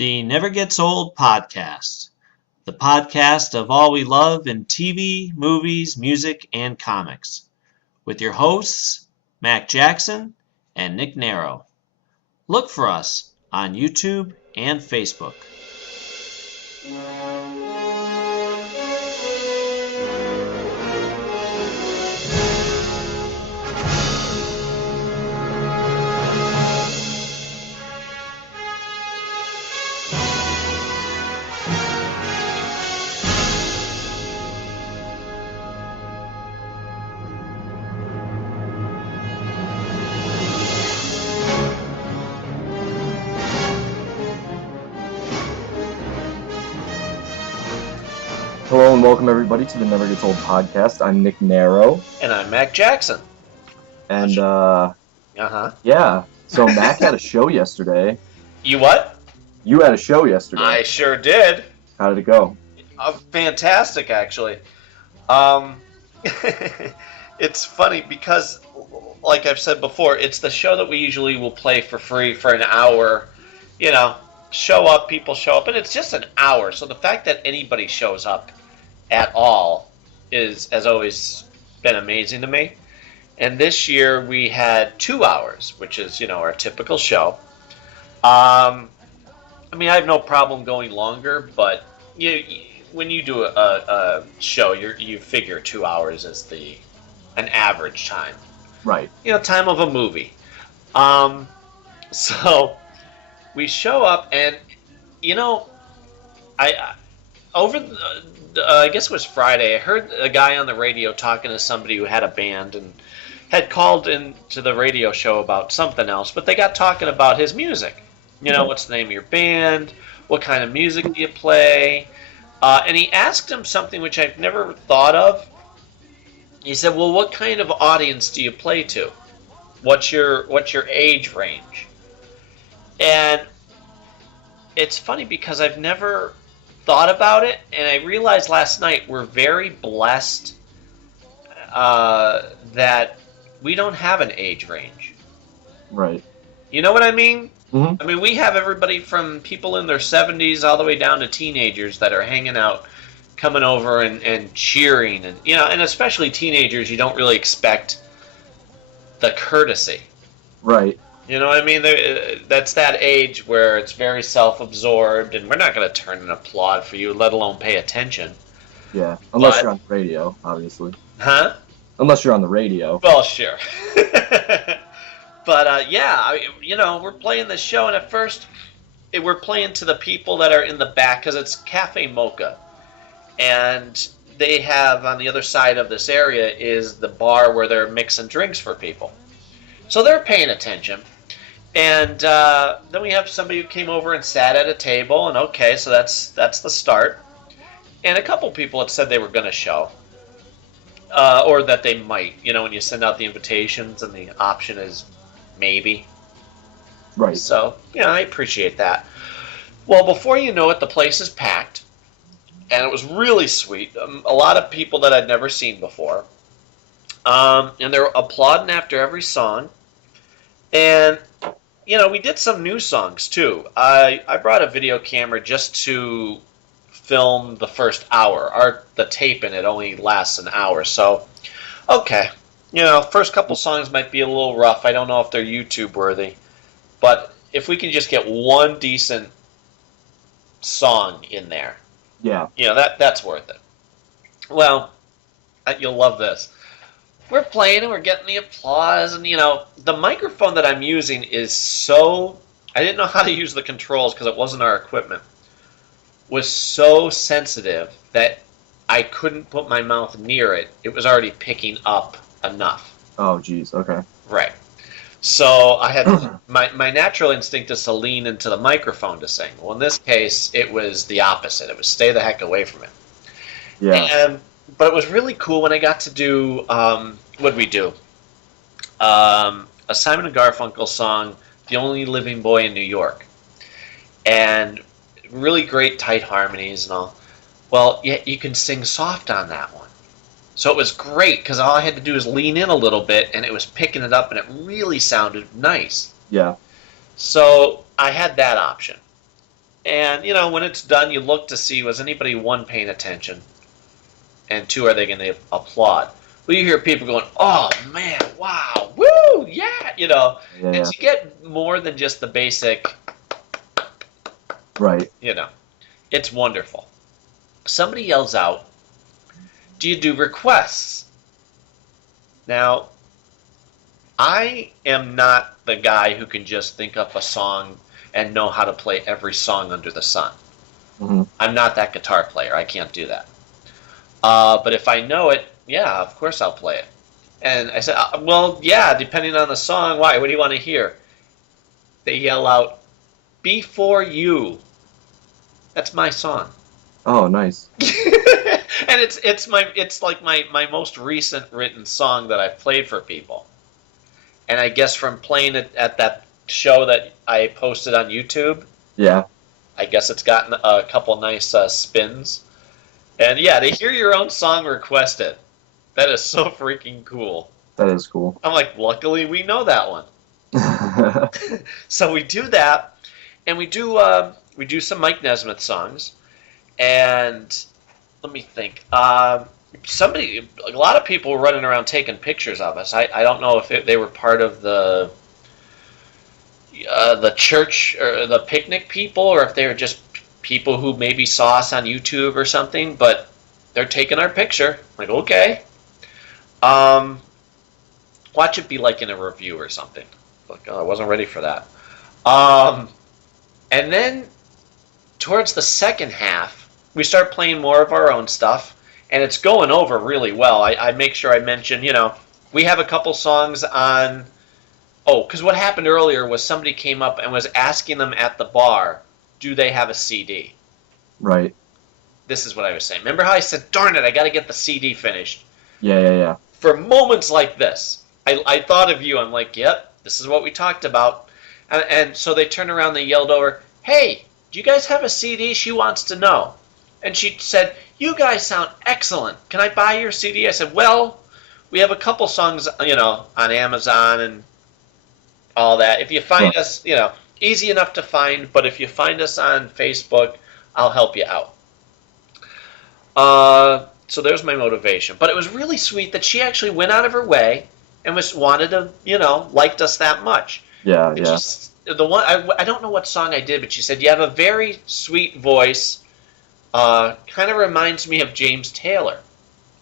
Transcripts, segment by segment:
The Never Gets Old podcast, the podcast of all we love in TV, movies, music, and comics, with your hosts, Mac Jackson and Nick Narrow. Look for us on YouTube and Facebook. Hello and welcome everybody to the Never Gets Old podcast. I'm Nick Narrow. And I'm Mac Jackson. And, Uh-huh. yeah. So Mac had a show yesterday. You what? You had a show yesterday. I sure did. How did it go? Fantastic, actually. It's funny because, like I've said before, it's the show that we usually will play for free for an hour. You know, people show up, and it's just an hour. So the fact that anybody shows up at all has always been amazing to me. And this year we had 2 hours, which is, our typical show. I have no problem going longer, but when you do a show, you figure 2 hours is an average time. Right. Time of a movie. So we show up, and I guess it was Friday, I heard a guy on the radio talking to somebody who had a band and had called into the radio show about something else, but they got talking about his music. What's the name of your band? What kind of music do you play? And he asked him something which I've never thought of. He said, well, what kind of audience do you play to? What's your age range? And it's funny because I've never thought about it, and I realized last night we're very blessed that we don't have an age range. Right. You know what I mean? Mm-hmm. We have everybody from people in their 70s all the way down to teenagers that are hanging out, coming over and cheering, and especially teenagers, you don't really expect the courtesy. Right. You know what I mean? That's that age where it's very self-absorbed, and we're not going to turn and applaud for you, let alone pay attention. Yeah, unless you're on the radio, obviously. Huh? Unless you're on the radio. Well, sure. But, we're playing this show, and at first, we're playing to the people that are in the back, because it's Cafe Mocha. And they have, on the other side of this area, is the bar where they're mixing drinks for people. So they're paying attention. And then we have somebody who came over and sat at a table, and okay, so that's the start. And a couple people had said they were going to show. Or that they might, when you send out the invitations and the option is maybe. Right. So, I appreciate that. Well, before you know it, the place is packed. And it was really sweet. A lot of people that I'd never seen before. And they're applauding after every song. And, we did some new songs, too. I brought a video camera just to film the first hour. The tape in it only lasts an hour. So, okay. First couple songs might be a little rough. I don't know if they're YouTube worthy. But if we can just get one decent song in there. Yeah. That's worth it. Well, you'll love this. We're playing and we're getting the applause, and the microphone that I'm using is so, I didn't know how to use the controls because it wasn't our equipment, was so sensitive that I couldn't put my mouth near it. It was already picking up enough. Oh, geez. Okay. Right. So I had my natural instinct is to lean into the microphone to sing. Well, in this case, it was the opposite. It was stay the heck away from it. Yeah. But it was really cool when I got to do, what did we do? A Simon & Garfunkel song, The Only Living Boy in New York. And really great tight harmonies and all. Well, you can sing soft on that one. So it was great because all I had to do was lean in a little bit and it was picking it up and it really sounded nice. Yeah. So I had that option. And, when it's done, you look to see, was anybody, one, paying attention, and two, are they going to applaud? Well, you hear people going, oh, man, wow, woo, yeah, Yeah. and you get more than just the basic, Right. it's wonderful. Somebody yells out, do you do requests? Now, I am not the guy who can just think up a song and know how to play every song under the sun. Hmm. I'm not that guitar player. I can't do that. But if I know it, yeah, of course I'll play it. And I said, well, yeah, depending on the song. Why? What do you want to hear? They yell out, Before You. That's my song. Oh, nice. And it's like my most recent written song that I've played for people. And I guess from playing it at that show that I posted on YouTube, Yeah. I guess it's gotten a couple nice spins. And yeah, to hear your own song requested, that is so freaking cool. That is cool. I'm like, luckily we know that one. So we do that, and we do some Mike Nesmith songs, and let me think. A lot of people were running around taking pictures of us. I don't know if they were part of the church or the picnic people, or if they were just people who maybe saw us on YouTube or something, but they're taking our picture. Like, okay. Watch it be like in a review or something. Like, oh, I wasn't ready for that. And then towards the second half, we start playing more of our own stuff, and it's going over really well. I make sure I mention, we have a couple songs on. Oh, because what happened earlier was somebody came up and was asking them at the bar, do they have a CD? Right. This is what I was saying. Remember how I said, darn it, I got to get the CD finished? Yeah. For moments like this, I thought of you. I'm like, yep, this is what we talked about. And so they turned around, they yelled over, hey, do you guys have a CD? She wants to know. And she said, you guys sound excellent. Can I buy your CD? I said, well, we have a couple songs, on Amazon and all that. If you find us, easy enough to find, but if you find us on Facebook, I'll help you out. So there's my motivation. But it was really sweet that she actually went out of her way and wanted to, liked us that much. Yeah. And the one I don't know what song I did, but she said, you have a very sweet voice. Kind of reminds me of James Taylor.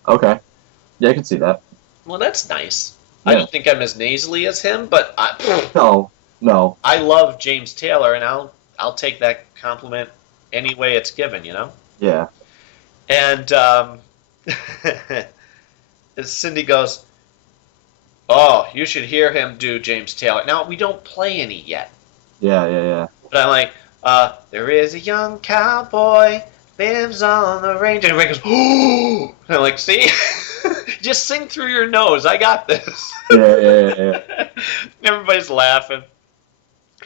Okay. Yeah, I can see that. Well, that's nice. Yeah. I don't think I'm as nasally as him, but No. I love James Taylor, and I'll take that compliment any way it's given, Yeah. And Cindy goes, oh, you should hear him do James Taylor. Now, we don't play any yet. Yeah. But I'm like, there is a young cowboy, lives on the range. And everybody goes, oh! And I'm like, see? Just sing through your nose. I got this. Yeah. Everybody's laughing.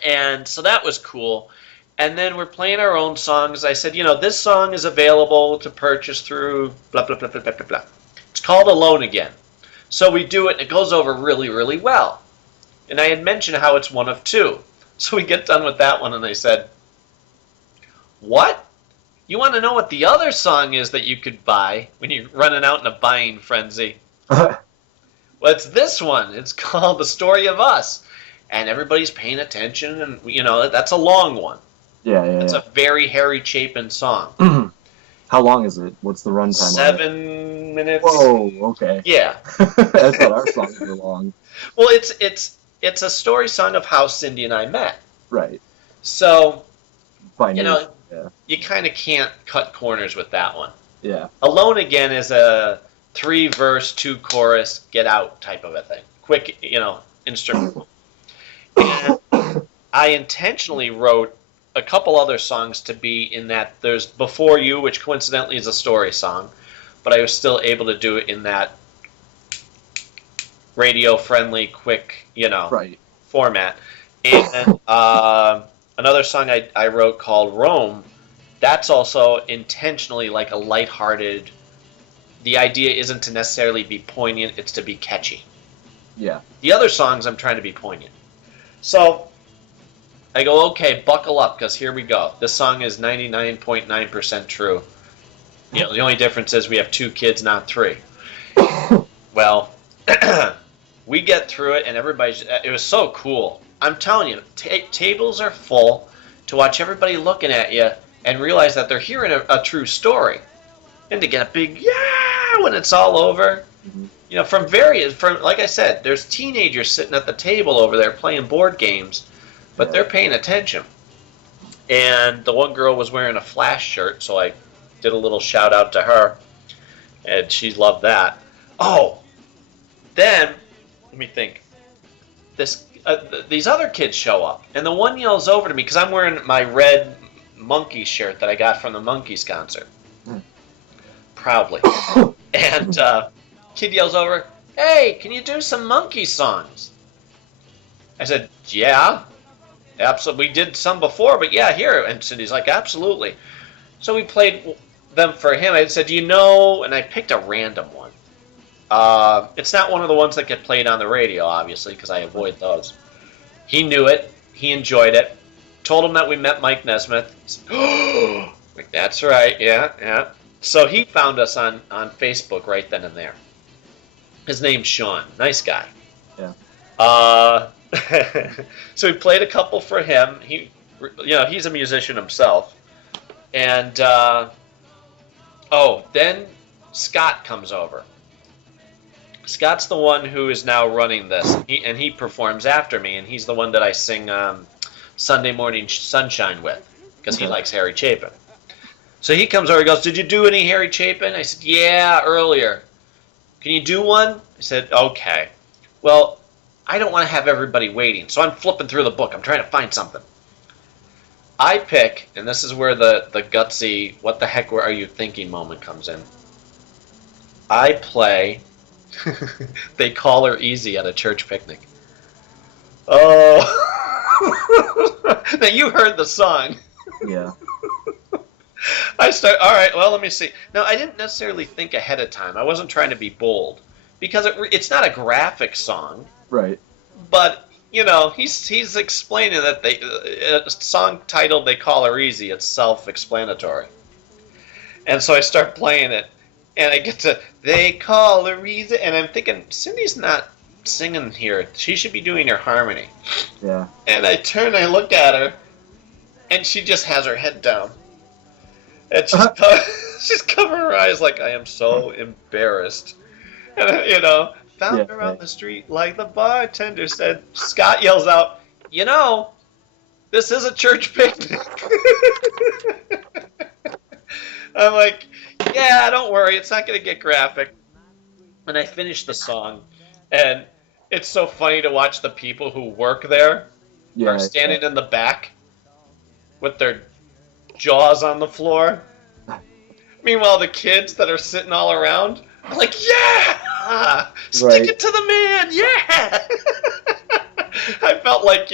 And so that was cool. And then we're playing our own songs. I said, this song is available to purchase through blah, blah, blah, blah, blah, blah, blah. It's called Alone Again. So we do it, and it goes over really, really well. And I had mentioned how it's one of two. So we get done with that one, and they said, what? You want to know what the other song is that you could buy when you're running out in a buying frenzy? Well, it's this one. It's called The Story of Us. And everybody's paying attention, and, that's a long one. Yeah. It's a very Harry Chapin song. How long is it? What's the runtime? 7 minutes. Whoa, okay. Yeah. I thought our songs were long. Well, it's a story song of how Cindy and I met. Right. So, Fine. you Yeah. kind of can't cut corners with that one. Yeah. Alone Again is a 3-verse, 2-chorus, get out type of a thing. Quick, instrumental. And I intentionally wrote a couple other songs to be in that. There's Before You, which coincidentally is a story song, but I was still able to do it in that radio-friendly, quick, Right. format. And another song I wrote called Rome, that's also intentionally like a lighthearted. The idea isn't to necessarily be poignant, it's to be catchy. Yeah. The other songs I'm trying to be poignant. So I go, okay, buckle up, because here we go. This song is 99.9% true. You know, the only difference is we have 2 kids, not 3. Well, we get through it, and it was so cool. I'm telling you, tables are full to watch everybody looking at you and realize that they're hearing a true story. And to get a big yeah when it's all over. Mm-hmm. You know, from like I said, there's teenagers sitting at the table over there playing board games, but they're paying attention. And the one girl was wearing a Flash shirt, so I did a little shout out to her, and she loved that. Oh, then let me think. These other kids show up, and the one yells over to me because I'm wearing my red Monkey shirt that I got from the Monkees concert, proudly. And kid yells over, "Hey, can you do some Monkey songs?" I said, "Yeah, absolutely. We did some before, but yeah, here." And Cindy's like, "Absolutely." So we played them for him. I said, "Do you know?" And I picked a random one. It's not one of the ones that get played on the radio, obviously, because I avoid those. He knew it. He enjoyed it. Told him that we met Mike Nesmith. Oh, that's right. Yeah. So he found us on Facebook right then and there. His name's Sean. Nice guy. Yeah. So we played a couple for him. He's a musician himself. And then Scott comes over. Scott's the one who is now running this, and he performs after me, and he's the one that I sing Sunday Morning Sunshine with, because he likes Harry Chapin. So he comes over, he goes, "Did you do any Harry Chapin?" I said, "Yeah, earlier." "Can you do one?" I said, "Okay." Well, I don't want to have everybody waiting, so I'm flipping through the book. I'm trying to find something. I pick, and this is where the gutsy, what the heck are you thinking moment comes in. I play They Call Her Easy at a Church Picnic. Oh. Now you heard the song. Yeah. All right, well, let me see. Now, I didn't necessarily think ahead of time. I wasn't trying to be bold. Because it's not a graphic song. Right. But, he's explaining that a song titled They Call Her Easy, it's self-explanatory. And so I start playing it. And I get to, "They call her easy," and I'm thinking, Cindy's not singing here. She should be doing her harmony. Yeah. And I turn and I look at her, and she just has her head down. And she's covering her eyes like, "I am so embarrassed." And, found her on the street like the bartender said. Scott yells out, "This is a church picnic." I'm like, "Yeah, don't worry, it's not going to get graphic." And I finished the song, and it's so funny to watch the people who work there are standing in the back with their jaws on the floor. Meanwhile, the kids that are sitting all around are like, "Yeah! Stick it to the man! Yeah!" I felt like,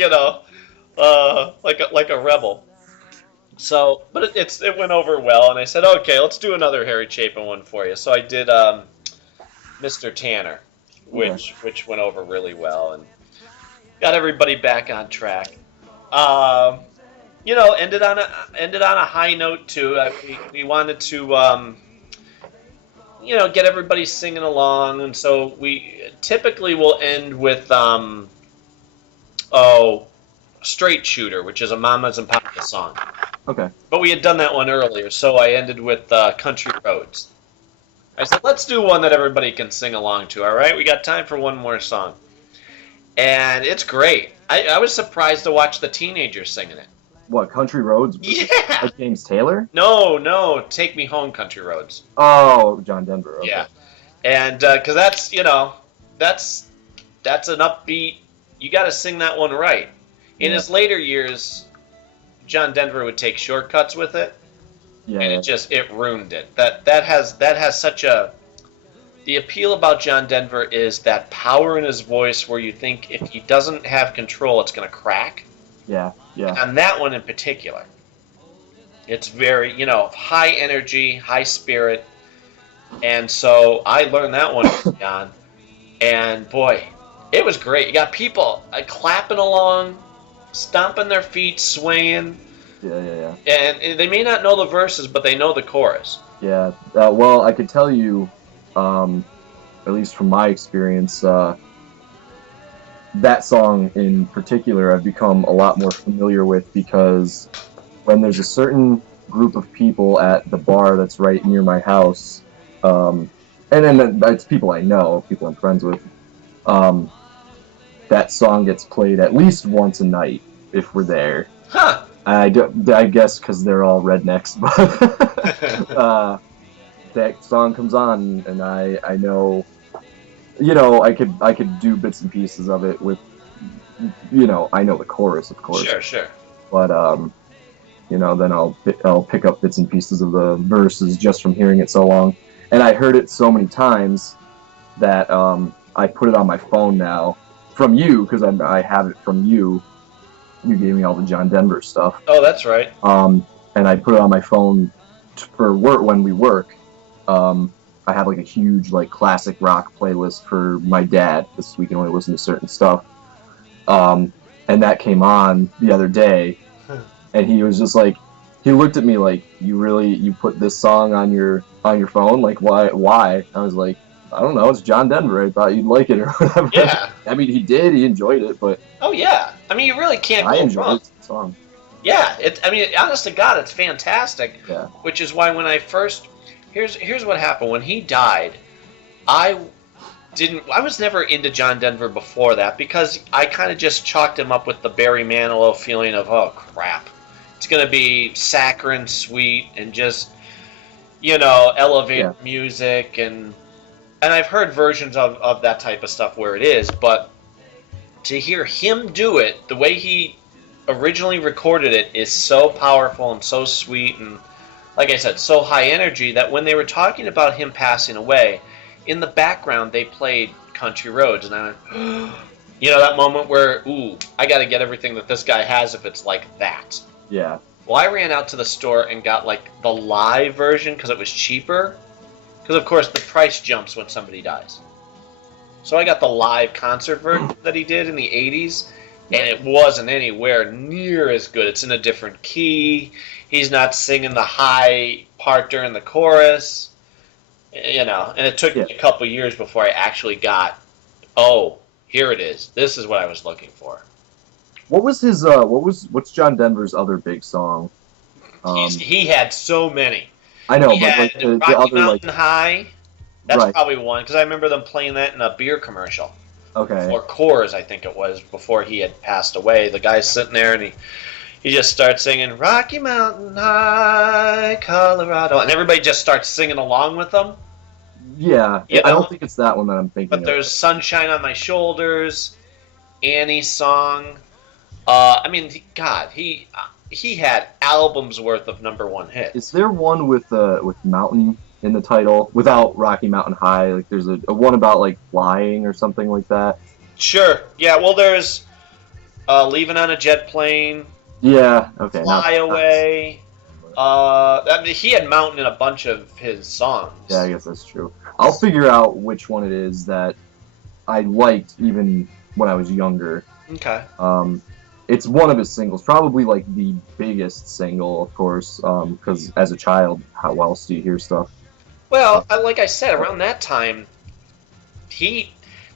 like a rebel. So, but it went over well, and I said, "Okay, let's do another Harry Chapin one for you." So I did Mr. Tanner, which went over really well, and got everybody back on track. Ended on a high note too. We wanted to get everybody singing along, and so we typically will end with Straight Shooter, which is a Mamas and Papas song. Okay. But we had done that one earlier, so I ended with Country Roads. I said, let's do one that everybody can sing along to, all right? We got time for one more song. And it's great. I was surprised to watch the teenagers singing it. What, Country Roads? Yeah! Like James Taylor? No, Take Me Home, Country Roads. Oh, John Denver. Okay. Yeah. And, because that's an upbeat, you got to sing that one right. In his later years, John Denver would take shortcuts with it, and it ruined it. That has such a... The appeal about John Denver is that power in his voice where you think if he doesn't have control, it's going to crack. Yeah. And that one in particular. It's very, high energy, high spirit. And so I learned that one, John. And boy, it was great. You got people clapping along, stomping their feet, swaying. Yeah. And they may not know the verses, but they know the chorus. Yeah. Well, I could tell you, at least from my experience, that song in particular I've become a lot more familiar with because when there's a certain group of people at the bar that's right near my house, and then it's people I know, people I'm friends with, that song gets played at least once a night if we're there. Huh. I guess because they're all rednecks, but that song comes on, and I know, I could do bits and pieces of it with, I know the chorus, of course. Sure. But then I'll pick up bits and pieces of the verses just from hearing it so long, and I heard it so many times that I put it on my phone now from you because I have it from you. You gave me all the John Denver stuff. Oh, that's right. And I put it on my phone for work when we work. I have like a huge like classic rock playlist for my dad because we can only listen to certain stuff. And that came on the other day, and he was just like, he looked at me like, you put this song on your phone? Like, why? I was like, I don't know, it's John Denver. I thought you'd like it or whatever. Yeah. I mean, he did. He enjoyed it, but oh yeah. I mean, you really can't I go enjoyed wrong. the song. Yeah. Honest to God, it's fantastic. Yeah. Which is why when I first, here's what happened when he died. I was never into John Denver before that because I kind of just chalked him up with the Barry Manilow feeling of, oh crap, it's gonna be saccharine sweet and just elevated music and I've heard versions of that type of stuff where it is, but to hear him do it the way he originally recorded it is so powerful and so sweet and, like I said, so high energy that when they were talking about him passing away, in the background they played Country Roads, and I went, that moment where, ooh, I got to get everything that this guy has if it's like that. Yeah. Well, I ran out to the store and got like the live version because it was cheaper. Because, of course, the price jumps when somebody dies. So I got the live concert version that he did in the 80s, and it wasn't anywhere near as good. It's in a different key. He's not singing the high part during the chorus. And it took me a couple years before I actually got, oh, here it is. This is what I was looking for. What was his, what's John Denver's other big song? He had so many. I know, He but had like the Rocky other Mountain like High. That's Right. probably one, because I remember them playing that in a beer commercial. okay. Or Coors, I think it was, before he had passed away. The guy's sitting there and he just starts singing Rocky Mountain High, Colorado, and everybody just starts singing along with them. Yeah, You I know? don't think it's that one that I'm thinking But of. there's Sunshine on My Shoulders, Annie's song. God, he had albums worth of #1 hits. Is there one with Mountain in the title without Rocky Mountain High? Like there's a one about like flying or something like that. Sure. Yeah. Well, there's Leaving on a Jet Plane, Yeah. Okay. Fly Away. He had Mountain in a bunch of his songs. Yeah, I guess that's true. I'll figure out which one it is that I liked even when I was younger. Okay. It's one of his singles, probably like the biggest single, of course, because as a child, how else do you hear stuff? Well, like I said, around that time,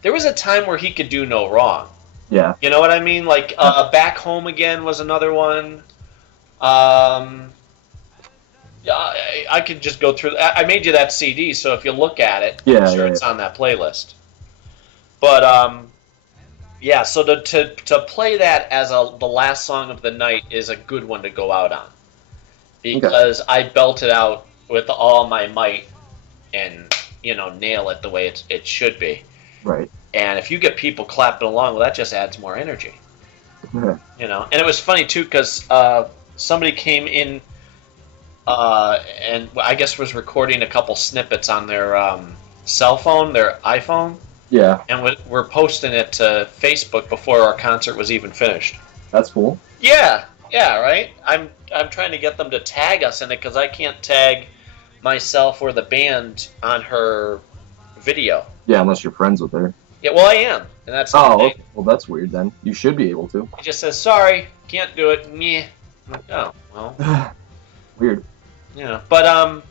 there was a time where he could do no wrong. Yeah. You know what I mean? Like Back Home Again was another one. I could just go through. I made you that CD, so if you look at it, Yeah, I'm sure yeah, it's on that playlist. But yeah. So to play that as the last song of the night is a good one to go out on, because I belt it out with all my might and nail it the way it should be. Right. And if you get people clapping along, well, that just adds more energy. Yeah. And it was funny too because somebody came in and I guess was recording a couple snippets on their cell phone, their iPhone, Yeah. and we're posting it to Facebook before our concert was even finished. That's cool. Yeah, right. I'm trying to get them to tag us in it because I can't tag myself or the band on her video. Yeah, unless you're friends with her. Yeah, well, I am. and that's Oh, everything. okay. Well, that's weird then. You should be able to. He just says, "Sorry, can't do it." Meh. I'm like, oh well, Weird. But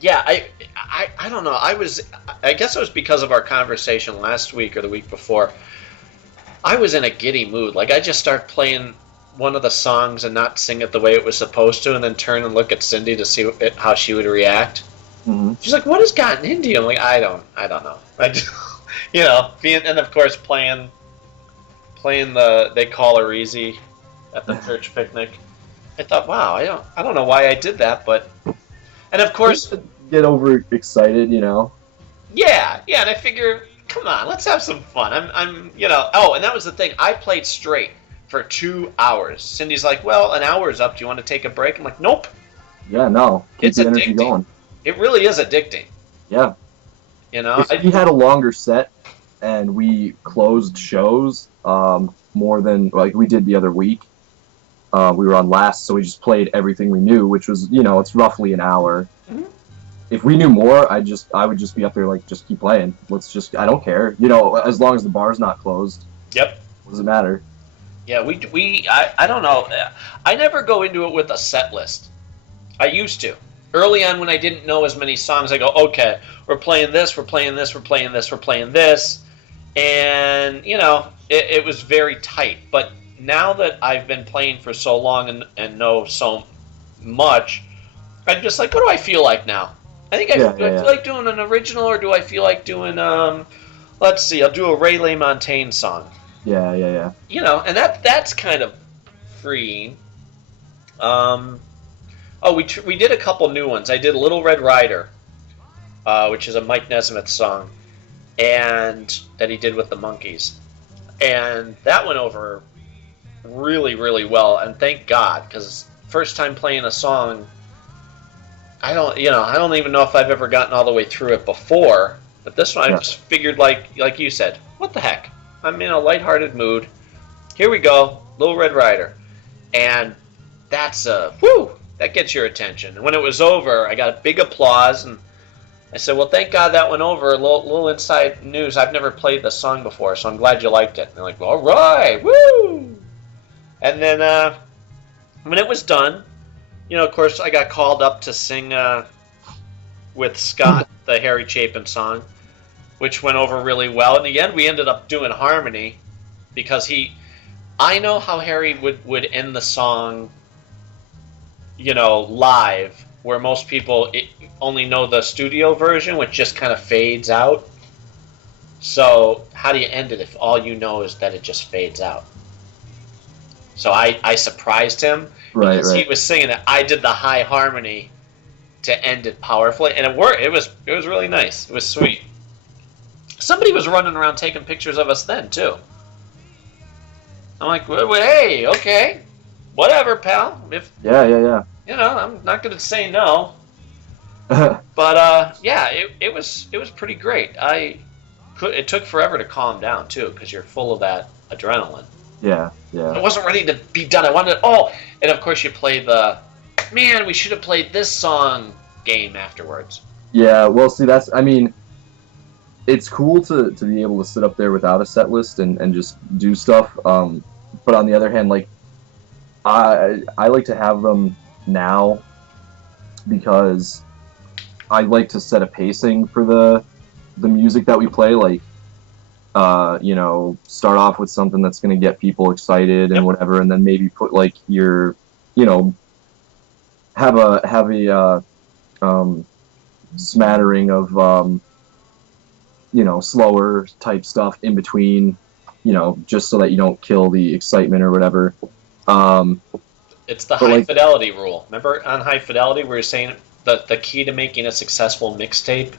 yeah, I don't know. I guess it was because of our conversation last week or the week before. I was in a giddy mood. Like I just start playing one of the songs and not sing it the way it was supposed to, and then turn and look at Cindy to see how she would react. Mm-hmm. She's like, "What has gotten into you?" I'm like, I don't know. I just, and of course playing the They Call Her Easy at the church picnic. I thought, wow, I don't know why I did that, but, and of course, Get overexcited, yeah, and I figure, come on, let's have some fun. Oh, and that was the thing. I played straight for 2 hours. Cindy's like, well, an hour's up. Do you want to take a break? I'm like, nope. Yeah, no. Keep It's the energy addicting. going. It really is addicting. Yeah. If we had a longer set and we closed shows more than like we did the other week, we were on last, so we just played everything we knew, which was, it's roughly an hour. Mhm. If we knew more, I would just be up there like, just keep playing. I don't care. As long as the bar's not closed. Yep. What does it matter? Yeah, I don't know. I never go into it with a set list. I used to. Early on when I didn't know as many songs, I go, okay, we're playing this, we're playing this, we're playing this, we're playing this. And, it was very tight. But now that I've been playing for so long and know so much, I'm just like, what do I feel like now? I think I feel like doing an original, or do I feel like doing, let's see, I'll do a Ray LaMontagne song. Yeah. And that's kind of freeing. We did a couple new ones. I did Little Red Rider, which is a Mike Nesmith song, and that he did with the Monkees, and that went over really, really well. And thank God, because first time playing a song, I don't even know if I've ever gotten all the way through it before. But this one, I just figured, like you said, what the heck? I'm in a lighthearted mood. Here we go, Little Red Rider, and that's that gets your attention. And when it was over, I got a big applause, and I said, well, thank God that went over. A little inside news. I've never played this song before, so I'm glad you liked it. And they're like, well, all right, woo! And then when it was done, of course, I got called up to sing with Scott, the Harry Chapin song, which went over really well. In the end, we ended up doing harmony because I know how Harry would end the song, live, where most people only know the studio version, which just kind of fades out. So how do you end it if all you know is that it just fades out? So I surprised him because he was singing it. I did the high harmony to end it powerfully, and it worked. It was really nice. It was sweet. Somebody was running around taking pictures of us then too. I'm like, hey, okay, whatever, pal. Yeah. I'm not going to say no. But it was pretty great. It took forever to calm down too, because you're full of that adrenaline. Yeah. I wasn't ready to be done. I wanted and of course you play we should have played this song game afterwards. Yeah, well, see, it's cool to be able to sit up there without a set list and just do stuff. But on the other hand, like, I like to have them now because I like to set a pacing for the music that we play. Like, start off with something that's going to get people excited and whatever, and then maybe put like have a smattering of slower type stuff in between, just so that you don't kill the excitement or whatever. It's the high fidelity rule. Remember on High Fidelity where you're saying the key to making a successful mixtape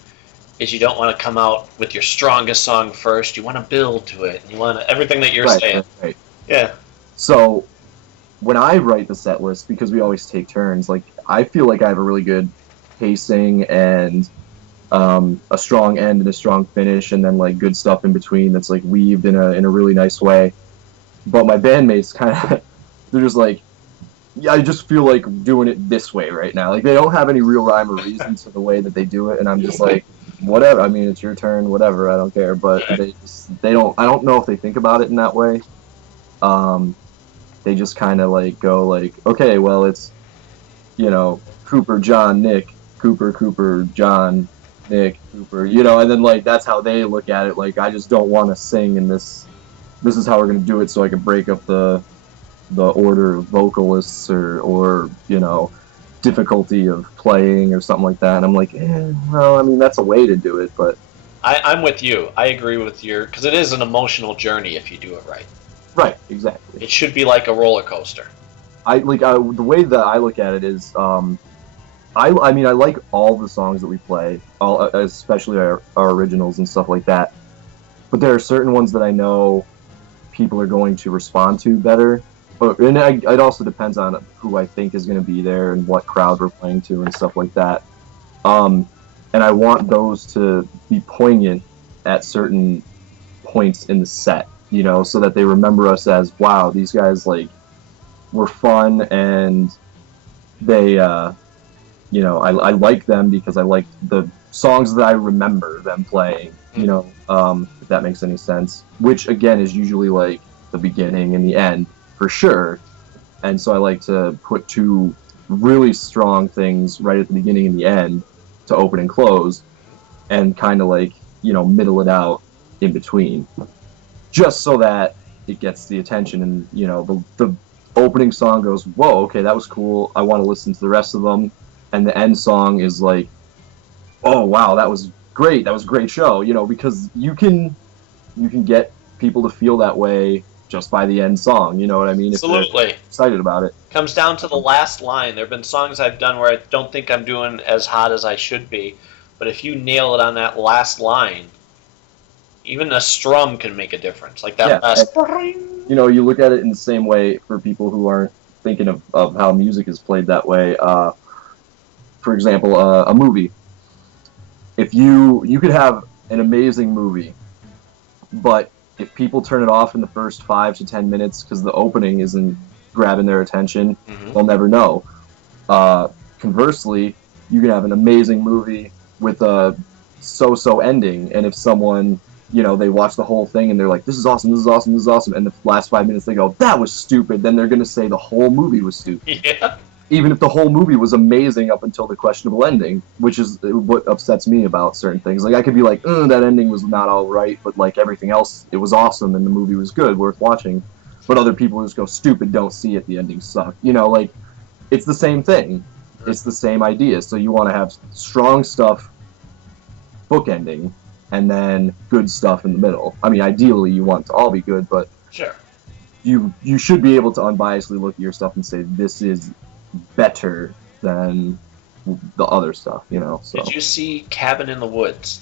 is you don't want to come out with your strongest song first. You want to build to it. You want everything that you're saying. Right. Yeah. So when I write the set list, because we always take turns, like, I feel like I have a really good pacing and a strong end and a strong finish, and then like good stuff in between that's like weaved in a really nice way. But my bandmates they're just like, yeah, I just feel like doing it this way right now. Like, they don't have any real rhyme or reason to the way that they do it, and I'm just like, whatever. I mean, it's your turn, whatever. I don't care. But Right. they don't. I don't know if they think about it in that way. Um, they just kind of like go like, okay, well, it's Cooper, John, Nick, Cooper, John, Nick, Cooper, and then like that's how they look at it. Like I just don't want to sing in this. This is how we're gonna do it, so I can break up the order of vocalists or difficulty of playing or something like that. And I'm like, well, I mean that's a way to do it, but I'm with you. I agree with because it is an emotional journey if you do it right. right, exactly. It should be like a roller coaster. I like the way that I look at it is, I mean I like all the songs that we play, especially our originals and stuff like that. But there are certain ones that I know people are going to respond to better. And it also depends on who I think is going to be there and what crowd we're playing to and stuff like that. And I want those to be poignant at certain points in the set, so that they remember us as, wow, these guys like were fun and they, I like them because I like the songs that I remember them playing, if that makes any sense. Which again is usually like the beginning and the end for sure. And so I like to put two really strong things right at the beginning and the end to open and close, and kind of like middle it out in between, just so that it gets the attention and the opening song goes, whoa, okay, that was cool, I want to listen to the rest of them, and the end song is like, oh wow, that was great, that was a great show, because you can get people to feel that way just by the end song, you know what I mean? Absolutely. If they're excited about it. Comes down to the last line. There have been songs I've done where I don't think I'm doing as hot as I should be, but if you nail it on that last line, even a strum can make a difference. Like that last. You look at it in the same way for people who aren't thinking of how music is played that way. For example, a movie. If you could have an amazing movie, but if people turn it off in the first 5 to 10 minutes because the opening isn't grabbing their attention, they'll never know. Conversely, you can have an amazing movie with a so-so ending, and if someone, they watch the whole thing and they're like, this is awesome, this is awesome, this is awesome, and the last 5 minutes they go, that was stupid, then they're going to say the whole movie was stupid. Yeah. Even if the whole movie was amazing up until the questionable ending, which is what upsets me about certain things. Like, I could be like, that ending was not all right, but like everything else, it was awesome and the movie was good, worth watching. But other people just go, stupid, don't see it, the ending sucked. Like, it's the same thing. It's the same idea. So you want to have strong stuff bookending and then good stuff in the middle. I mean, ideally you want it to all be good, but sure, you should be able to unbiasedly look at your stuff and say, this is better than the other stuff, So. Did you see Cabin in the Woods?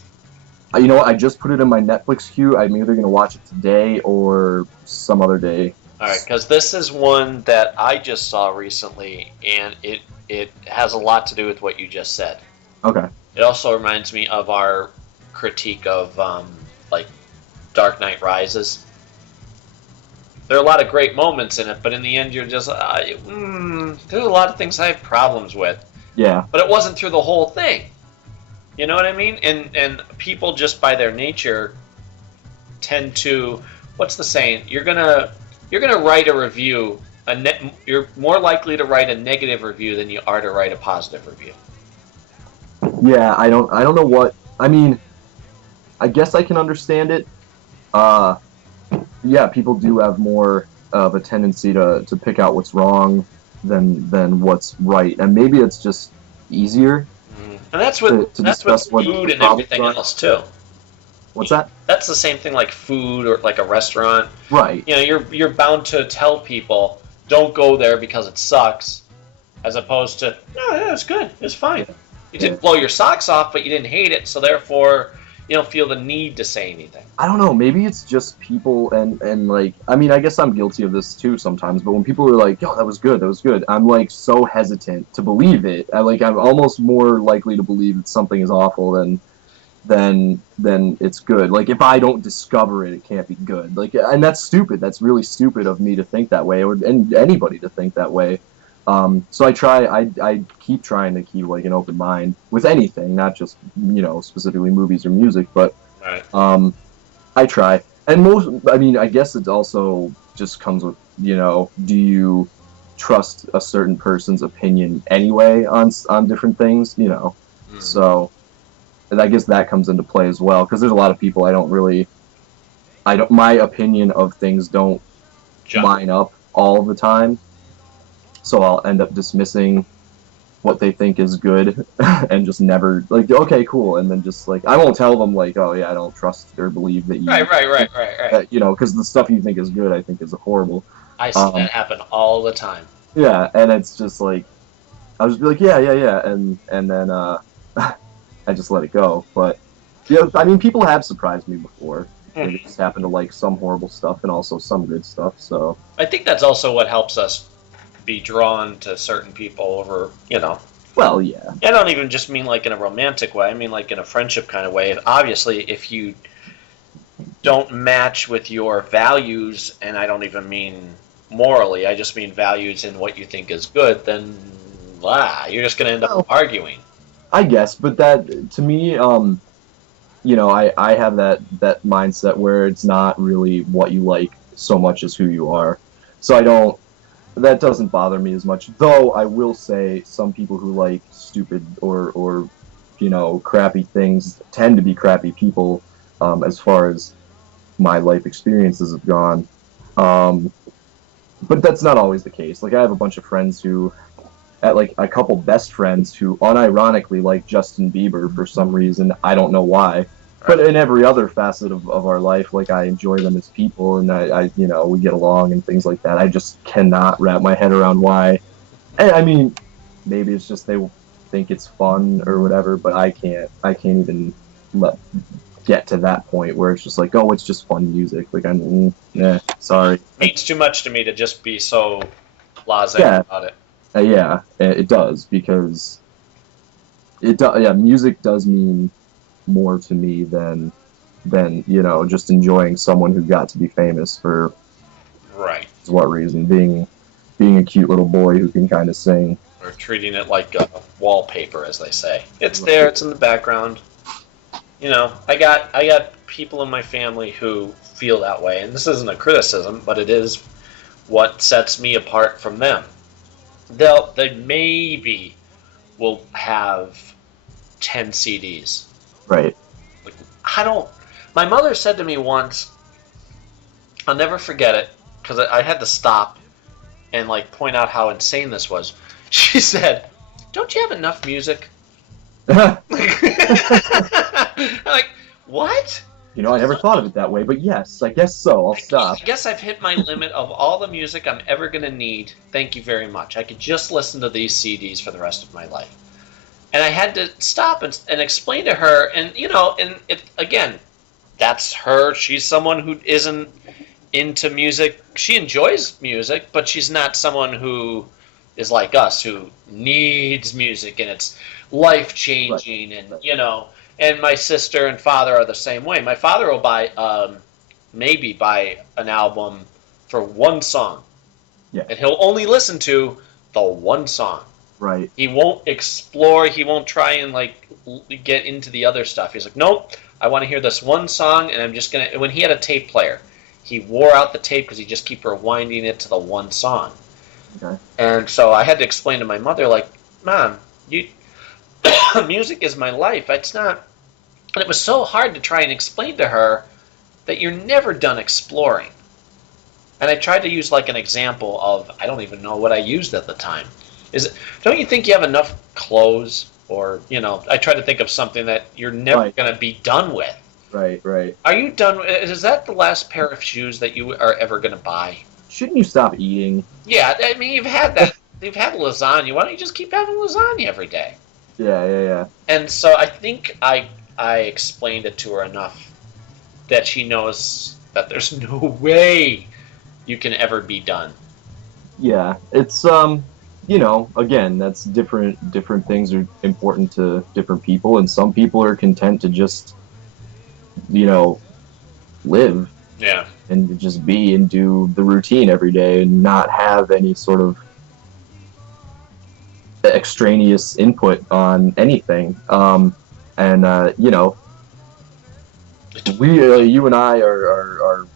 You know what? I just put it in my Netflix queue. I'm either going to watch it today or some other day. All right, because this is one that I just saw recently, and it has a lot to do with what you just said. Okay. It also reminds me of our critique of like Dark Knight Rises. There are a lot of great moments in it, but in the end, you're just there's a lot of things I have problems with. Yeah. But it wasn't through the whole thing. You know what I mean? And people just by their nature tend to, what's the saying? You're gonna write a review. You're more likely to write a negative review than you are to write a positive review. Yeah, I don't know what. I mean, I guess I can understand it. Yeah, people do have more of a tendency to pick out what's wrong than what's right, and maybe it's just easier. And that's with food and everything else too. What's that? That's the same thing like food or like a restaurant. Right. You're bound to tell people don't go there because it sucks, as opposed to no, yeah, it's good, it's fine. You didn't blow your socks off, but you didn't hate it, so therefore you don't feel the need to say anything. I don't know. Maybe it's just people and like, I mean, I guess I'm guilty of this too sometimes, but when people are like, yo, that was good, I'm like so hesitant to believe it. I'm almost more likely to believe that something is awful than it's good. Like, if I don't discover it, it can't be good. Like, and that's stupid. That's really stupid of me to think that way, and anybody to think that way. So I keep trying to keep like an open mind with anything, not just specifically movies or music, but Right. I try. And I mean, I guess it also just comes with do you trust a certain person's opinion anyway on different things, Mm. So and I guess that comes into play as well because there's a lot of people I don't my opinion of things don't Jump. line up all the time, so I'll end up dismissing what they think is good and just never like okay cool and then just like I won't tell them like oh yeah I don't trust or believe that you Right. because the stuff you think is good I think is horrible. I see that happen all the time. Yeah, and it's just like I'll just be like yeah and then I just let it go. But yeah, I mean people have surprised me before. They just happen to like some horrible stuff and also some good stuff. So I think that's also what helps us be drawn to certain people over, well yeah I don't even just mean like in a romantic way. I mean like in a friendship kind of way. Obviously, if you don't match with your values, and I don't even mean morally, I just mean values in what you think is good, then you're just going to end up arguing. I guess, but that to me, I have that mindset where it's not really what you like so much as who you are. So I don't. That doesn't bother me as much. Though I will say some people who like stupid or crappy things tend to be crappy people. As far as my life experiences have gone, but that's not always the case. Like I have a bunch of friends who at like a couple best friends who unironically like Justin Bieber for some reason. I don't know why. But in every other facet of our life, like I enjoy them as people and I we get along and things like that. I just cannot wrap my head around why. And I mean, maybe it's just they think it's fun or whatever, but I can't even get to that point where it's just like, oh, it's just fun music. Like sorry. It means too much to me to just be so blasé about it. Yeah, it does because it does. Yeah, music does mean more to me than just enjoying someone who got to be famous for what reason, being a cute little boy who can kind of sing, or treating it like a wallpaper, as they say. It's there, it's in the background. I got people in my family who feel that way, and this isn't a criticism, but it is what sets me apart from them. They maybe will have 10 CDs. Right. Like, my mother said to me once, I'll never forget it, because I had to stop and like point out how insane this was. She said, "Don't you have enough music?" I'm like, what? I never thought of it that way, but yes, I guess so. I'll stop. I guess I've hit my limit of all the music I'm ever going to need. Thank you very much. I could just listen to these CDs for the rest of my life. And I had to stop and explain to her, and again, that's her. She's someone who isn't into music. She enjoys music, but she's not someone who is like us, who needs music and it's life changing, right. And my sister and father are the same way. My father will maybe buy an album for one song, and he'll only listen to the one song. Right. He won't explore. He won't try and get into the other stuff. He's like, nope, I want to hear this one song, and I'm just gonna. When he had a tape player, he wore out the tape because he just keep rewinding it to the one song. Okay. And so I had to explain to my mother, like, Mom, music is my life. It's not. And it was so hard to try and explain to her that you're never done exploring. And I tried to use like an example of, I don't even know what I used at the time. Don't you think you have enough clothes? Or, I try to think of something that you're never going to be done with. Right. Are you done? Is that the last pair of shoes that you are ever going to buy? Shouldn't you stop eating? Yeah, I mean, you've had that. You've had lasagna. Why don't you just keep having lasagna every day? Yeah. And so I think I explained it to her enough that she knows that there's no way you can ever be done. Yeah, it's again, that's different things are important to different people, and some people are content to just live and just be and do the routine every day and not have any sort of extraneous input on anything. And you know, you and I are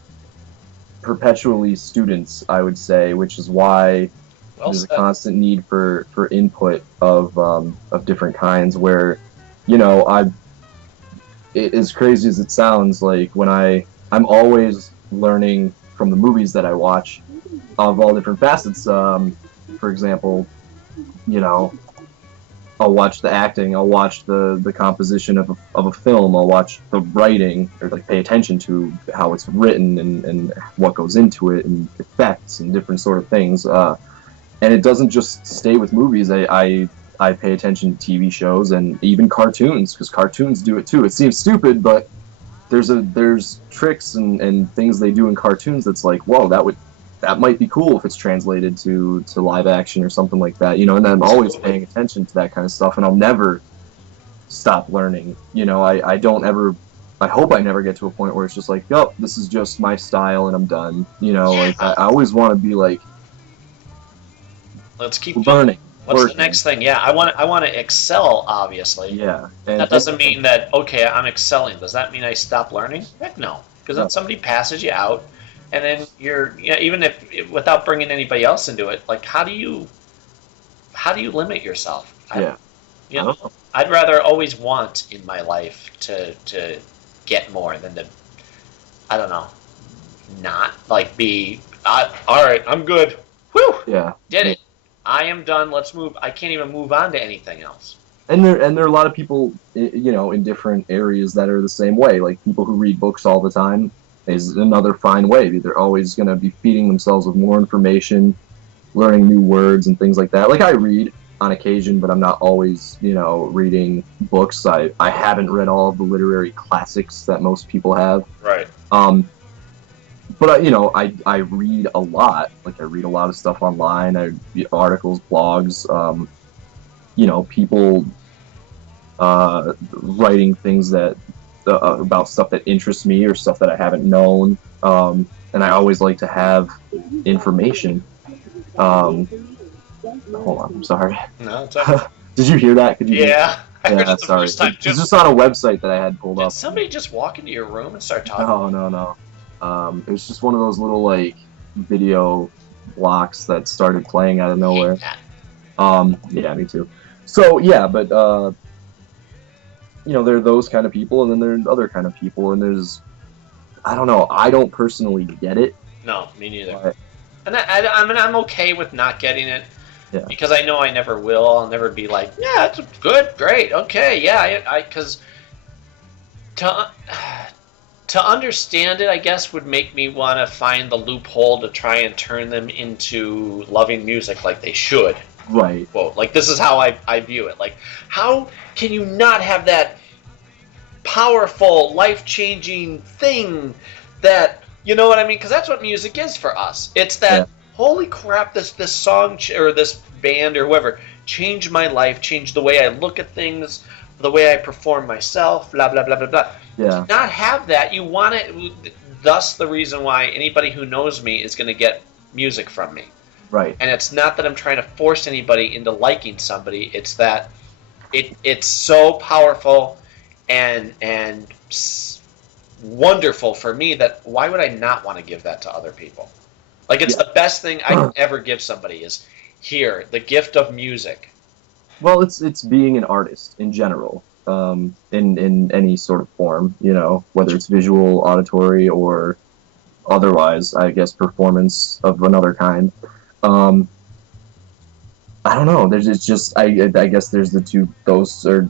perpetually students, I would say, which is why Well there's a said. constant need for input of different kinds. Where, you know, as crazy as it sounds, like when I'm always learning from the movies that I watch of all different facets. For example, you know, I'll watch the acting, I'll watch the composition of a film, I'll watch the writing, or like pay attention to how it's written and what goes into it, and effects and different sort of things. And it doesn't just stay with movies. I pay attention to TV shows and even cartoons, because cartoons do it too. It seems stupid, but there's tricks and things they do in cartoons that's like, whoa, that might be cool if it's translated to live action or something like that, you know. And I'm always paying attention to that kind of stuff, and I'll never stop learning. You know, I don't ever. I hope I never get to a point where it's just like, oh, this is just my style and I'm done. You know, like I always want to be like, Let's keep learning. What's working. the next thing? Yeah, I want to excel, obviously. Yeah, and That doesn't mean that, okay, I'm excelling. Does that mean I stop learning? Heck no. Because then somebody passes you out, and then even if without bringing anybody else into it, like how do you limit yourself? Yeah. You know, I'd rather always want in my life to get more than to, I don't know, not like be, all right, I'm good. Whew, Yeah. did it. I am done. Let's move. I can't even move on to anything else. And there are a lot of people, you know, in different areas that are the same way. Like people who read books all the time is another fine way. They're always going to be feeding themselves with more information, learning new words and things like that. Like I read on occasion, but I'm not always, you know, reading books. I haven't read all of the literary classics that most people have. Right. But you know, I read a lot. Like I read a lot of stuff online. I read articles, blogs. You know, people writing things that about stuff that interests me or stuff that I haven't known. And I always like to have information. Hold on, I'm sorry. No, it's okay. Did you hear that? Could you? Yeah. I heard Yeah, it the sorry. first time. It's just on a website that I had pulled Did up. somebody just walk into your room and start talking? No. It was just one of those little like video blocks that started playing out of nowhere. Yeah, me too. So yeah, but you know, there are those kind of people, and then there's other kind of people, and there's, I don't know, I don't personally get it. No, me neither. But, And I mean, I'm okay with not getting it, Yeah. because I know I never will. I'll never be like, yeah, it's good, great, okay, yeah. Because to understand it, I guess, would make me want to find the loophole to try and turn them into loving music like they should. right. Quote. Like, this is how I view it. Like, how can you not have that powerful, life-changing thing that, you know what I mean? Because that's what music is for us. It's that, holy crap, this song or this band or whoever changed my life, changed the way I look at things, the way I perform myself, blah, blah, blah, blah, blah. Yeah. To not have that, you want it, thus the reason why anybody who knows me is going to get music from me. Right. And it's not that I'm trying to force anybody into liking somebody. It's that it's so powerful and wonderful for me that why would I not want to give that to other people? Like, it's the best thing I can ever give somebody is here, the gift of music. Well, it's being an artist in general, in any sort of form, you know, whether it's visual, auditory, or otherwise, I guess, performance of another kind. I don't know. It's just I guess there's those are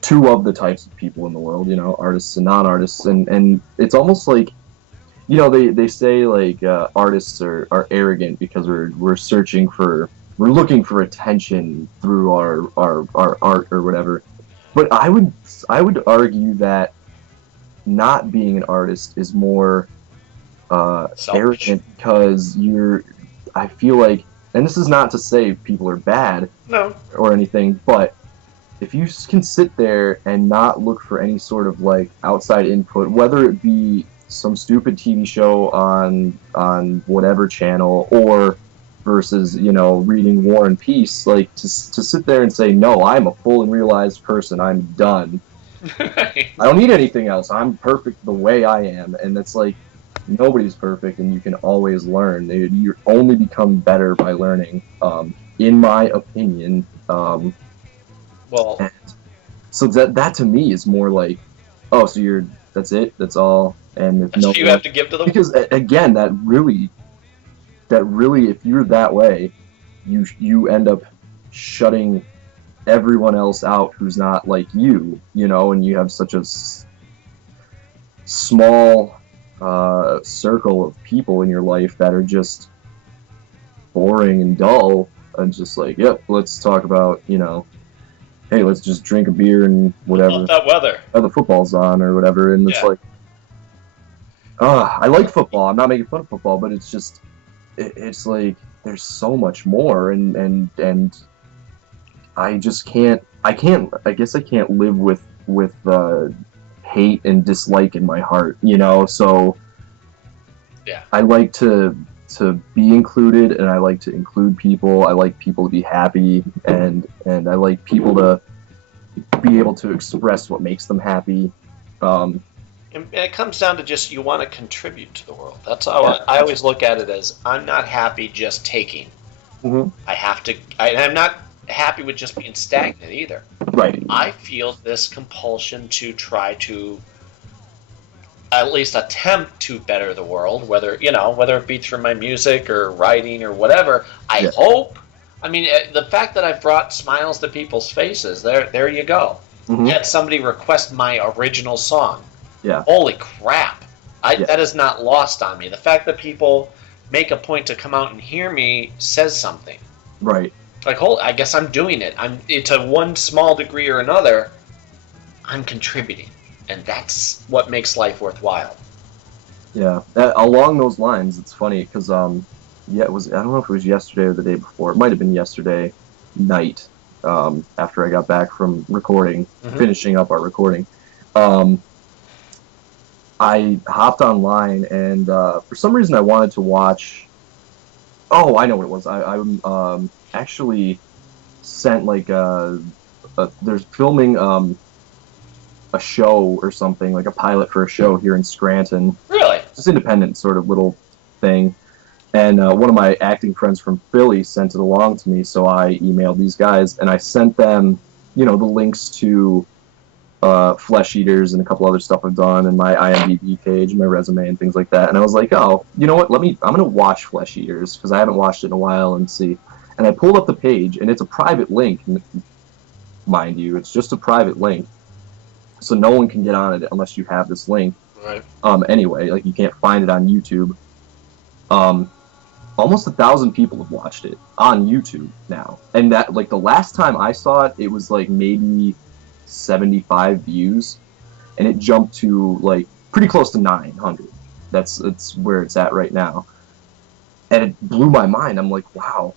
two of the types of people in the world, you know, artists and non-artists, and it's almost like, you know, they say like artists are arrogant because we're looking for attention through our art or whatever. But I would argue that not being an artist is more arrogant, because I feel like, and this is not to say people are bad No. or anything, but if you can sit there and not look for any sort of like outside input, whether it be some stupid TV show on whatever channel, or versus, you know, reading War and Peace. Like, to sit there and say, no, I'm a full and realized person, I'm done. Right. I don't need anything else. I'm perfect the way I am. And it's like, nobody's perfect, and you can always learn. You only become better by learning, in my opinion. Well, And so that to me is more like, oh, so that's it, that's all, and if that's no, what you have to give to the because again, that really, if you're that way, you end up shutting everyone else out who's not like you, you know, and you have such a small circle of people in your life that are just boring and dull, and just like, yep, let's talk about, you know, hey, let's just drink a beer and whatever. Love that weather. Oh, the football's on or whatever, and it's Yeah. like, I like football. I'm not making fun of football, but it's just, it's like there's so much more, and I just can't. I guess I can't live with hate and dislike in my heart, you know. So Yeah. I like to be included, and I like to include people. I like people to be happy, and I like people to be able to express what makes them happy. And it comes down to just you want to contribute to the world. That's how I always look at it, as I'm not happy just taking. Mhm. I have to. I'm not happy with just being stagnant either. Right. I feel this compulsion to try to at least attempt to better the world, whether it be through my music or writing or whatever. I Yeah. hope. I mean, the fact that I've brought smiles to people's faces, there you go. Mhm. Had somebody request my original song. Yeah. Holy crap! Yeah. That is not lost on me. The fact that people make a point to come out and hear me says something. Right. Like, I guess I'm doing it. To one small degree or another, I'm contributing, and that's what makes life worthwhile. Yeah. Along those lines, it's funny because yeah, it was, I don't know if it was yesterday or the day before. It might have been yesterday night, after I got back from recording, Mhm. finishing up our recording. I hopped online, and for some reason I wanted to watch. Oh, I know what it was. I actually sent like there's filming a show or something, like a pilot for a show here in Scranton. Really? Just independent sort of little thing. And one of my acting friends from Philly sent it along to me, so I emailed these guys, and I sent them, you know, the links to Flesh Eaters and a couple other stuff I've done, and my IMDb page and my resume and things like that. And I was like, oh, you know what? I'm gonna watch Flesh Eaters because I haven't watched it in a while, and see. And I pulled up the page, and it's a private link, mind you. It's just a private link, so no one can get on it unless you have this link. Right. Anyway, like, you can't find it on YouTube. Almost 1,000 people have watched it on YouTube now, and that, like, the last time I saw it, it was like maybe 75 views, and it jumped to like pretty close to 900. That's where it's at right now, and it blew my mind. I'm like, wow,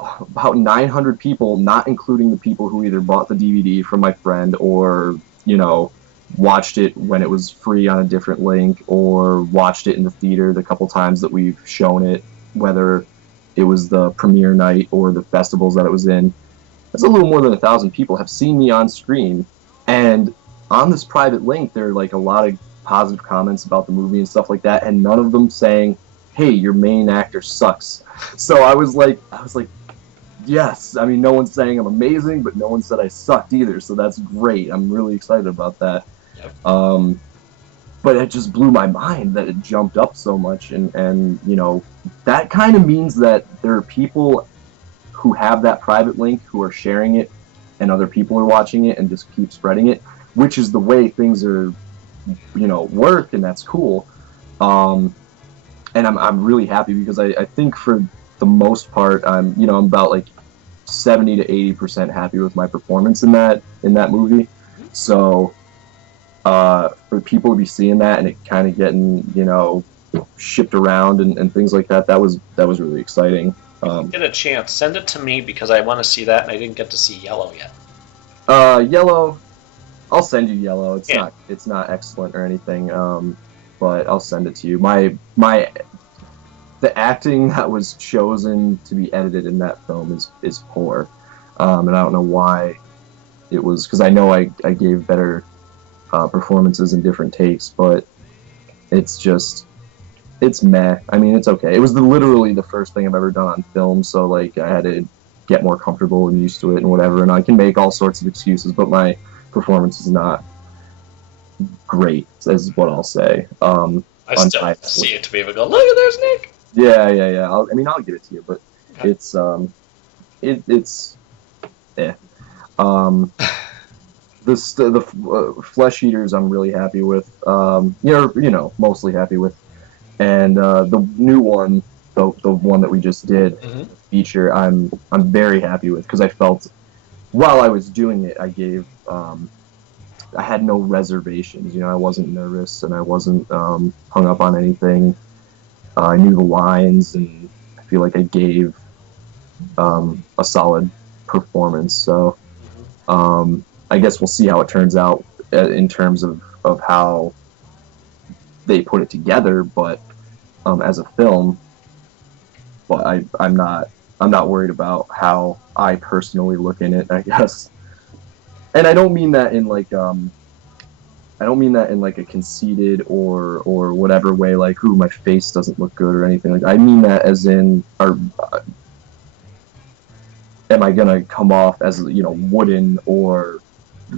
about 900 people, not including the people who either bought the DVD from my friend or, you know, watched it when it was free on a different link, or watched it in the theater the couple times that we've shown it, whether it was the premiere night or the festivals that it was in. That's a little more than 1,000 people have seen me on screen, and on this private link, there are like a lot of positive comments about the movie and stuff like that, and none of them saying, "Hey, your main actor sucks." So I was like, yes. I mean, no one's saying I'm amazing, but no one said I sucked either. So that's great. I'm really excited about that. Yep. But it just blew my mind that it jumped up so much, and you know, that kind of means that there are people who have that private link who are sharing it, and other people are watching it and just keep spreading it, which is the way things are, you know, work, and that's cool. And I'm really happy because I think for the most part I'm about like 70 to 80% happy with my performance in that movie. So for people to be seeing that and it kind of getting, you know, shipped around and things like that, that was really exciting. Get a chance, send it to me because I want to see that, and I didn't get to see Yellow yet. Yellow, I'll send you Yellow. It's not excellent or anything, but I'll send it to you. My the acting that was chosen to be edited in that film is poor, and I don't know why it was, because I know I gave better performances in different takes, but it's just it's meh. I mean, it's okay. It was literally the first thing I've ever done on film, so like I had to get more comfortable and used to it and whatever. And I can make all sorts of excuses, but my performance is not great, is what I'll say. I still have to see it to be able to go, look at there's Nick. Yeah. I'll give it to you, but Okay. it's eh. The Flesh Eaters I'm really happy with. Mostly happy with, and the new one, the one that we just did, Mhm. feature, I'm very happy with, because I felt while I was doing it, I had no reservations. I wasn't nervous, and I wasn't hung up on anything. I knew the lines, and I feel like I gave a solid performance. So I guess we'll see how it turns out in terms of how they put it together, but as a film. But I'm not worried about how I personally look in it, I guess. And I don't mean that in like a conceited or whatever way, like, ooh, my face doesn't look good or anything like that. I mean that as in, am I gonna come off as wooden or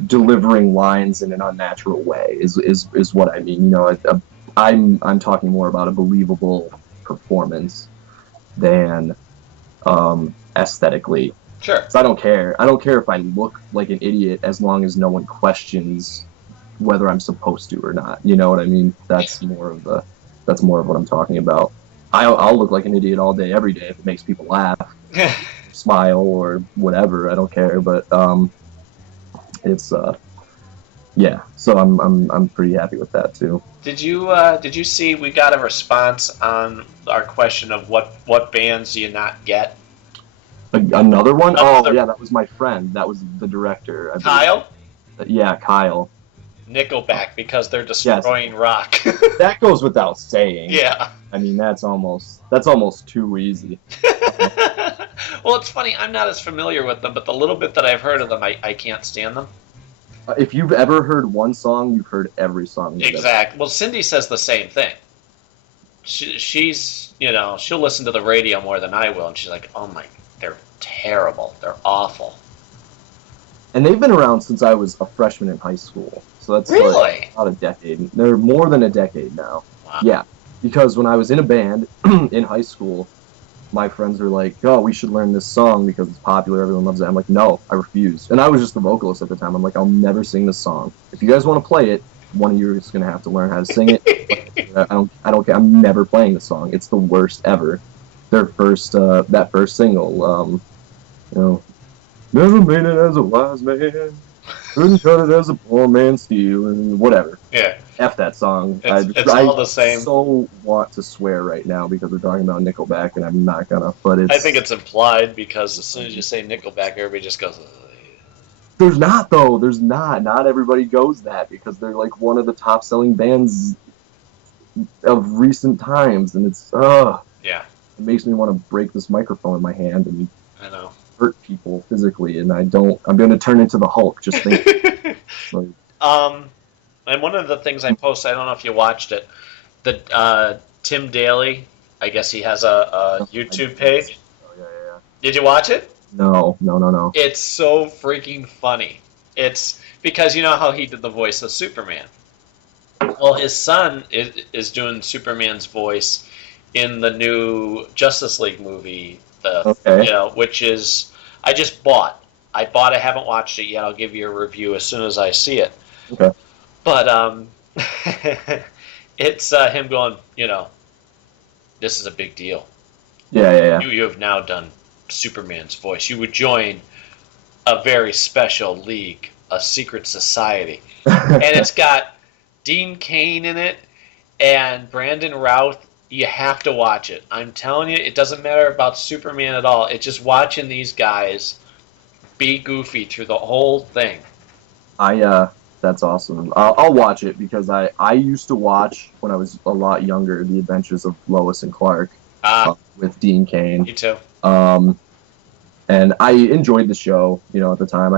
delivering lines in an unnatural way? Is what I mean. I'm talking more about a believable performance than aesthetically. Sure. So I don't care. I don't care if I look like an idiot as long as no one questions whether I'm supposed to or not. You know what I mean? That's more of what I'm talking about. I'll look like an idiot all day, every day, if it makes people laugh, smile, or whatever. I don't care. But it's yeah. So I'm pretty happy with that too. Did you see we got a response on our question of what bands do you not get? Another one? Another- Oh yeah, that was my friend. That was the director. I believe. Kyle? Yeah, Kyle. Nickelback, because they're destroying rock. That goes without saying. Yeah. I mean, that's almost too easy. Well, it's funny. I'm not as familiar with them, but the little bit that I've heard of them, I can't stand them. If you've ever heard one song, you've heard every song. Exactly. Well, Cindy says the same thing. She's, she'll listen to the radio more than I will, and she's like, oh my, they're terrible. They're awful. And they've been around since I was a freshman in high school. So that's Really? like about a decade. They're more than a decade now. Wow. Yeah. Because when I was in a band in high school, my friends were like, oh, we should learn this song because it's popular, everyone loves it. I'm like, no, I refuse. And I was just the vocalist at the time. I'm like, I'll never sing this song. If you guys want to play it, one of you is going to have to learn how to sing it. I don't care. I'm never playing the song. It's the worst ever. Their first, that first single, never made it as a wise man, couldn't cut it as a poor man steal, and whatever. Yeah. F that song. It's all the same. I so want to swear right now because we're talking about Nickelback, and I'm not gonna. But it's. I think it's implied because as soon as you say Nickelback, everybody just goes. There's not though. There's not. Not everybody goes that because they're like one of the top-selling bands of recent times, and it's Yeah. It makes me want to break this microphone in my hand and I know. hurt people physically, and I don't. I'm going to turn into the Hulk. Just think. Like, And one of the things I posted, I don't know if you watched it, the Tim Daly, I guess he has a YouTube page. Oh, yeah. Did you watch it? No. It's so freaking funny. It's because you know how he did the voice of Superman. Well, his son is doing Superman's voice in the new Justice League movie, which is I just bought. I haven't watched it yet. I'll give you a review as soon as I see it. Okay. But it's him going, this is a big deal. Yeah. You have now done Superman's voice. You would join a very special league, a secret society. And it's got Dean Cain in it and Brandon Routh. You have to watch it. I'm telling you, it doesn't matter about Superman at all. It's just watching these guys be goofy through the whole thing. That's awesome. I'll watch it because I used to watch when I was a lot younger The Adventures of Lois and Clark. with Dean Cain. Me too. And I enjoyed the show. At the time,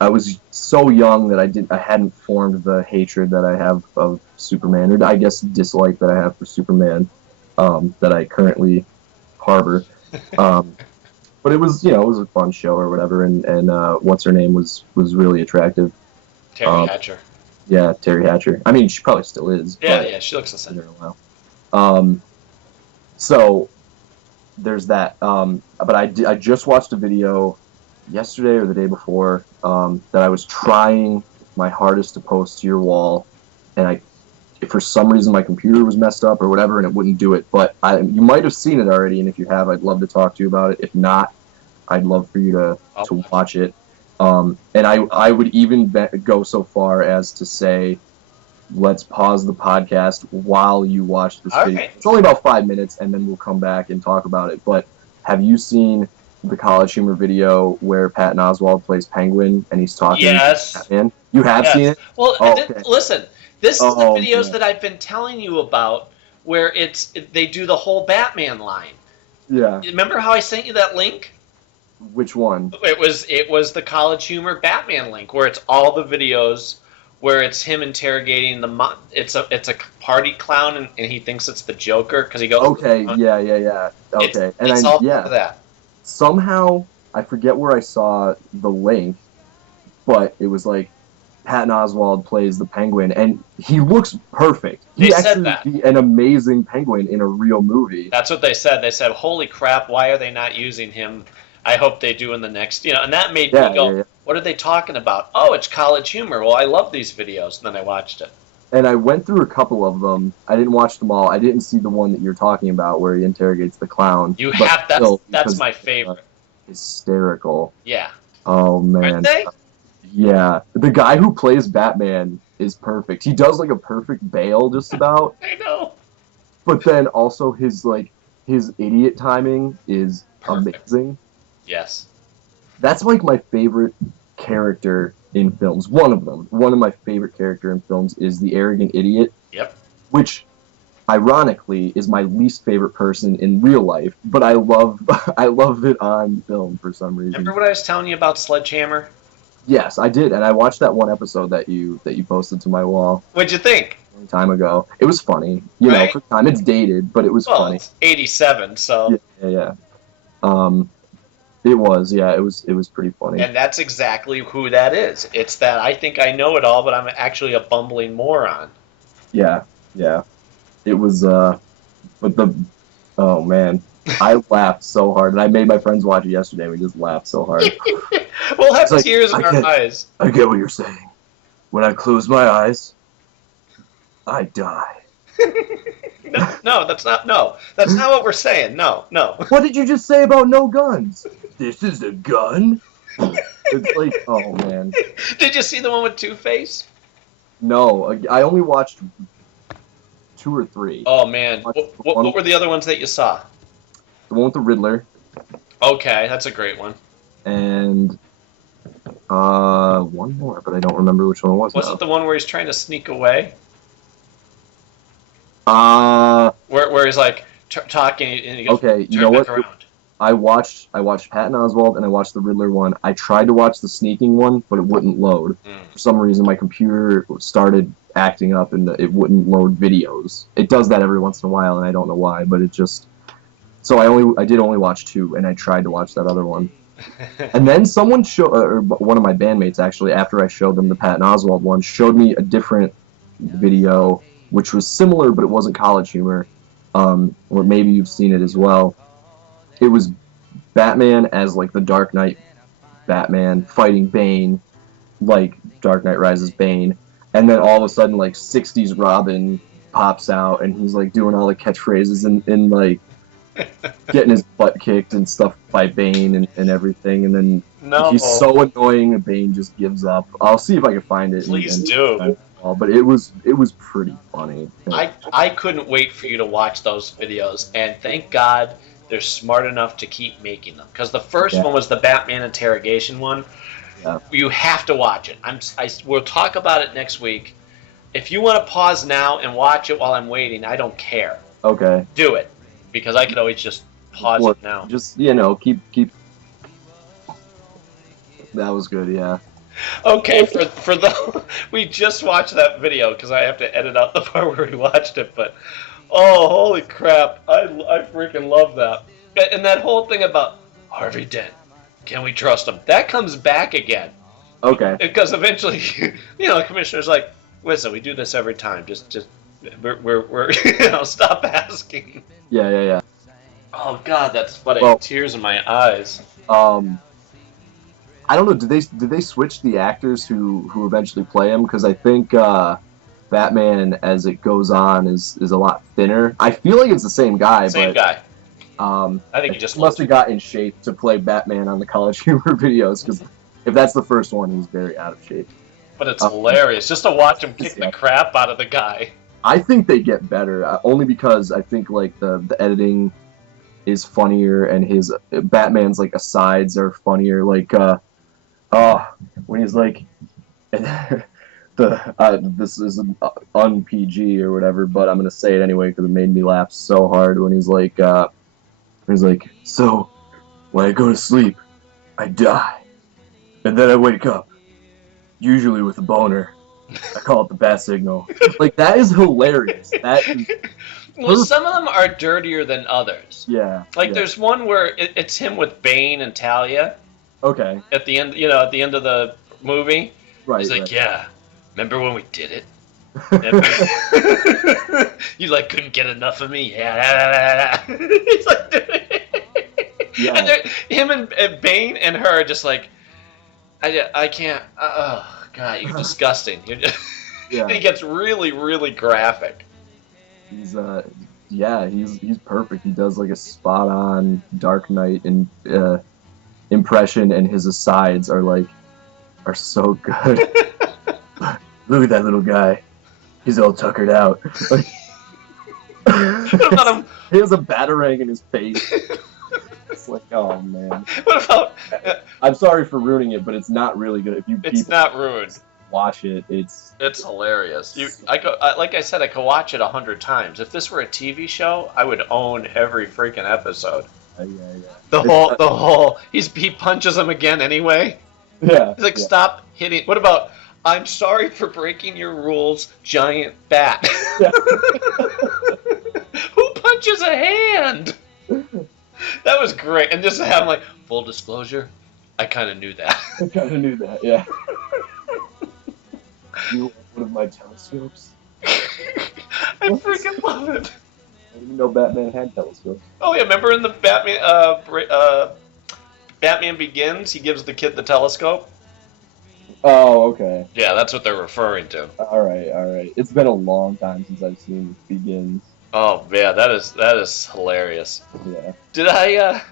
I was so young that I hadn't formed the hatred that I have of Superman, or I guess dislike that I have for Superman, that I currently harbor. But it was a fun show or whatever, and what's her name was really attractive. Terry Hatcher. Yeah, Terry Hatcher. I mean, she probably still is. Yeah, she looks the same. So there's that. But I just watched a video yesterday or the day before that I was trying my hardest to post to your wall, and for some reason my computer was messed up or whatever, and it wouldn't do it. But you might have seen it already, and if you have, I'd love to talk to you about it. If not, I'd love for you to watch it. And I would even go so far as to say, let's pause the podcast while you watch this video. It's only about 5 minutes, and then we'll come back and talk about it. But have you seen the College Humor video where Patton Oswalt plays Penguin and he's talking? Yes. To Batman? You have seen it? Well, listen, this is the videos that I've been telling you about where they do the whole Batman line. Yeah. Remember how I sent you that link? Which one? It was the College Humor Batman link where it's all the videos where it's him interrogating it's a party clown and he thinks it's the Joker because he goes. Okay, yeah. Okay, it's all for that. Somehow I forget where I saw the link, but it was like Patton Oswalt plays the Penguin, and he looks perfect. He actually would be an amazing Penguin in a real movie. That's what they said. They said, "Holy crap! Why are they not using him? I hope they do in the next." And that made me go, "What are they talking about? Oh, it's College Humor. Well, I love these videos." And then I watched it. And I went through a couple of them. I didn't watch them all. I didn't see the one that you're talking about where he interrogates the clown. That's my favorite. Hysterical. Yeah. Oh man. Aren't they? Yeah. The guy who plays Batman is perfect. He does like a perfect Bale just about. I know. But then also his idiot timing is amazing. Yes. That's like my favorite character in films. One of my favorite character in films is the arrogant idiot. Yep. Which, ironically, is my least favorite person in real life, but I love it on film for some reason. Remember what I was telling you about Sledgehammer? Yes, I did, and I watched that one episode that you posted to my wall. What'd you think? A long time ago. It was funny. You know, for the time it's dated, but it was funny. It's 87, so. Yeah. It was pretty funny. And that's exactly who that is. It's that I think I know it all, but I'm actually a bumbling moron. Yeah. It was, oh man, I laughed so hard, and I made my friends watch it yesterday, and we just laughed so hard. We'll have tears in our eyes. I get what you're saying. When I close my eyes, I die. No, that's not what we're saying. No. What did you just say about no guns? This is a gun? It's like, oh man. Did you see the one with Two-Face? No, I only watched 2 or 3. Oh man, what were the other ones that you saw? The one with the Riddler. Okay, that's a great one. And one more, but I don't remember which one it was. Was it the one where he's trying to sneak away? Where he's like talking and he goes, okay, you know what? Around. I watched Patton Oswalt and I watched the Riddler one. I tried to watch the sneaking one, but it wouldn't load. For some reason, my computer started acting up and it wouldn't load videos. It does that every once in a while, and I don't know why, but it just. So I did only watch 2, and I tried to watch that other one. And then someone or one of my bandmates actually, after I showed them the Patton Oswalt one, showed me a different video, which was similar, but it wasn't College Humor, or maybe you've seen it as well. It was Batman as like the Dark Knight Batman fighting Bane, like Dark Knight Rises Bane, and then all of a sudden like 60s Robin pops out and he's like doing all the catchphrases and like getting his butt kicked and stuff by Bane and everything, and then he's so annoying that Bane just gives up. I'll see if I can find it. Please do. But it was pretty funny. I couldn't wait for you to watch those videos, and thank God they're smart enough to keep making them. Because the first one was the Batman interrogation one. Yeah. You have to watch it. We'll talk about it next week. If you want to pause now and watch it while I'm waiting, I don't care. Okay. Do it. because I could always just pause Well, it now. Just keep. That was good. Yeah. Okay, for the we just watched that video because I have to edit out the part where we watched it. But oh, holy crap! I freaking love that. And that whole thing about Harvey Dent, can we trust him? That comes back again. Okay. Because eventually, the commissioner's like, listen, we do this every time. Just we're stop asking. Yeah. Oh God, that's funny. Well- Tears in my eyes. I don't know. Did they switch the actors who eventually play him? Because I think Batman, as it goes on, is a lot thinner. I feel like it's the same guy, Same but guy. I think he just must have got in shape to play Batman on the College Humor videos. Because if that's the first one, he's very out of shape. But it's hilarious just to watch him kick the crap out of the guy. I think they get better only because I think like the editing is funnier and his Batman's like asides are funnier. Like when he's like this is un-PG or whatever, but I'm gonna say it anyway because it made me laugh so hard when he's like so when I go to sleep I die and then I wake up usually with a boner. I call it the bat signal. Like, that is hilarious. That is Well, some of them are dirtier than others. yeah. Like yeah. there's one where it's him with Bane and Talia Okay. at the end. At the end of the movie, Right. he's like, right. "Yeah, remember when we did it? And you like couldn't get enough of me." Yeah. He's like, Yeah. and him and Bane and her are just like, I can't. Oh God, you're disgusting. You're just, Yeah. He gets really, really graphic. He's he's perfect. He does like a spot on Dark Knight impression, and his asides are so good. Look at that little guy. He's all tuckered out. What about him? He has a batarang in his face. It's like, oh man. What about? I'm sorry for ruining it, but it's not really good. If you It's people not ruined. watch it, it's Hilarious. Like I said, I could watch it 100 times. If this were a TV show, I would own every freaking episode. yeah. The whole. He punches him again anyway. Yeah. He's like, yeah. stop hitting. What about? I'm sorry for breaking your rules, giant bat. Yeah. Who punches a hand? That was great. And just to have like full disclosure, I kind of knew that. I kind of knew that, yeah. You want one of my telescopes? I freaking love it. I didn't know Batman had telescopes. Oh yeah, remember in the Batman Begins, he gives the kid the telescope. Oh, okay. Yeah, that's what they're referring to. All right. It's been a long time since I've seen Begins. Oh yeah, that is hilarious. Yeah. Did I?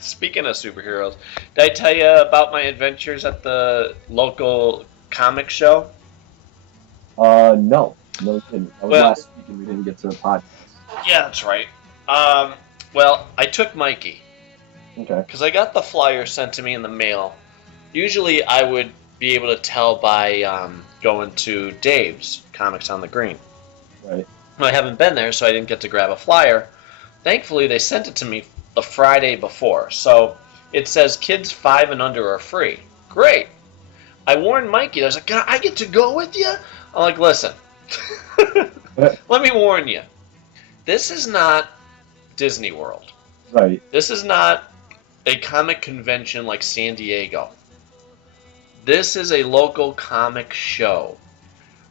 Speaking of superheroes, did I tell you about my adventures at the local comic show? No. No kidding. That was Well- last week and we didn't get to the podcast. Yeah, that's right. Well, I took Mikey Okay. because I got the flyer sent to me in the mail. Usually, I would be able to tell by going to Dave's Comics on the Green. Right. I haven't been there, so I didn't get to grab a flyer. Thankfully, they sent it to me the Friday before, so it says kids 5 and under are free. Great. I warned Mikey. I was like, I get to go with you? I'm like, listen, let me warn you. This is not Disney World. Right. This is not a comic convention like San Diego. This is a local comic show.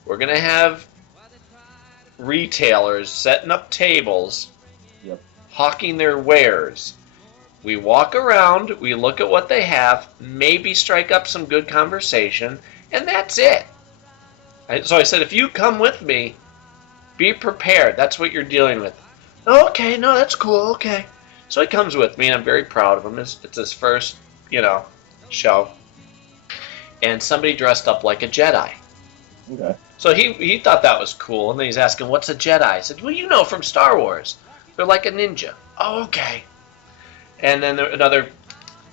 We're going to have retailers setting up tables, Yep. hawking their wares. We walk around, we look at what they have, maybe strike up some good conversation, and that's it. So I said, if you come with me, be prepared. That's what you're dealing with. Okay, no, that's cool, okay. So he comes with me, and I'm very proud of him. It's his first, show. And somebody dressed up like a Jedi. Okay. So he thought that was cool, and then he's asking, what's a Jedi? I said, well, from Star Wars. They're like a ninja. Oh, okay. And then another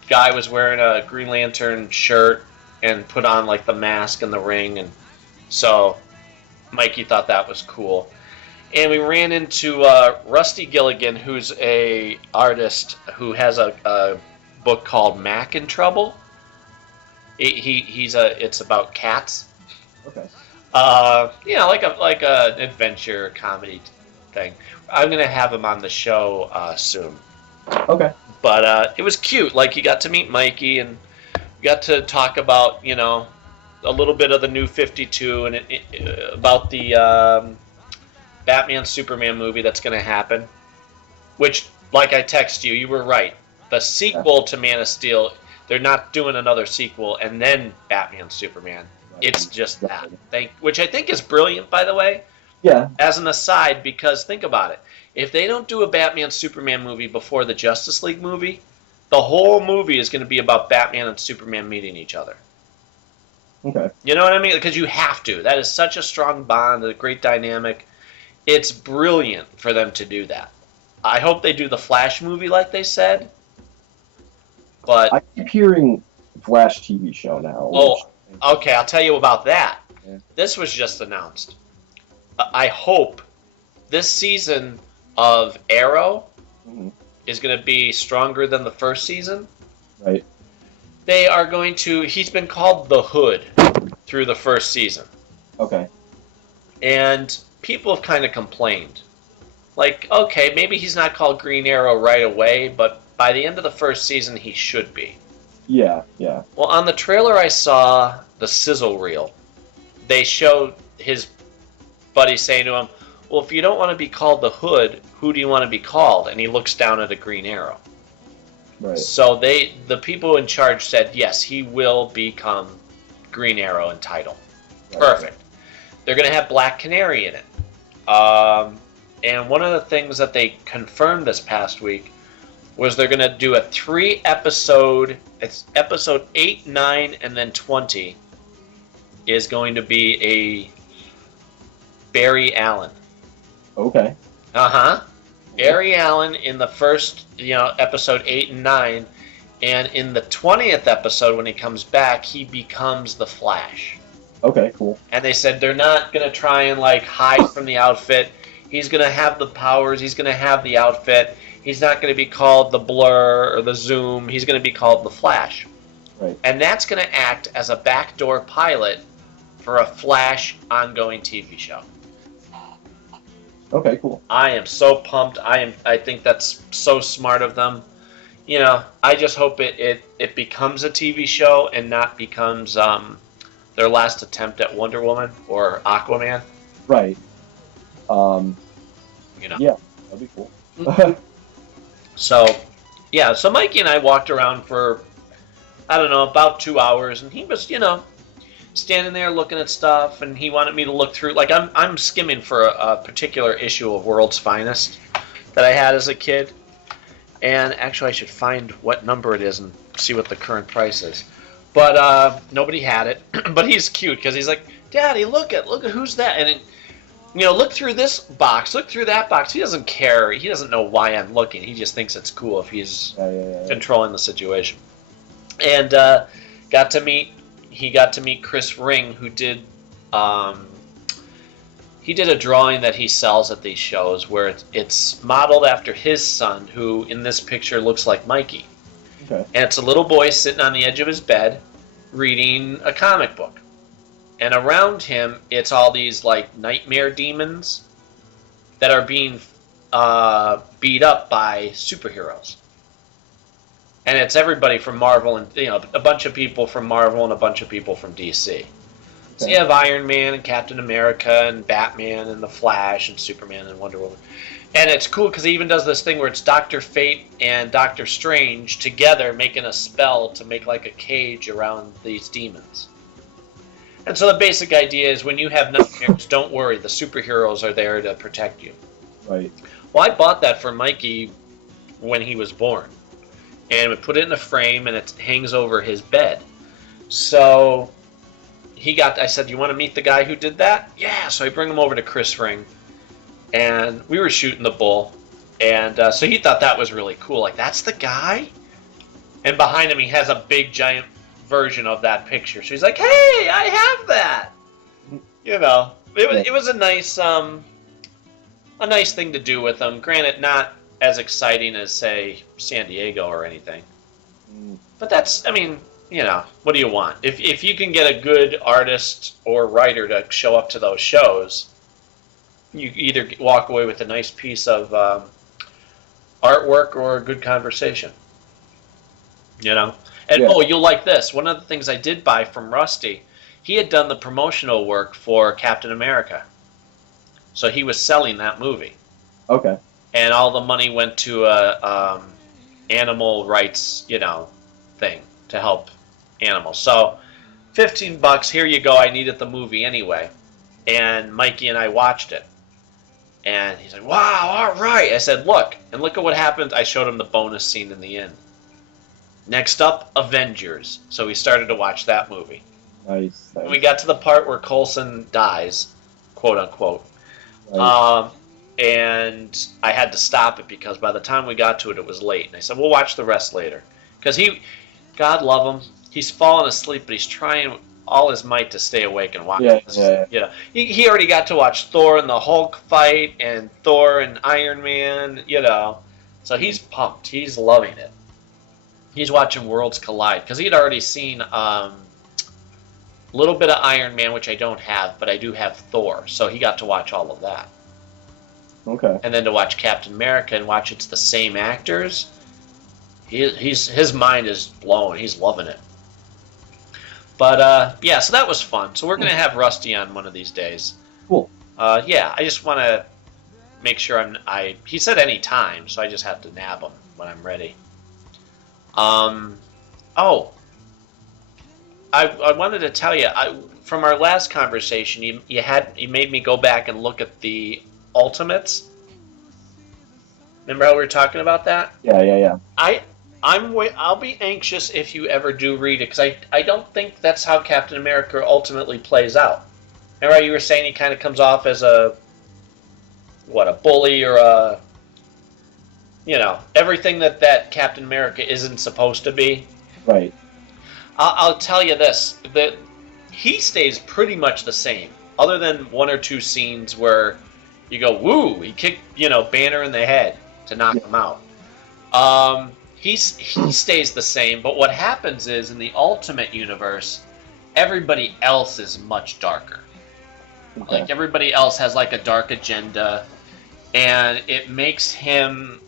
guy was wearing a Green Lantern shirt and put on, like, the mask and the ring. And so Mikey thought that was cool. and we ran into Rusty Gilligan, who's a artist who has a book called Mac in Trouble. It's about cats. Okay. Like a adventure comedy thing. I'm gonna have him on the show soon. Okay. But it was cute. Like, you got to meet Mikey, and you got to talk about, a little bit of the New 52 and about the Batman Superman movie that's going to happen. Which, like I text you, you were right. The sequel to Man of Steel, they're not doing another sequel and then Batman Superman. Right. It's just that. Which I think is brilliant, by the way. Yeah. As an aside, because think about it. If they don't do a Batman Superman movie before the Justice League movie, the whole movie is going to be about Batman and Superman meeting each other. Okay. You know what I mean? Because you have to. That is such a strong bond, a great dynamic. It's brilliant for them to do that. I hope they do the Flash movie like they said. But I keep hearing Flash TV show now. Oh, okay. I'll tell you about that. Yeah. This was just announced. I hope this season of Arrow is going to be stronger than the first season. Right. They are going to... He's been called the Hood through the first season. Okay. And people have kind of complained. Like, okay, maybe he's not called Green Arrow right away, but by the end of the first season, he should be. Yeah, yeah. Well, on the trailer I saw, the sizzle reel, they showed his buddy saying to him, well, if you don't want to be called the Hood, who do you want to be called? And he looks down at a Green Arrow. Right. So the people in charge said, yes, he will become Green Arrow in title. Right. Perfect. They're going to have Black Canary in it. And one of the things that they confirmed this past week was they're going to do a 3-episode, it's episode 8, 9, and then 20 is going to be a Barry Allen. Okay. Uh-huh. Barry Allen in the first, episode 8 and 9, and in the 20th episode when he comes back, he becomes the Flash. Okay, cool. And they said they're not going to try and, hide from the outfit. He's going to have the powers. He's going to have the outfit. He's not going to be called the Blur or the Zoom. He's going to be called the Flash. Right. And that's going to act as a backdoor pilot for a Flash ongoing TV show. Okay, cool. I am so pumped. I think that's so smart of them. I just hope it becomes a TV show and not becomes their last attempt at Wonder Woman or Aquaman. Right. Yeah, that'd be cool. So Mikey and I walked around for, I don't know, about 2 hours, and he was, standing there looking at stuff, and he wanted me to look through. I'm skimming for a particular issue of World's Finest that I had as a kid, and actually I should find what number it is and see what the current price is. But nobody had it. But he's cute because he's like, Daddy, look at who's that, and look through this box, look through that box. He doesn't care. He doesn't know why I'm looking. He just thinks it's cool if he's controlling the situation. And he got to meet Chris Ring, who did he did a drawing that he sells at these shows where it's modeled after his son, who in this picture looks like Mikey. Okay. And it's a little boy sitting on the edge of his bed reading a comic book. And around him, it's all these nightmare demons that are being beat up by superheroes. And it's everybody from Marvel and a bunch of people from Marvel and a bunch of people from DC. Okay. So you have Iron Man and Captain America and Batman and the Flash and Superman and Wonder Woman. And it's cool because he even does this thing where it's Dr. Fate and Dr. Strange together making a spell to make a cage around these demons. And so the basic idea is when you have nightmares, don't worry, the superheroes are there to protect you. Right. Well, I bought that for Mikey when he was born. And we put it in a frame, and it hangs over his bed. So I said, you want to meet the guy who did that? Yeah, so I bring him over to Chris Ring. And we were shooting the bull. And so he thought that was really cool. That's the guy? And behind him, he has a big, giant version of that picture. So he's like, hey, I have that. It was a nice a nice thing to do with them. Granted, not as exciting as, say, San Diego or anything. But that's, I mean, what do you want? If you can get a good artist or writer to show up to those shows, you either walk away with a nice piece of artwork or a good conversation. And you'll like this. One of the things I did buy from Rusty, he had done the promotional work for Captain America. So he was selling that movie. Okay. And all the money went to a animal rights, thing to help animals. So $15, here you go. I needed the movie anyway. And Mikey and I watched it. And he's like, wow, all right. I said, look at what happened. I showed him the bonus scene in the end. Next up, Avengers. So we started to watch that movie. Nice. And we got to the part where Coulson dies, quote unquote. Nice. And I had to stop it because by the time we got to it, it was late. And I said, we'll watch the rest later. Because God love him, he's fallen asleep, but he's trying all his might to stay awake and watch it. Yeah. He already got to watch Thor and the Hulk fight and Thor and Iron Man, So he's pumped. He's loving it. He's watching Worlds Collide because he had already seen a little bit of Iron Man, which I don't have, but I do have Thor. So he got to watch all of that. Okay. And then to watch Captain America and watch it's the same actors, his mind is blown. He's loving it. But so that was fun. So we're gonna have Rusty on one of these days. Cool. I just want to make sure he said any time, so I just have to nab him when I'm ready. I wanted to tell you, from our last conversation, you made me go back and look at the Ultimates. Remember how we were talking about that? Yeah. I'll be anxious if you ever do read it, because I don't think that's how Captain America ultimately plays out. Remember how you were saying he kind of comes off as a bully or everything that Captain America isn't supposed to be. Right. I'll tell you this, that he stays pretty much the same, other than one or two scenes where you go, woo, he kicked, Banner in the head to knock him out. He stays the same, but what happens is, in the Ultimate Universe, everybody else is much darker. Okay. Like, everybody else has, like, a dark agenda, and it makes him,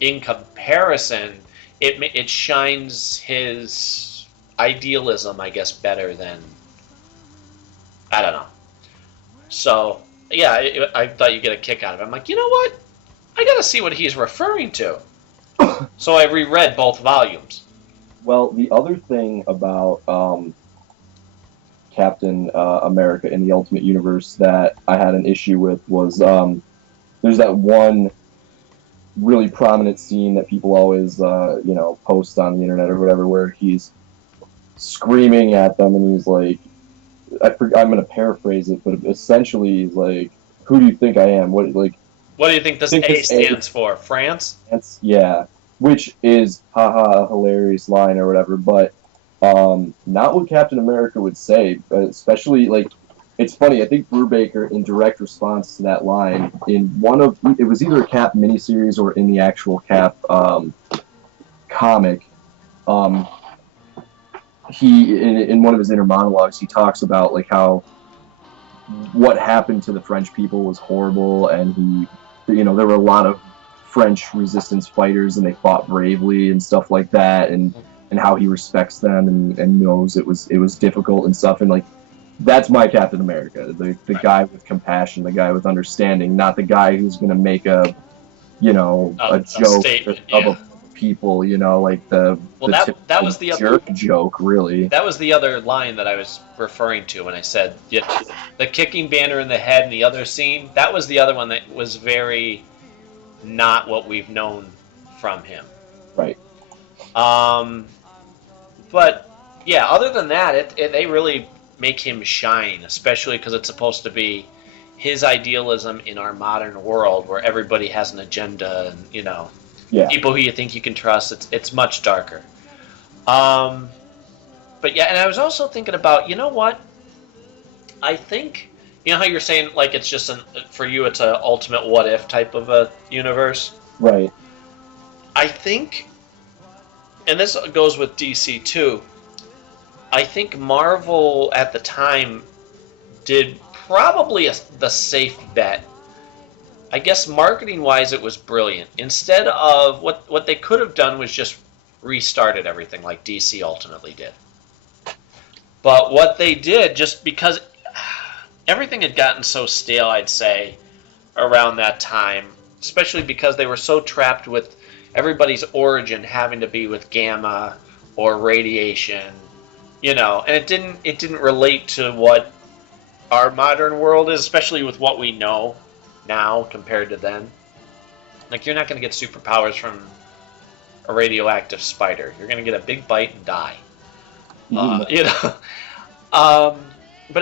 in comparison, it shines his idealism, I guess, better than, I don't know. So, yeah, I thought you'd get a kick out of it. I'm like, you know what? I gotta see what he's referring to. So I reread both volumes. Well, the other thing about Captain America in the Ultimate Universe that I had an issue with was there's that one really prominent scene that people always post on the internet or whatever, where he's screaming at them and he's like, I'm going to paraphrase it, but essentially he's like, "Who do you think I am? What do you think this A stands for? France?" Yeah, which is haha a hilarious line or whatever, but not what Captain America would say. Especially, like, it's funny. I think Brubaker, in direct response to that line, in it was either a Cap miniseries or in the actual Cap comic, he in one of his inner monologues, he talks about like how what happened to the French people was horrible, and there were a lot of French resistance fighters and they fought bravely and stuff like that, and how he respects them and knows it was difficult and stuff, and like that's my Captain America, the guy with compassion, the guy with understanding, not the guy who's going to make a joke of people, like that was the jerk joke, really. That was the other line that I was referring to when I said the kicking Banner in the head in the other scene. That was the other one that was very not what we've known from him. Right. But yeah, other than that, they really make him shine, especially because it's supposed to be his idealism in our modern world where everybody has an agenda and people who you think you can trust. It's much darker. But yeah, and I was also thinking about, you know what? I think You know how you're saying like it's just for you it's a ultimate what if type of a universe. Right. I think, and this goes with DC too. I think Marvel at the time did probably the safe bet. I guess marketing wise it was brilliant. Instead of what they could have done was just restarted everything like DC ultimately did. But what they did, just because everything had gotten so stale, I'd say, around that time, especially because they were so trapped with everybody's origin having to be with gamma or radiation, and it didn't relate to what our modern world is, especially with what we know now compared to then. Like, you're not going to get superpowers from a radioactive spider. You're going to get a big bite and die. But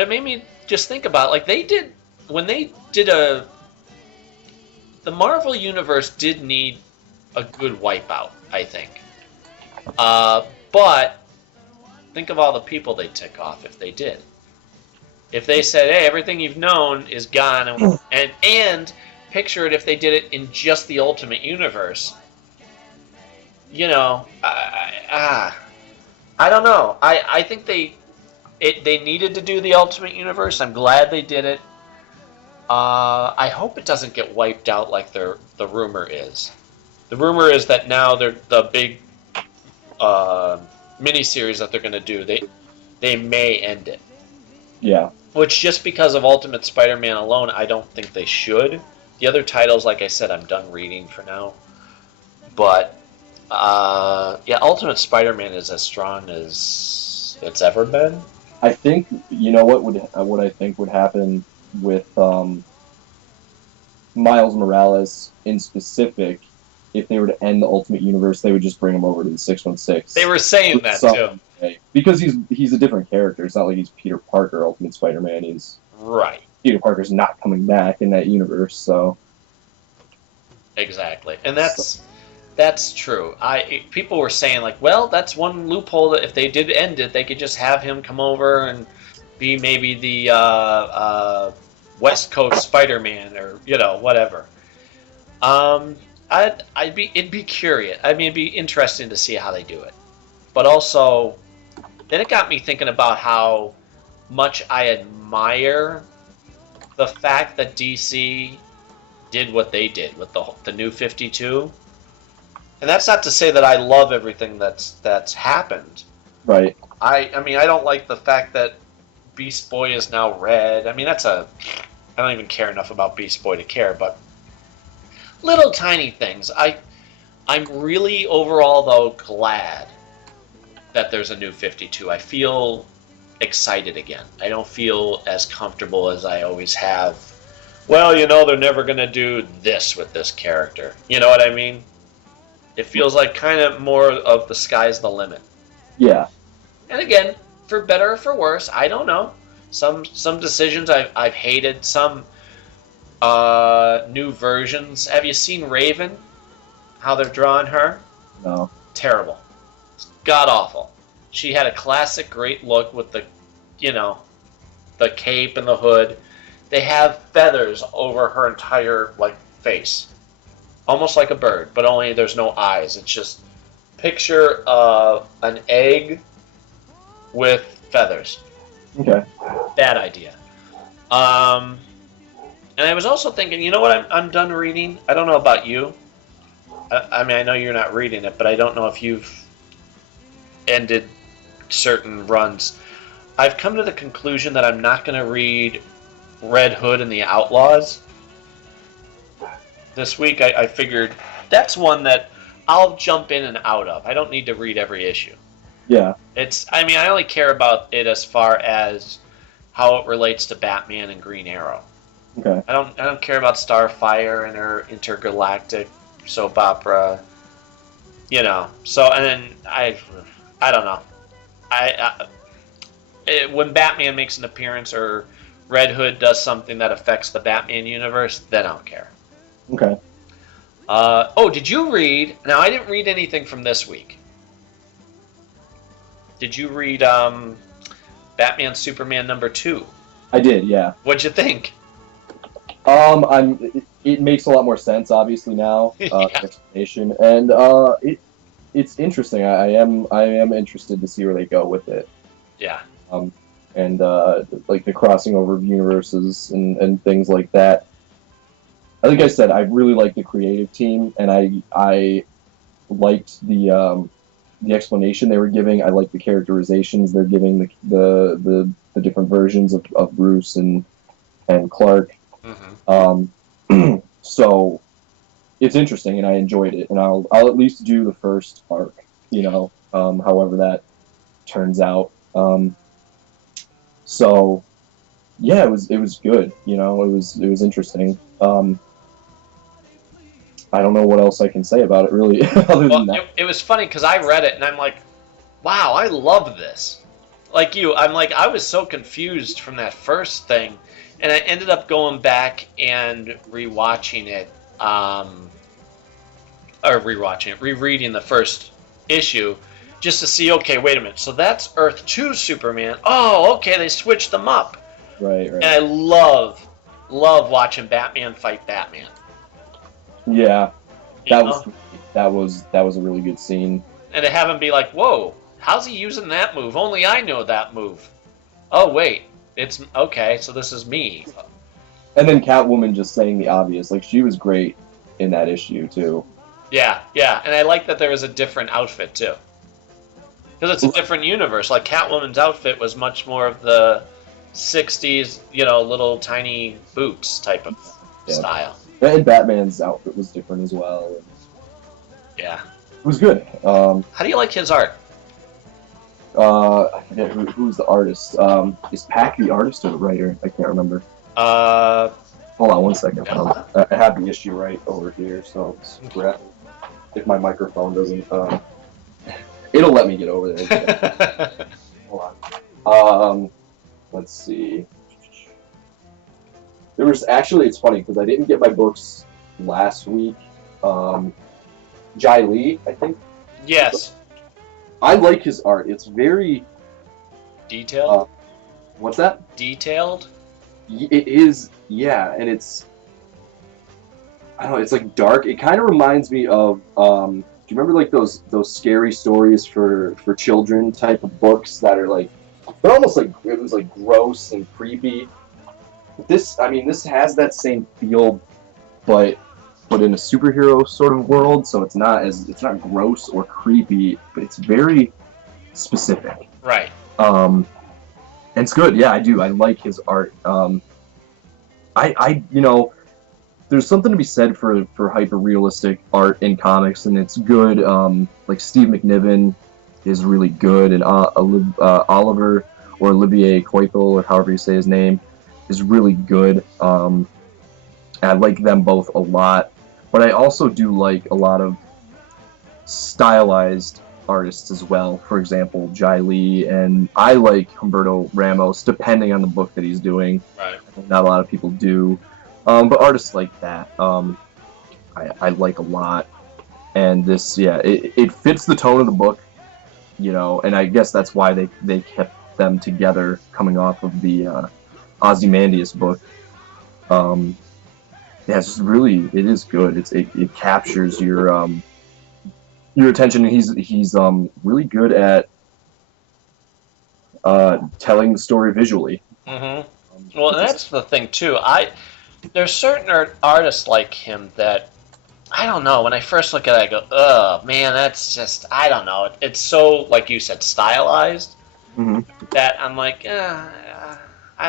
it made me just think about, like, when they did the Marvel Universe did need a good wipeout, I think. But think of all the people they'd tick off if they did. If they said, hey, everything you've known is gone, and picture it if they did it in just the Ultimate Universe. I don't know. I think they needed to do the Ultimate Universe. I'm glad they did it. I hope it doesn't get wiped out like the rumor is. The rumor is that now the big miniseries that they're going to do, they may end it. Yeah. Which, just because of Ultimate Spider-Man alone, I don't think they should. The other titles, like I said, I'm done reading for now. But, Ultimate Spider-Man is as strong as it's ever been. I think, what I think would happen with Miles Morales in specific, if they were to end the Ultimate Universe, they would just bring him over to the 616. They were saying that, too. Because he's a different character. It's not like he's Peter Parker, Ultimate Spider-Man. He's right. Peter Parker's not coming back in that universe, so exactly, and that's true. People were saying like, well, that's one loophole that if they did end it, they could just have him come over and be maybe the West Coast Spider-Man or whatever. It'd be curious. I mean, it'd be interesting to see how they do it, but also. Then it got me thinking about how much I admire the fact that DC did what they did with the New 52. And that's not to say that I love everything that's happened. Right. I mean, I don't like the fact that Beast Boy is now red. I mean, I don't even care enough about Beast Boy to care, but little tiny things. I'm really overall, though, glad that there's a New 52. I feel excited again. I don't feel as comfortable as I always have. Well, they're never going to do this with this character. You know what I mean? It feels like kind of more of the sky's the limit. Yeah. And again, for better or for worse, I don't know. Some decisions I've hated. Some new versions. Have you seen Raven? How they're drawing her? No. Terrible. God awful. She had a classic great look with the cape and the hood. They have feathers over her entire face, almost like a bird, but only there's no eyes. It's just picture an egg with feathers. Okay. Bad idea. And I was also thinking, you know what? I'm done reading. I don't know about you. I mean, I know you're not reading it, but I don't know if you've ended certain runs. I've come to the conclusion that I'm not going to read Red Hood and the Outlaws this week. I figured that's one that I'll jump in and out of. I don't need to read every issue. Yeah. I only care about it as far as how it relates to Batman and Green Arrow. Okay. I don't care about Starfire and her intergalactic soap opera. So, and then I don't know. When Batman makes an appearance or Red Hood does something that affects the Batman universe, then I'll care. Okay. Did you read? Now, I didn't read anything from this week. Did you read Batman Superman #2? I did, yeah. What'd you think? It makes a lot more sense, obviously now, Yeah. explanation, and it's interesting. I am interested to see where they go with it. Yeah. Um, and like the crossing over of universes and things like that. Like I said, I really like the creative team, and I liked the explanation they were giving. I liked the characterizations they're giving the different versions of Bruce and Clark. Hmm. So it's interesting, and I enjoyed it, and I'll at least do the first arc, however that turns out. So yeah, it was good. It was interesting. I don't know what else I can say about it really, other Well, than that. it was funny because I read it and I'm like, wow, I love this. Like you, I'm like, I was so confused from that first thing, and I ended up going back and rewatching it, rereading the first issue, just to see. Okay, wait a minute. So that's Earth 2 Superman. Oh, okay, they switched them up, Right, and I right. love watching Batman fight Batman. Yeah, You that know, was that was a really good scene. and to have him be like, whoa, how's he using that move? Only I know that move. Oh wait, it's okay. So this is me. And then Catwoman just saying the obvious, like she was great in that issue too. Yeah, yeah, and I like that there was a different outfit too, because it's a different universe. Like Catwoman's outfit was much more of the '60s, little tiny boots type of Yeah. style. And Batman's outfit was different as well. Yeah. It was good. How do you like his art? I forget who's the artist. Is Pack the artist or the writer? I can't remember. Uh, Hold on one second. Yeah. I have the issue right over here, so if my microphone doesn't, it'll let me get over there. Hold on. Let's see. There was actually, it's funny because I didn't get my books last week. Jai Lee, I think. yes. I like his art. It's very. Detailed. What's that? Detailed. It is, yeah, and it's. I don't know. It's like dark. It kind of reminds me of. Do you remember like those scary stories for children type of books that are like, they're almost like it was like gross and creepy. This has that same feel, but in a superhero sort of world. So it's not gross or creepy, but it's very specific. Right. And it's good. Yeah, I do. I like his art. There's something to be said for hyper realistic art in comics, and it's good. Like Steve McNiven is really good, and Oliver or Olivier Coipel, or however you say his name, is really good. I like them both a lot, but I also do like a lot of stylized artists as well. For example, Jai Lee, and I like Humberto Ramos, depending on the book that he's doing. Right. Not a lot of people do, but artists like that, I like a lot. And this, yeah, it fits the tone of the book, and I guess that's why they kept them together coming off of the Ozymandias book. Yeah, it's just really, it is good. It captures your attention, and he's really good at telling the story visually. Mm-hmm. Well, that's the thing too. There's certain artists like him that I don't know. When I first look at it, I go, "Oh man, that's just I don't know." It's so, like you said, stylized that I'm like, I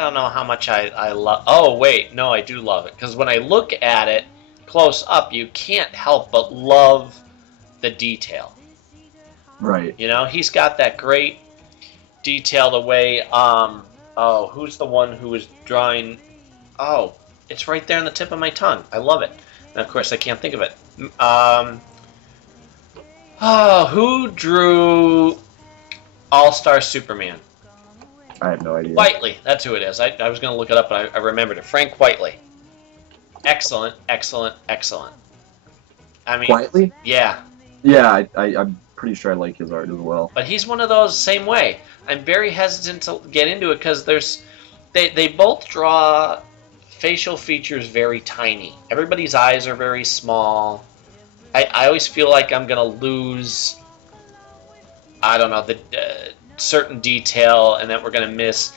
don't know how much I love. Oh wait, no, I do love it, because when I look at it close up, you can't help but love the detail. Right. He's got that great detail. The way, who's the one who was drawing? Oh, it's right there on the tip of my tongue. I love it. And of course, I can't think of it. Who drew All-Star Superman? I have no idea. Whiteley, that's who it is. I was going to look it up, but I remembered it. Frank Whiteley. Excellent, excellent, excellent. I mean, Quietly? yeah. Yeah, I'm pretty sure I like his art as well. But he's one of those same way. I'm very hesitant to get into it because there's They both draw facial features very tiny. Everybody's eyes are very small. I always feel like I'm gonna lose, I don't know, the certain detail, and that we're gonna miss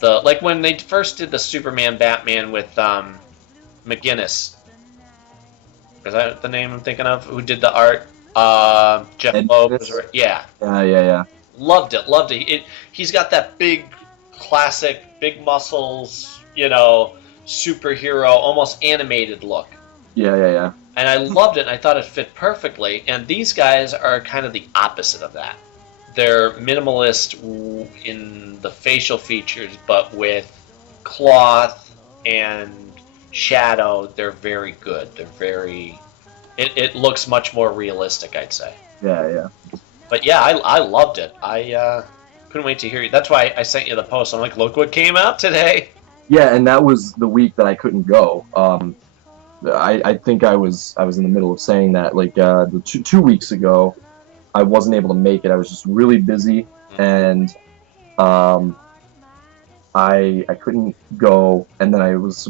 the, like when they first did the Superman Batman with McGinnis. Is that the name I'm thinking of? Who did the art? Jeff Ed Loeb McGinnis? was right. Yeah, Yeah. loved it. He's got that big, classic, big muscles, superhero, almost animated look. Yeah. And I loved it, and I thought it fit perfectly. And these guys are kind of the opposite of that. They're minimalist in the facial features, but with cloth and shadow, they're very good. They're very... It looks much more realistic, I'd say. Yeah. But yeah, I loved it. I couldn't wait to hear you. That's why I sent you the post. I'm like, look what came out today. Yeah, and that was the week that I couldn't go. I think I was in the middle of saying that, like, the 2 weeks ago, I wasn't able to make it. I was just really busy, and I couldn't go. And then I was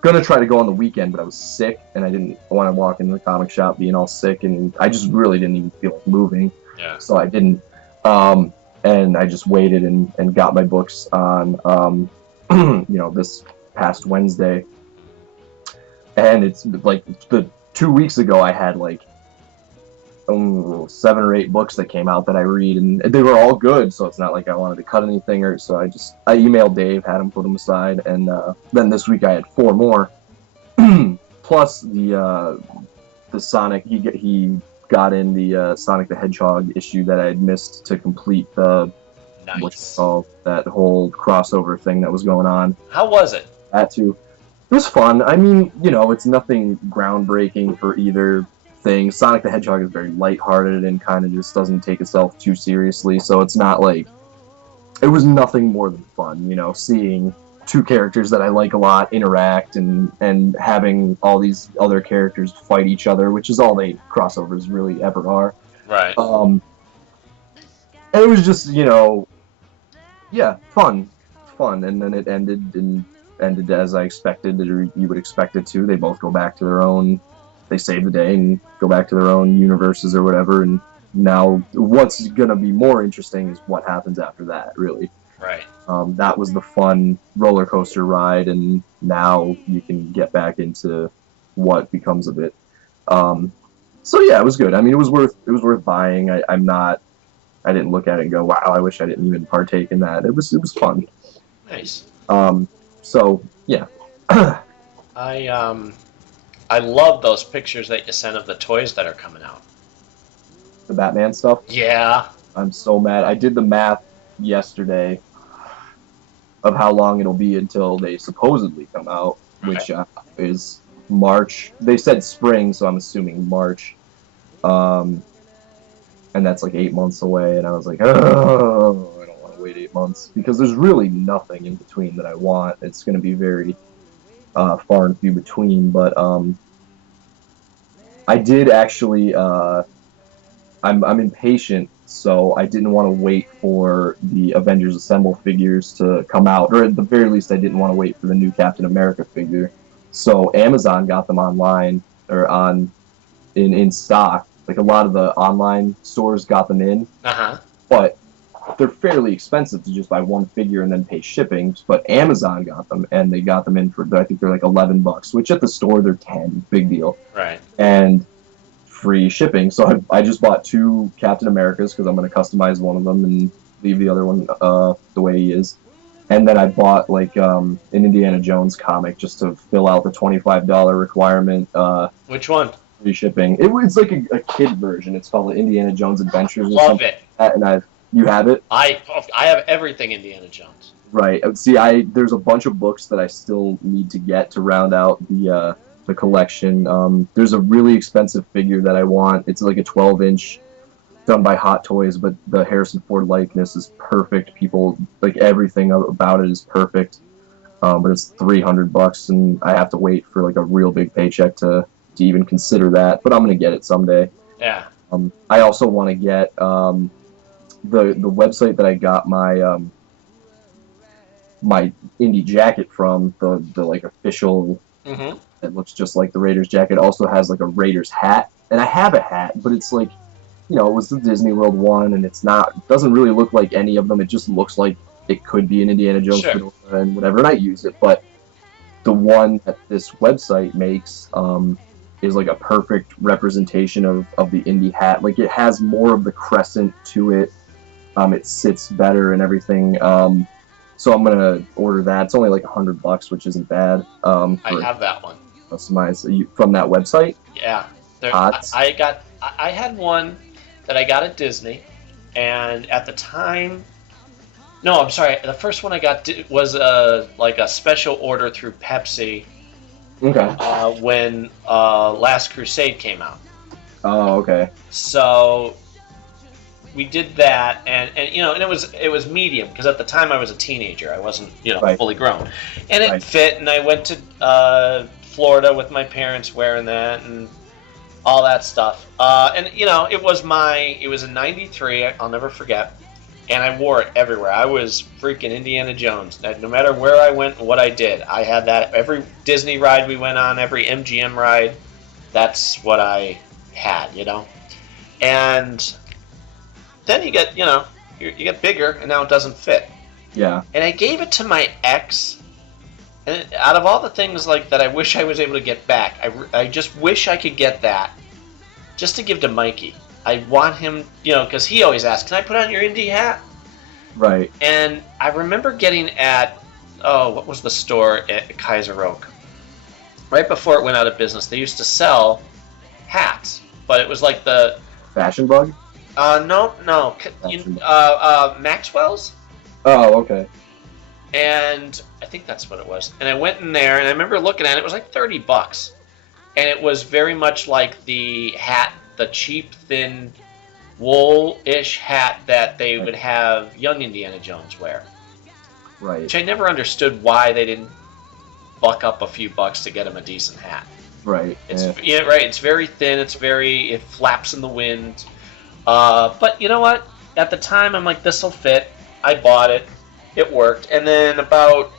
gonna try to go on the weekend, but I was sick, and I didn't want to walk into the comic shop being all sick, and I just really didn't even feel like moving. Yeah. So I didn't. And I just waited and got my books on, this past Wednesday. And it's like the 2 weeks ago, I had like 7 or 8 books that came out that I read, and they were all good. So it's not like I wanted to cut anything, or so I emailed Dave, had him put them aside, and then this week I had 4 more, plus the Sonic. He got in the Sonic the Hedgehog issue that I had missed to complete the what's called that whole crossover thing that was going on. How was it? That too. It was fun. I mean, it's nothing groundbreaking for either thing. Sonic the Hedgehog is very lighthearted and kind of just doesn't take itself too seriously, so it's not like... It was nothing more than fun, seeing 2 characters that I like a lot interact and having all these other characters fight each other, which is all they crossovers really ever are. Right. And it was just, fun, and then it ended as I expected, or you would expect it to. They both go back to their own, they save the day and go back to their own universes or whatever, and now what's going to be more interesting is what happens after that, really. Right. That was the fun roller coaster ride, and now you can get back into what becomes of it. So yeah, it was good. I mean, it was worth buying. I didn't look at it and go, wow, I wish I didn't even partake in that. It was fun. Nice. So yeah. I love those pictures that you sent of the toys that are coming out. The Batman stuff? Yeah. I'm so mad. I did the math yesterday of how long it'll be until they supposedly come out, which is March. They said spring, so I'm assuming March. And that's like 8 months away, and I was like, oh, I don't want to wait 8 months, because there's really nothing in between that I want. It's going to be very far and few between, but I did actually, I'm impatient, so I didn't want to wait for the Avengers Assemble figures to come out, or at the very least I didn't want to wait for the new Captain America figure. So Amazon got them online, or in stock. Like, a lot of the online stores got them in, but they're fairly expensive to just buy one figure and then pay shipping. But Amazon got them, and they got them in for, I think they're like $11, which at the store they're 10, big deal. Right. And free shipping. So I just bought 2 Captain Americas because I'm going to customize one of them and leave the other one the way he is. And then I bought like an Indiana Jones comic just to fill out the $25 requirement. Which one? Free shipping. It's like a kid version. It's called Indiana Jones Adventures. Love it. And you have it? I have everything Indiana Jones. Right. See, there's a bunch of books that I still need to get to round out the collection. There's a really expensive figure that I want. It's like a 12-inch, done by Hot Toys, but the Harrison Ford likeness is perfect. People, like, everything about it is perfect. But it's $300, and I have to wait for like a real big paycheck to even consider that. But I'm gonna get it someday. Yeah. I also want to get the website that I got my my indie jacket from, the like official. Mm-hmm. It looks just like the Raiders jacket. Also has like a Raiders hat, and I have a hat, but it's like, it was the Disney World one, and it's not. It doesn't really look like any of them. It just looks like it could be an Indiana Jones Sure. fedora and whatever, and I use it. But the one that this website makes is like a perfect representation of the indie hat. Like it has more of the crescent to it. It sits better and everything. So I'm gonna order that. It's only like $100, which isn't bad. I have that one. Customize from that website. Yeah. There, Odds. I had one that I got at Disney, and at the time, no, I'm sorry. The first one I got was like a special order through Pepsi Okay. when Last Crusade came out. Oh, okay. So we did that, and it was medium because at the time I was a teenager. I wasn't Right. fully grown, and it Right. fit. And I went to Florida with my parents wearing that and all that stuff. And it was in '93. I'll never forget. And I wore it everywhere. I was freaking Indiana Jones. No matter where I went and what I did, I had that. Every Disney ride we went on, every MGM ride, that's what I had, And then you get, you get bigger, and now it doesn't fit. Yeah. And I gave it to my ex. And out of all the things like that, I wish I was able to get back. I just wish I could get that, just to give to Mikey. I want him, because he always asks, "Can I put on your indie hat?" Right. And I remember getting at, what was the store at Kaiser Oak? Right before it went out of business, they used to sell hats, but it was like the Fashion Bug. no, Maxwell's. Oh, okay. And I think that's what it was. And I went in there, and I remember looking at it. It was like $30, and it was very much like the hat, the cheap, thin, wool-ish hat that they would have young Indiana Jones wear. Right. Which I never understood why they didn't buck up a few bucks to get him a decent hat. Right. It's Yeah. right. It's very thin. It flaps in the wind. But you know what? At the time, I'm like, this will fit. I bought it. It worked. And then about,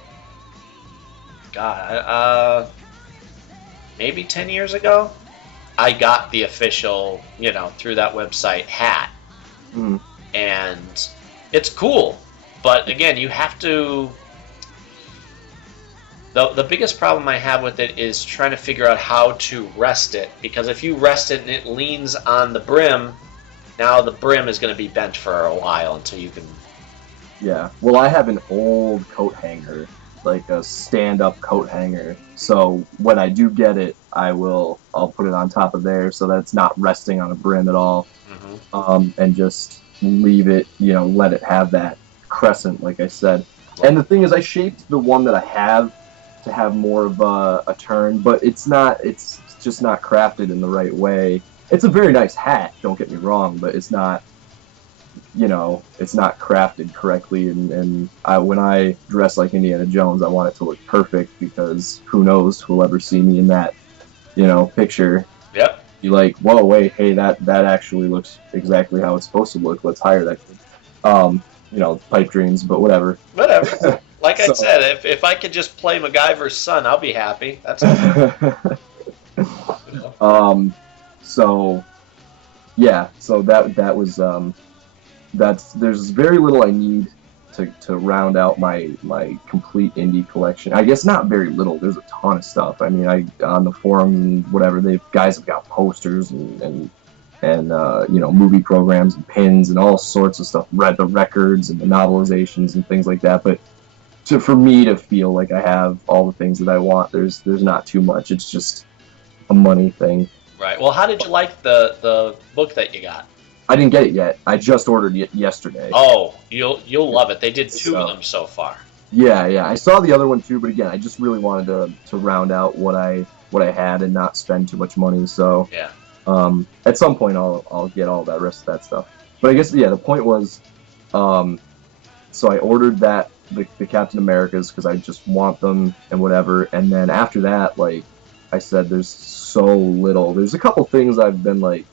maybe 10 years ago, I got the official, through that website hat. Mm. And it's cool. But again, you have to. The biggest problem I have with it is trying to figure out how to rest it, because if you rest it and it leans on the brim, now the brim is going to be bent for a while until you can. Yeah. Well, I have an old coat hanger, like a stand-up coat hanger. So when I do get it, I'll put it on top of there so that it's not resting on a brim at all, and just leave it, let it have that crescent, like I said. And the thing is, I shaped the one that I have to have more of a turn, but it's just not crafted in the right way. It's a very nice hat, don't get me wrong, but it's not, it's not crafted correctly. And when I dress like Indiana Jones, I want it to look perfect, because who knows who'll ever see me in that, picture. Yep. Be like, whoa, wait, hey, that actually looks exactly how it's supposed to look. Let's hire that kid. Pipe dreams, but whatever. Whatever. Like I So- said, if I could just play MacGyver's son, I'll be happy. That's So yeah, so that was there's very little I need to round out my complete indie collection. I guess not very little. There's a ton of stuff. I mean, on the forums and whatever, guys have got posters and movie programs and pins and all sorts of stuff. Read the records and the novelizations and things like that. But for me to feel like I have all the things that I want, there's not too much. It's just a money thing. right. Well, how did you like the book that you got? I didn't get it yet. I just ordered it yesterday. Oh, you'll love it. They did two of So- them so far. Yeah. I saw the other one too, but again, I just really wanted to round out what I had and not spend too much money. So Yeah. at some point I'll get all that rest of that stuff. But I guess the point was, so I ordered the Captain Americas because I just want them and whatever. And then after that, like I said, there's so little. There's a couple things I've been like,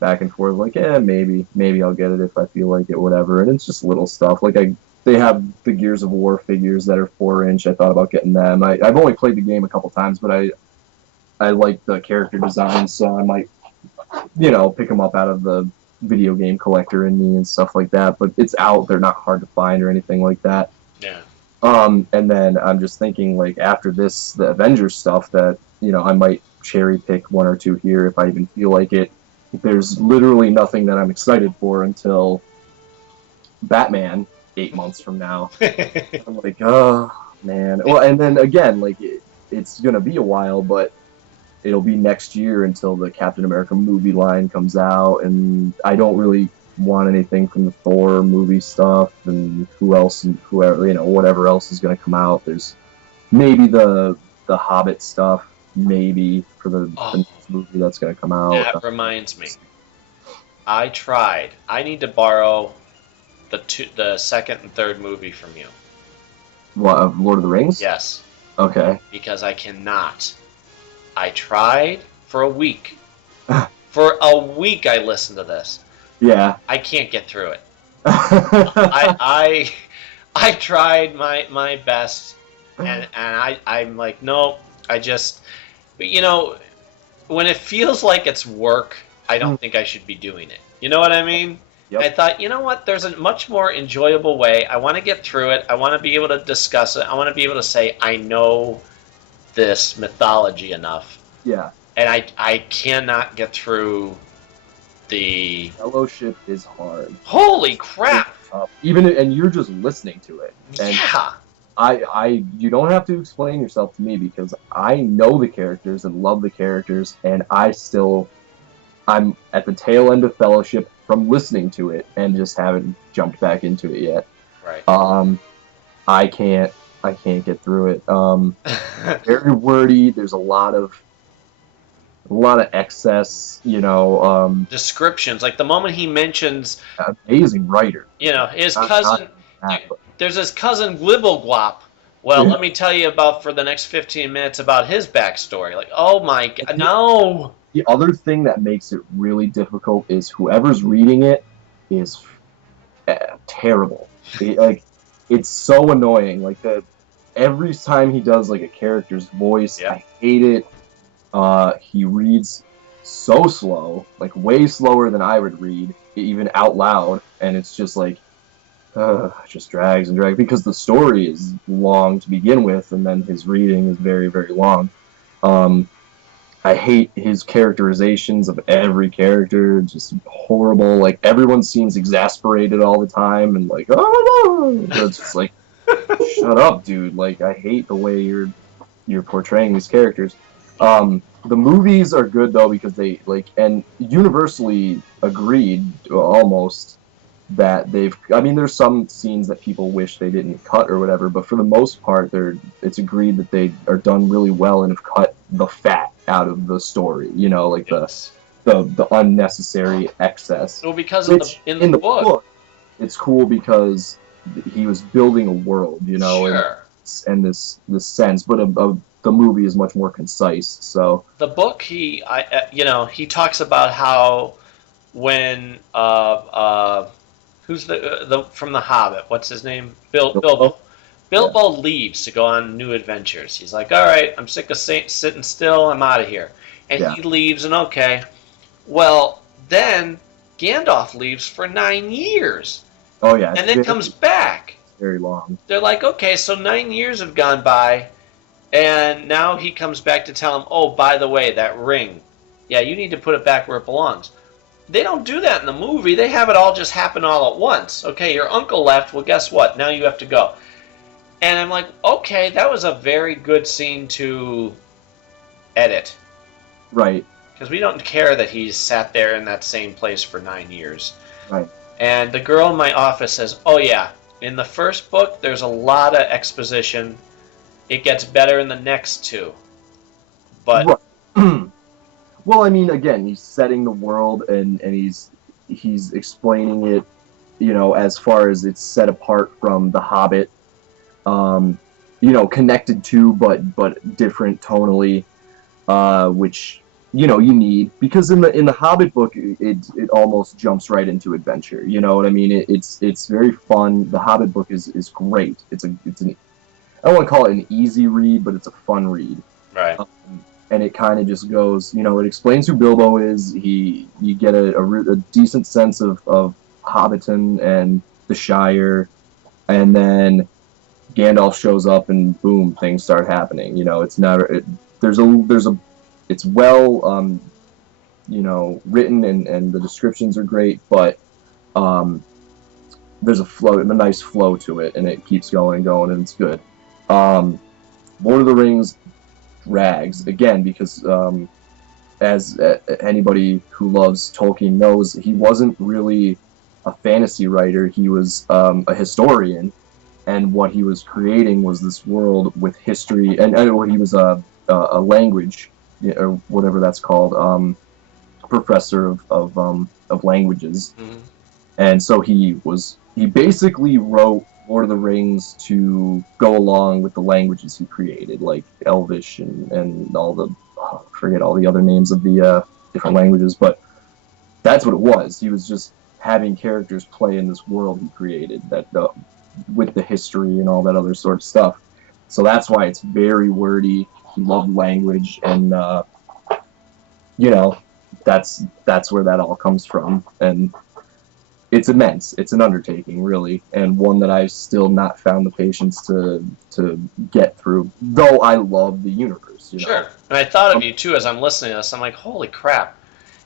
back and forth, like, maybe I'll get it if I feel like it, whatever. And it's just little stuff. Like they have the Gears of War figures that are 4-inch. I thought about getting them. I've only played the game a couple times, but I like the character design, so I might, pick them up out of the video game collector in me and stuff like that. But it's out; they're not hard to find or anything like that. Yeah. And then I'm just thinking, like, after this, the Avengers stuff, that I might cherry pick one or two here if I even feel like it. There's literally nothing that I'm excited for until Batman 8 months from now. I'm like, oh man. Well, and then again, like it's gonna be a while, but it'll be next year until the Captain America movie line comes out, and I don't really want anything from the Thor movie stuff, and whoever, whatever else is gonna come out. There's maybe the Hobbit stuff, maybe for the next movie that's gonna come out. That reminds me. I tried. I need to borrow the second and third movie from you. What, of Lord of the Rings? Yes. Okay. Because I cannot. I tried for a week. For a week I listened to this. Yeah. I can't get through it. I tried my best, and I'm like, no, I just, when it feels like it's work, I don't think I should be doing it. You know what I mean? Yep. I thought, you know what, there's a much more enjoyable way. I want to get through it. I want to be able to discuss it. I want to be able to say, I know this mythology enough. Yeah. And I cannot get through the... Fellowship is hard. Holy crap! And you're just listening to it. And yeah. You don't have to explain yourself to me, because I know the characters and love the characters, and I'm at the tail end of Fellowship from listening to it and just haven't jumped back into it yet. Right. I can't get through it. Very wordy. There's a lot of excess, descriptions. Like the moment he mentions, amazing writer. His cousin. There's his cousin Glibbleglop. Well, let me tell you for the next 15 minutes about his backstory. Like, oh my god, no. The other thing that makes it really difficult is whoever's reading it is terrible. It's so annoying. Like every time he does like a character's voice, I hate it. He reads so slow, like way slower than I would read, even out loud, and it's just like, it just drags and drags, because the story is long to begin with, and then his reading is very, very long. I hate his characterizations of every character, just horrible. Like, everyone seems exasperated all the time, and like, oh, it's just like, shut up, dude. Like, I hate the way you're portraying these characters. The movies are good though, because they and universally agreed almost that there's some scenes that people wish they didn't cut or whatever, but for the most part it's agreed that they are done really well and have cut the fat out of the story, the unnecessary excess. Well, because in the book, it's cool because he was building a world, sure. and this sense, but the movie is much more concise. So the book, he talks about how when who's the from the Hobbit? What's his name? Bilbo. Bilbo leaves to go on new adventures. He's like, all right, I'm sick of sitting still. I'm out of here. And he leaves, and okay. Well, then Gandalf leaves for 9 years. Oh yeah. And then comes back. Very long. They're like, okay, so 9 years have gone by, and now he comes back to tell him, oh, by the way, that ring, yeah, you need to put it back where it belongs. They don't do that in the movie. They have it all just happen all at once. Okay, your uncle left. Well, guess what? Now you have to go. And I'm like, okay, that was a very good scene to edit. Right. Because we don't care that he's sat there in that same place for 9 years. Right. And the girl in my office says, oh, yeah, in the first book, there's a lot of exposition. It gets better in the next two. But... Right. Well, I mean, again, he's setting the world, and he's explaining it, as far as it's set apart from The Hobbit, connected to, but different tonally, which you need, because in the Hobbit book it almost jumps right into adventure. You know what I mean? It's very fun. The Hobbit book is great. It's an I don't want to call it an easy read, but it's a fun read. Right. Um, and it kind of just goes, it explains who Bilbo is. You get a decent sense of Hobbiton and the Shire, and then Gandalf shows up, and boom, things start happening. It's never it's well written, and the descriptions are great, but there's a nice flow to it, and it keeps going and going, and it's good. Lord of the Rings drags again because as anybody who loves Tolkien knows, he wasn't really a fantasy writer. He was a historian, and what he was creating was this world with history, and or he was a language, or whatever that's called, professor of languages. Mm-hmm. And so he basically wrote Lord of the Rings to go along with the languages he created, like Elvish and all the forget all the other names of the different languages, but that's what it was. He was just having characters play in this world he created that with the history and all that other sort of stuff. So that's why it's very wordy. He loved language, and that's where that all comes from. And it's immense. It's an undertaking, really, and one that I've still not found the patience to get through. Though I love the universe. Sure. And I thought of you too as I'm listening to this. I'm like, holy crap!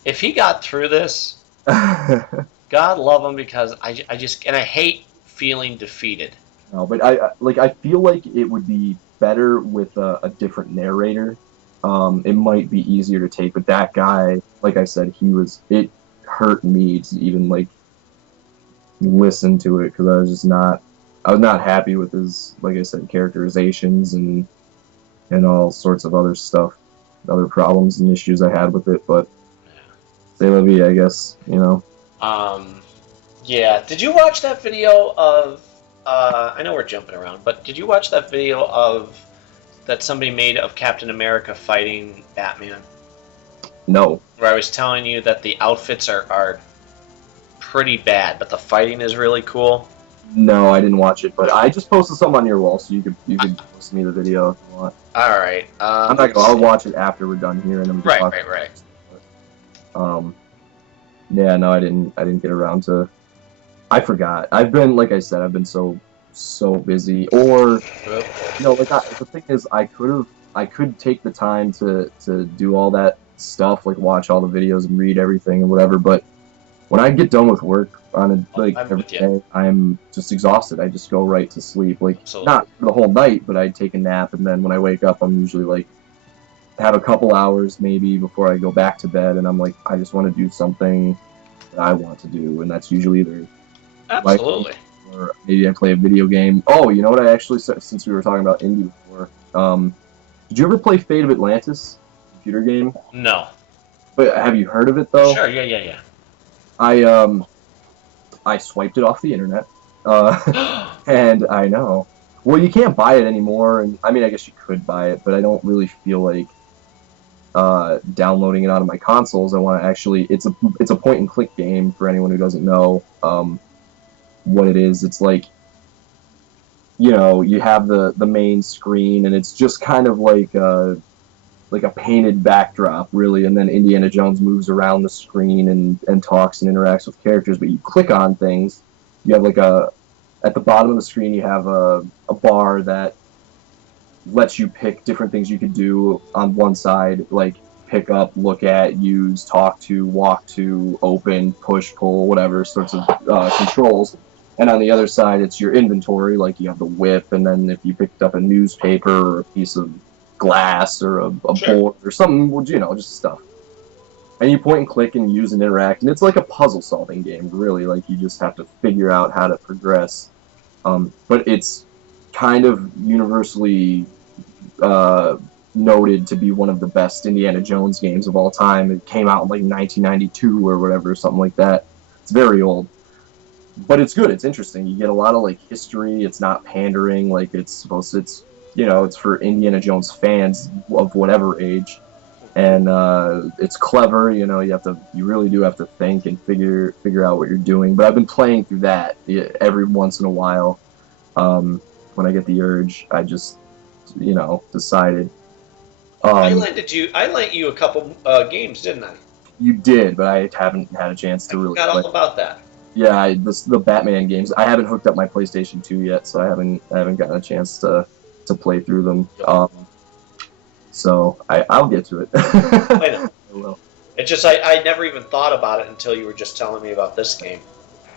If he got through this, God love him, because I just, and I hate feeling defeated. No, but I feel like it would be better with a different narrator. It might be easier to take, but that guy, like I said, it hurt me to even listen to it, because I was not happy with his, like I said, characterizations and all sorts of other stuff, other problems and issues I had with it. But c'est la vie, I guess, Yeah. Did you watch that video of? I know we're jumping around, but did you watch that video that somebody made of Captain America fighting Batman? No. Where I was telling you that the outfits are pretty bad, but the fighting is really cool. No, I didn't watch it, but I just posted something on your wall, so you could post me the video if you want. All right. I'm not gonna. I'll watch it after we're done here, and I'm just right. Yeah, no, I didn't get around to. I forgot. Like I said, I've been so busy. Or, the thing is, I could take the time to do all that stuff, like watch all the videos and read everything and whatever. But when I get done with work every day, I'm just exhausted. I just go right to sleep. Absolutely. Not for the whole night, but I take a nap, and then when I wake up, I'm usually have a couple hours maybe before I go back to bed, and I'm like, I just want to do something that I want to do, and that's usually either absolutely, or maybe I play a video game. Oh, you know what I actually said, since we were talking about indie before, did you ever play Fate of Atlantis, computer game? No. But have you heard of it though? Sure, yeah. I swiped it off the internet, and I know. Well, you can't buy it anymore, and I mean, I guess you could buy it, but I don't really feel like downloading it onto my consoles. I want to actually. It's a point and click game for anyone who doesn't know what it is. It's you have the main screen, and it's just kind of like a painted backdrop, really, and then Indiana Jones moves around the screen and talks and interacts with characters. But you click on things. You have at the bottom of the screen, you have a bar that lets you pick different things you could do on one side, like pick up, look at, use, talk to, walk to, open, push, pull, whatever sorts of controls. And on the other side, it's your inventory, like you have the whip, and then if you picked up a newspaper or a piece of glass or a board or something, just stuff. And you point and click and use and interact, and it's like a puzzle-solving game, really. Like, you just have to figure out how to progress. But it's kind of universally noted to be one of the best Indiana Jones games of all time. It came out in 1992 or whatever, something like that. It's very old. But it's good. It's interesting. You get a lot of history. It's not pandering like it's supposed to. It's for Indiana Jones fans of whatever age. and it's clever. You know, you really do have to think and figure out what you're doing. But I've been playing through that every once in a while. When I get the urge, I just, decided. I Um, lent you. I lent you a couple games, didn't I? you did, but I haven't had a chance I to really forgot play. all about that. Yeah, the Batman games. I haven't hooked up my PlayStation 2 yet, so I haven't gotten a chance to play through them. So I'll get to it. I know. I will. It's just I never even thought about it until you were just telling me about this game.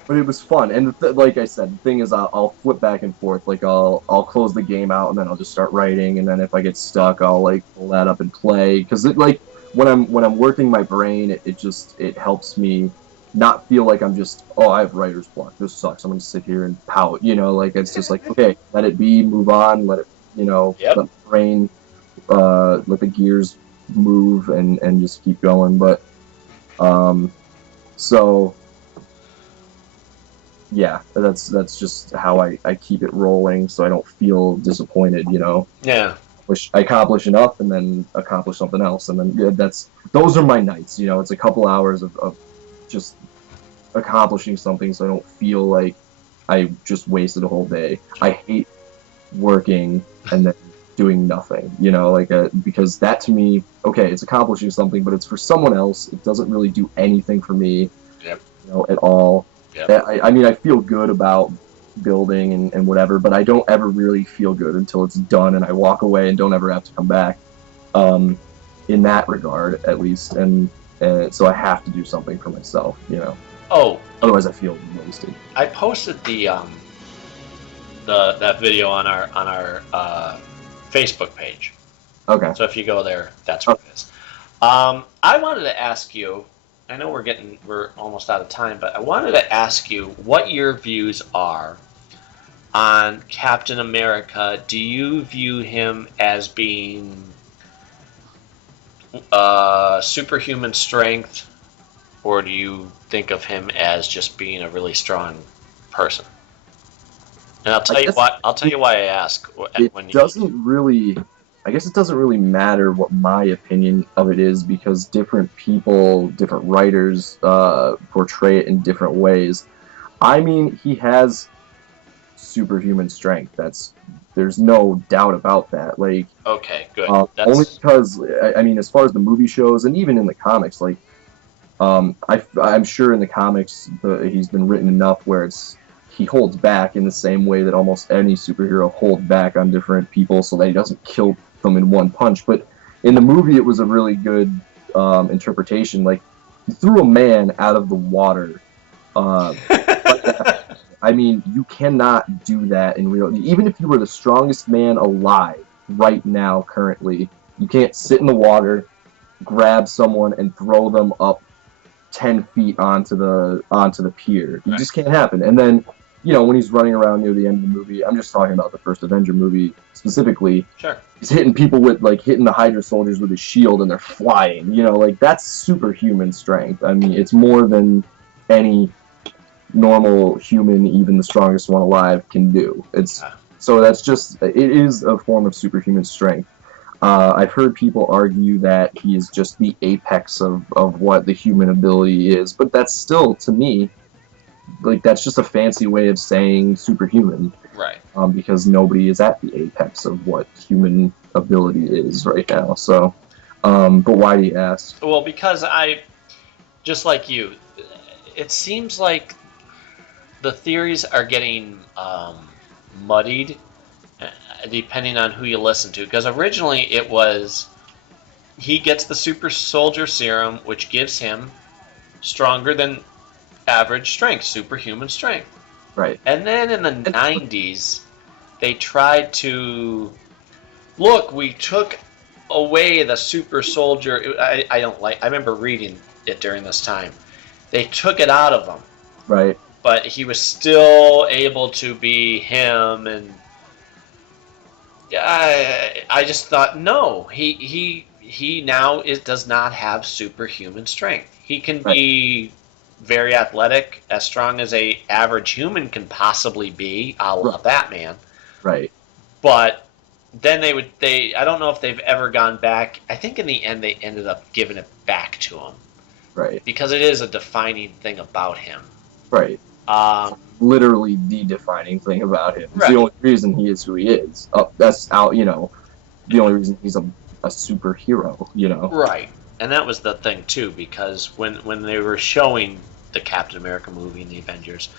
But it was fun, and like I said, the thing is, I'll flip back and forth. Like I'll close the game out, and then I'll just start writing, and then if I get stuck, I'll like pull that up and play. Because like when I'm working my brain, it helps me not feel like I'm just, oh, I have writer's block. This sucks. I'm gonna sit here and pout. Like it's just like, okay, let it be, move on, let it, Yep. let the brain, let the gears move, and just keep going. But so yeah, that's just how I keep it rolling, so I don't feel disappointed. Yeah. I accomplish enough, and then accomplish something else, and then those are my nights. It's a couple hours of just accomplishing something, so I don't feel like I just wasted a whole day. I hate working and then doing nothing. Because that to me, okay, it's accomplishing something, but it's for someone else. It doesn't really do anything for me. Yep. At all. Yep. I mean, I feel good about building and whatever, but I don't ever really feel good until it's done and I walk away and don't ever have to come back. In that regard, at least, and so I have to do something for myself. Oh, Otherwise, I feel wasted. I posted that video on our Facebook page. Okay. So if you go there, that's what it is. I wanted to ask you. I know we're almost out of time, but I wanted to ask you what your views are on Captain America. Do you view him as being superhuman strength, or do you think of him as just being a really strong person? And I'll tell you what. I'll tell you why I ask. I guess it doesn't really matter what my opinion of it is, because different people, different writers portray it in different ways. I mean, he has superhuman strength. There's no doubt about that. Like, okay, good. Only because I mean, as far as the movie shows and even in the comics, like, I'm sure in the comics he's been written enough where he holds back in the same way that almost any superhero holds back on different people, so that he doesn't kill them in one punch. But in the movie, it was a really good interpretation. Like, he threw a man out of the water. I mean, you cannot do that in real. Even if you were the strongest man alive right now, currently, you can't sit in the water, grab someone, and throw them up 10 feet onto the pier. It just can't happen. And then, when he's running around near the end of the movie, I'm just talking about the first Avenger movie specifically. Sure. He's hitting people hitting the Hydra soldiers with his shield, and they're flying. That's superhuman strength. I mean, it's more than any normal human, even the strongest one alive, can do. So it is a form of superhuman strength. I've heard people argue that he is just the apex of what the human ability is, but that's still, to me, that's just a fancy way of saying superhuman. Right. Because nobody is at the apex of what human ability is right now. So, but why do you ask? Well, because just like you, it seems like the theories are getting muddied depending on who you listen to. Because originally it was he gets the super soldier serum, which gives him stronger than average strength, superhuman strength. Right. And then in the 90s, they tried to look. We took away the super soldier. I don't like. I remember reading it during this time. They took it out of him. Right. But he was still able to be him, and I just thought, no, he now does not have superhuman strength. He can be very athletic, as strong as a average human can possibly be, a la Batman. Right. But then I don't know if they've ever gone back. I think in the end they ended up giving it back to him Right. because it is a defining thing about him. Right. Um, Literally the defining thing about him. It's Right. the only reason he is who he is. That's out. The only reason he's a superhero. right, and that was the thing too, because when they were showing the Captain America movie and the Avengers,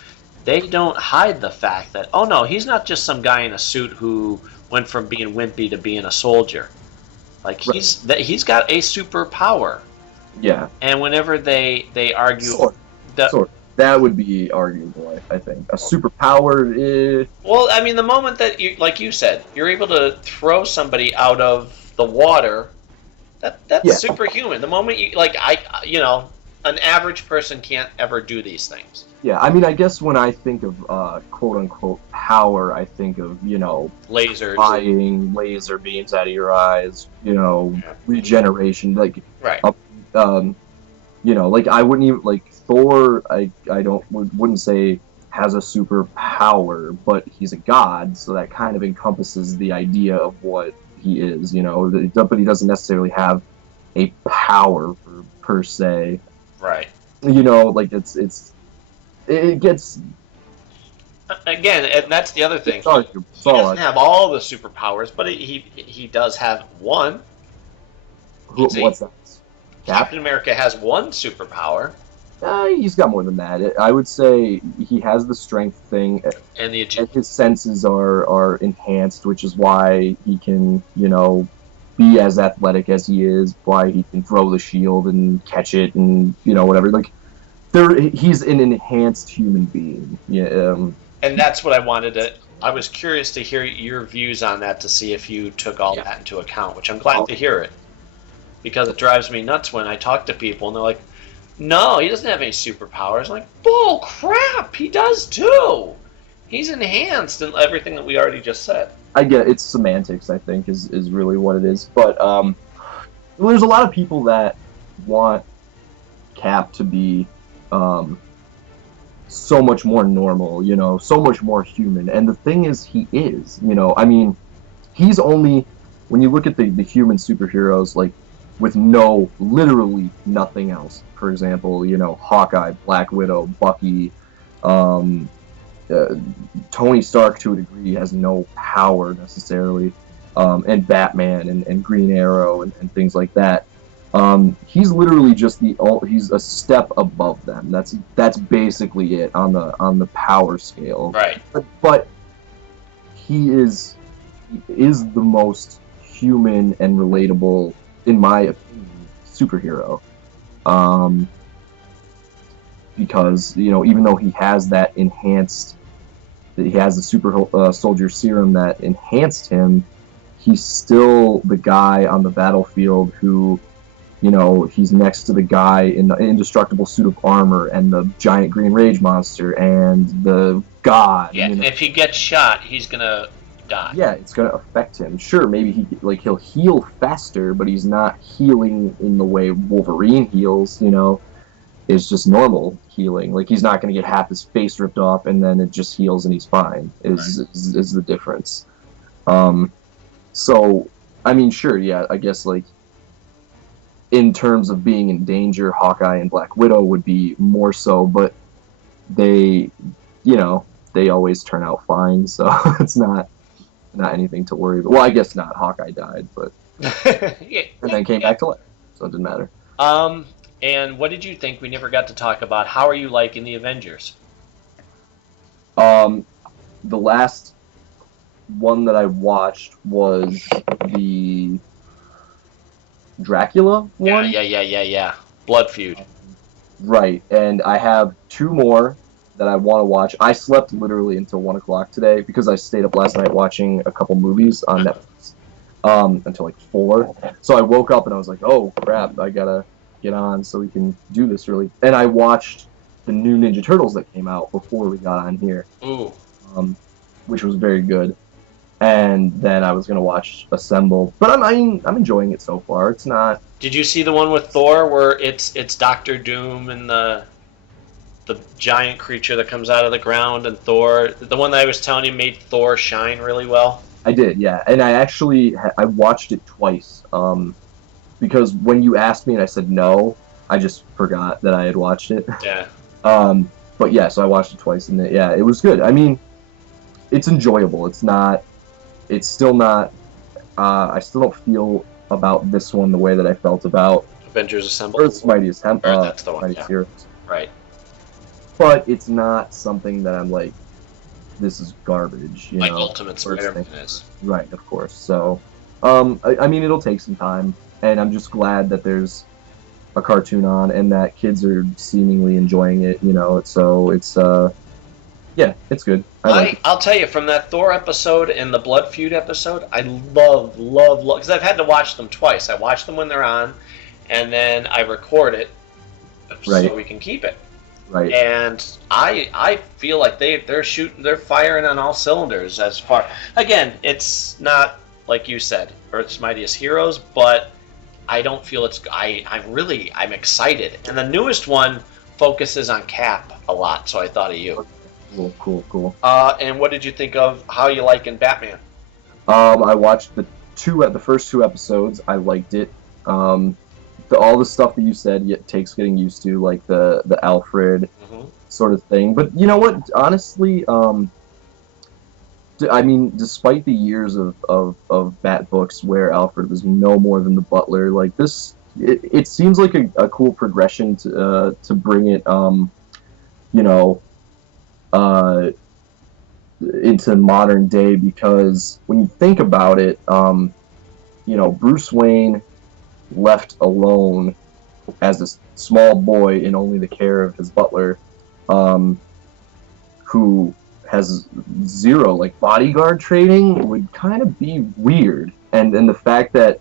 they don't hide the fact that, oh no, he's not just some guy in a suit who went from being wimpy to being a soldier. Like he's got a superpower. Yeah. And whenever they argue Sort. That would be arguable, I think. A superpower. Well, I mean, the moment that you, like you said, you're able to throw somebody out of the water, that's Yeah. superhuman. The moment an average person can't ever do these things. Yeah, I mean, I guess when I think of quote unquote power, I think of Lasers. flying laser beams out of your eyes, regeneration, like Right. like I wouldn't even like Thor. Wouldn't say has a superpower, but he's a god, so that kind of encompasses the idea of what he is. But he doesn't necessarily have a power per se. Right. Like it gets Again, and that's the other thing. Sorry, He doesn't have all the superpowers, but he does have one. what's that? Captain America has one superpower. He's got more than that. I would say he has the strength thing, And the and his senses are enhanced, which is why he can, be as athletic as he is. Why he can throw the shield and catch it, and whatever. Like, he's an enhanced human being. Yeah. And that's what I wanted to. I was curious to hear your views on that to see if you took all that into account, which I'm glad to hear it, because it drives me nuts when I talk to people and they're like, "No, he doesn't have any superpowers." I'm like, bull crap, he does too. He's enhanced and everything that we already just said. I get it's semantics. I think is really what it is. But there's a lot of people that want Cap to be so much more normal, so much more human. And the thing is, he is. I mean, he's only when you look at the human superheroes, like with literally nothing else. For example, Hawkeye, Black Widow, Bucky. Tony Stark, to a degree, has no power necessarily, and Batman and Green Arrow and things like that. He's literally just he's a step above them. That's basically it on the power scale. Right. But he is the most human and relatable, in my opinion, superhero. Because even though he has that enhanced, he has the super soldier serum that enhanced him, he's still the guy on the battlefield who, he's next to the guy in the indestructible suit of armor and the giant green rage monster and the god. Yeah, if he gets shot, he's gonna die. Yeah, it's gonna affect him. Sure, maybe he'll heal faster, but he's not healing in the way Wolverine heals. It's just normal healing. Like, he's not going to get half his face ripped off and then it just heals and he's fine. Is the difference. So, I mean, sure, yeah, I guess, like, in terms of being in danger, Hawkeye and Black Widow would be more so, but they always turn out fine, so it's not anything to worry about. Well, I guess not. Hawkeye died, but and then came back to life, so it didn't matter. And what did you think? We never got to talk about. How are you liking the Avengers? The last one that I watched was the Dracula one. Yeah. Blood Feud. Right, and I have two more that I want to watch. I slept literally until 1 o'clock today because I stayed up last night watching a couple movies on Netflix until like 4. So I woke up and I was like, oh crap, I gotta get on so we can do this really. And I watched the new Ninja Turtles that came out before we got on here. Ooh. Which was very good. And then I was gonna watch Assemble, but I'm enjoying it so far. It's not. Did you see the one with Thor where it's Doctor Doom and the giant creature that comes out of the ground and Thor? The one that I was telling you made Thor shine really well. I did, yeah, and I actually I watched it twice. Because when you asked me and I said no, I just forgot that I had watched it. Yeah. But yeah, so I watched it twice, and yeah, it was good. I mean, it's enjoyable. It's not. It's still not. I still don't feel about this one the way that I felt about Avengers Assemble. Earth's Mightiest That's the one. Mightiest Yeah. Heroes. Right. But it's not something that I'm like, this is garbage. You Like know, Ultimate first Spider-Man thing. is. Right, of course. So, I mean, it'll take some time, and I'm just glad that there's a cartoon on and that kids are seemingly enjoying it. You know, yeah, it's good. I like it. I'll tell you, from that Thor episode and the Blood Feud episode, I love, because I've had to watch them twice. I watch them when they're on, and then I record it Right. so we can keep it. Right. And I feel like they're firing on all cylinders as far. Again, it's not like you said, Earth's Mightiest Heroes, but I don't feel it's. I'm excited, and the newest one focuses on Cap a lot, so I thought of you. Cool. And what did you think of How You Like in Batman? I watched the first two episodes. I liked it. All the stuff that you said takes getting used to, like the Alfred sort of thing. But you know what? Honestly, I mean, despite the years of Bat books where Alfred was no more than the butler, like this, it seems like a cool progression to bring it, you know, into modern day, because when you think about it, you know, Bruce Wayne left alone as a small boy in only the care of his butler, who has zero like bodyguard training, would kind of be weird. And the fact that,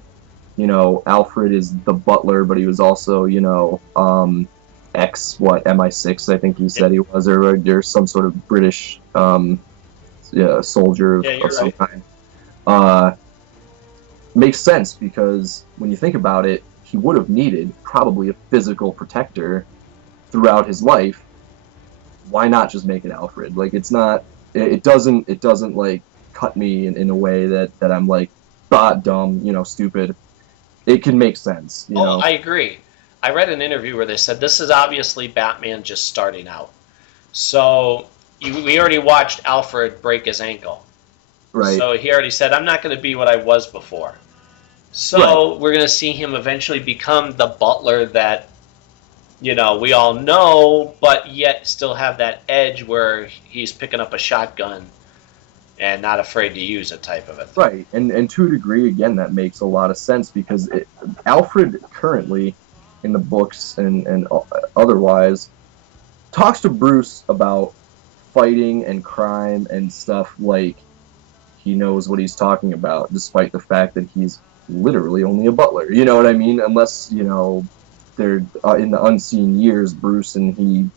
you know, Alfred is the butler, but he was also, you know, MI6, I think he said he was, or some sort of British soldier of some kind. Makes sense, because when you think about it, he would have needed probably a physical protector throughout his life. Why not just make it Alfred? Like, it doesn't like cut me in a way that I'm like, dumb, you know, stupid. It can make sense, you know. I agree. I read an interview where they said this is obviously Batman just starting out. So we already watched Alfred break his ankle. Right. So he already said, I'm not going to be what I was before. So we're going to see him eventually become the butler that, you know, we all know, but yet still have that edge where he's picking up a shotgun and not afraid to use it, type of a thing. Right. And to a degree, again, that makes a lot of sense, because Alfred currently, in the books and otherwise, talks to Bruce about fighting and crime and stuff like he knows what he's talking about, despite the fact that he's literally only a butler. You know what I mean? Unless, you know, they're in the unseen years, Bruce and he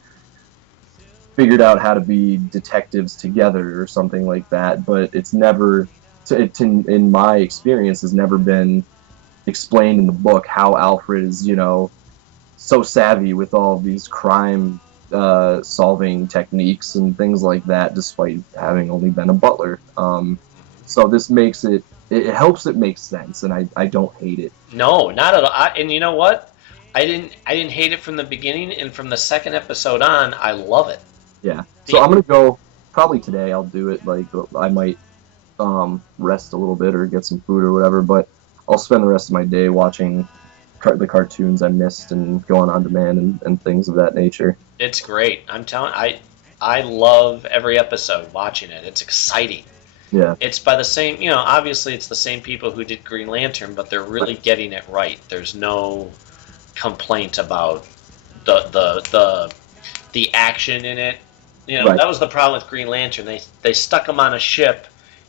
figured out how to be detectives together or something like that. But it's never, in my experience, has never been explained in the book how Alfred is, you know, so savvy with all of these crime solving techniques and things like that, despite having only been a butler. So this makes it helps it make sense, and I don't hate it. No, not at all. And you know what? I didn't hate it from the beginning, and from the second episode on, I love it. Yeah. So I'm gonna go probably today. I'll do it. Like, I might rest a little bit or get some food or whatever, but I'll spend the rest of my day watching the cartoons I missed and going on demand and things of that nature. It's great. I'm telling. I love every episode. Watching it, it's exciting. Yeah. It's by the same, you know, obviously it's the same people who did Green Lantern, but they're really getting it right. There's no complaint about the action in it. You know, that was the problem with Green Lantern. They stuck him on a ship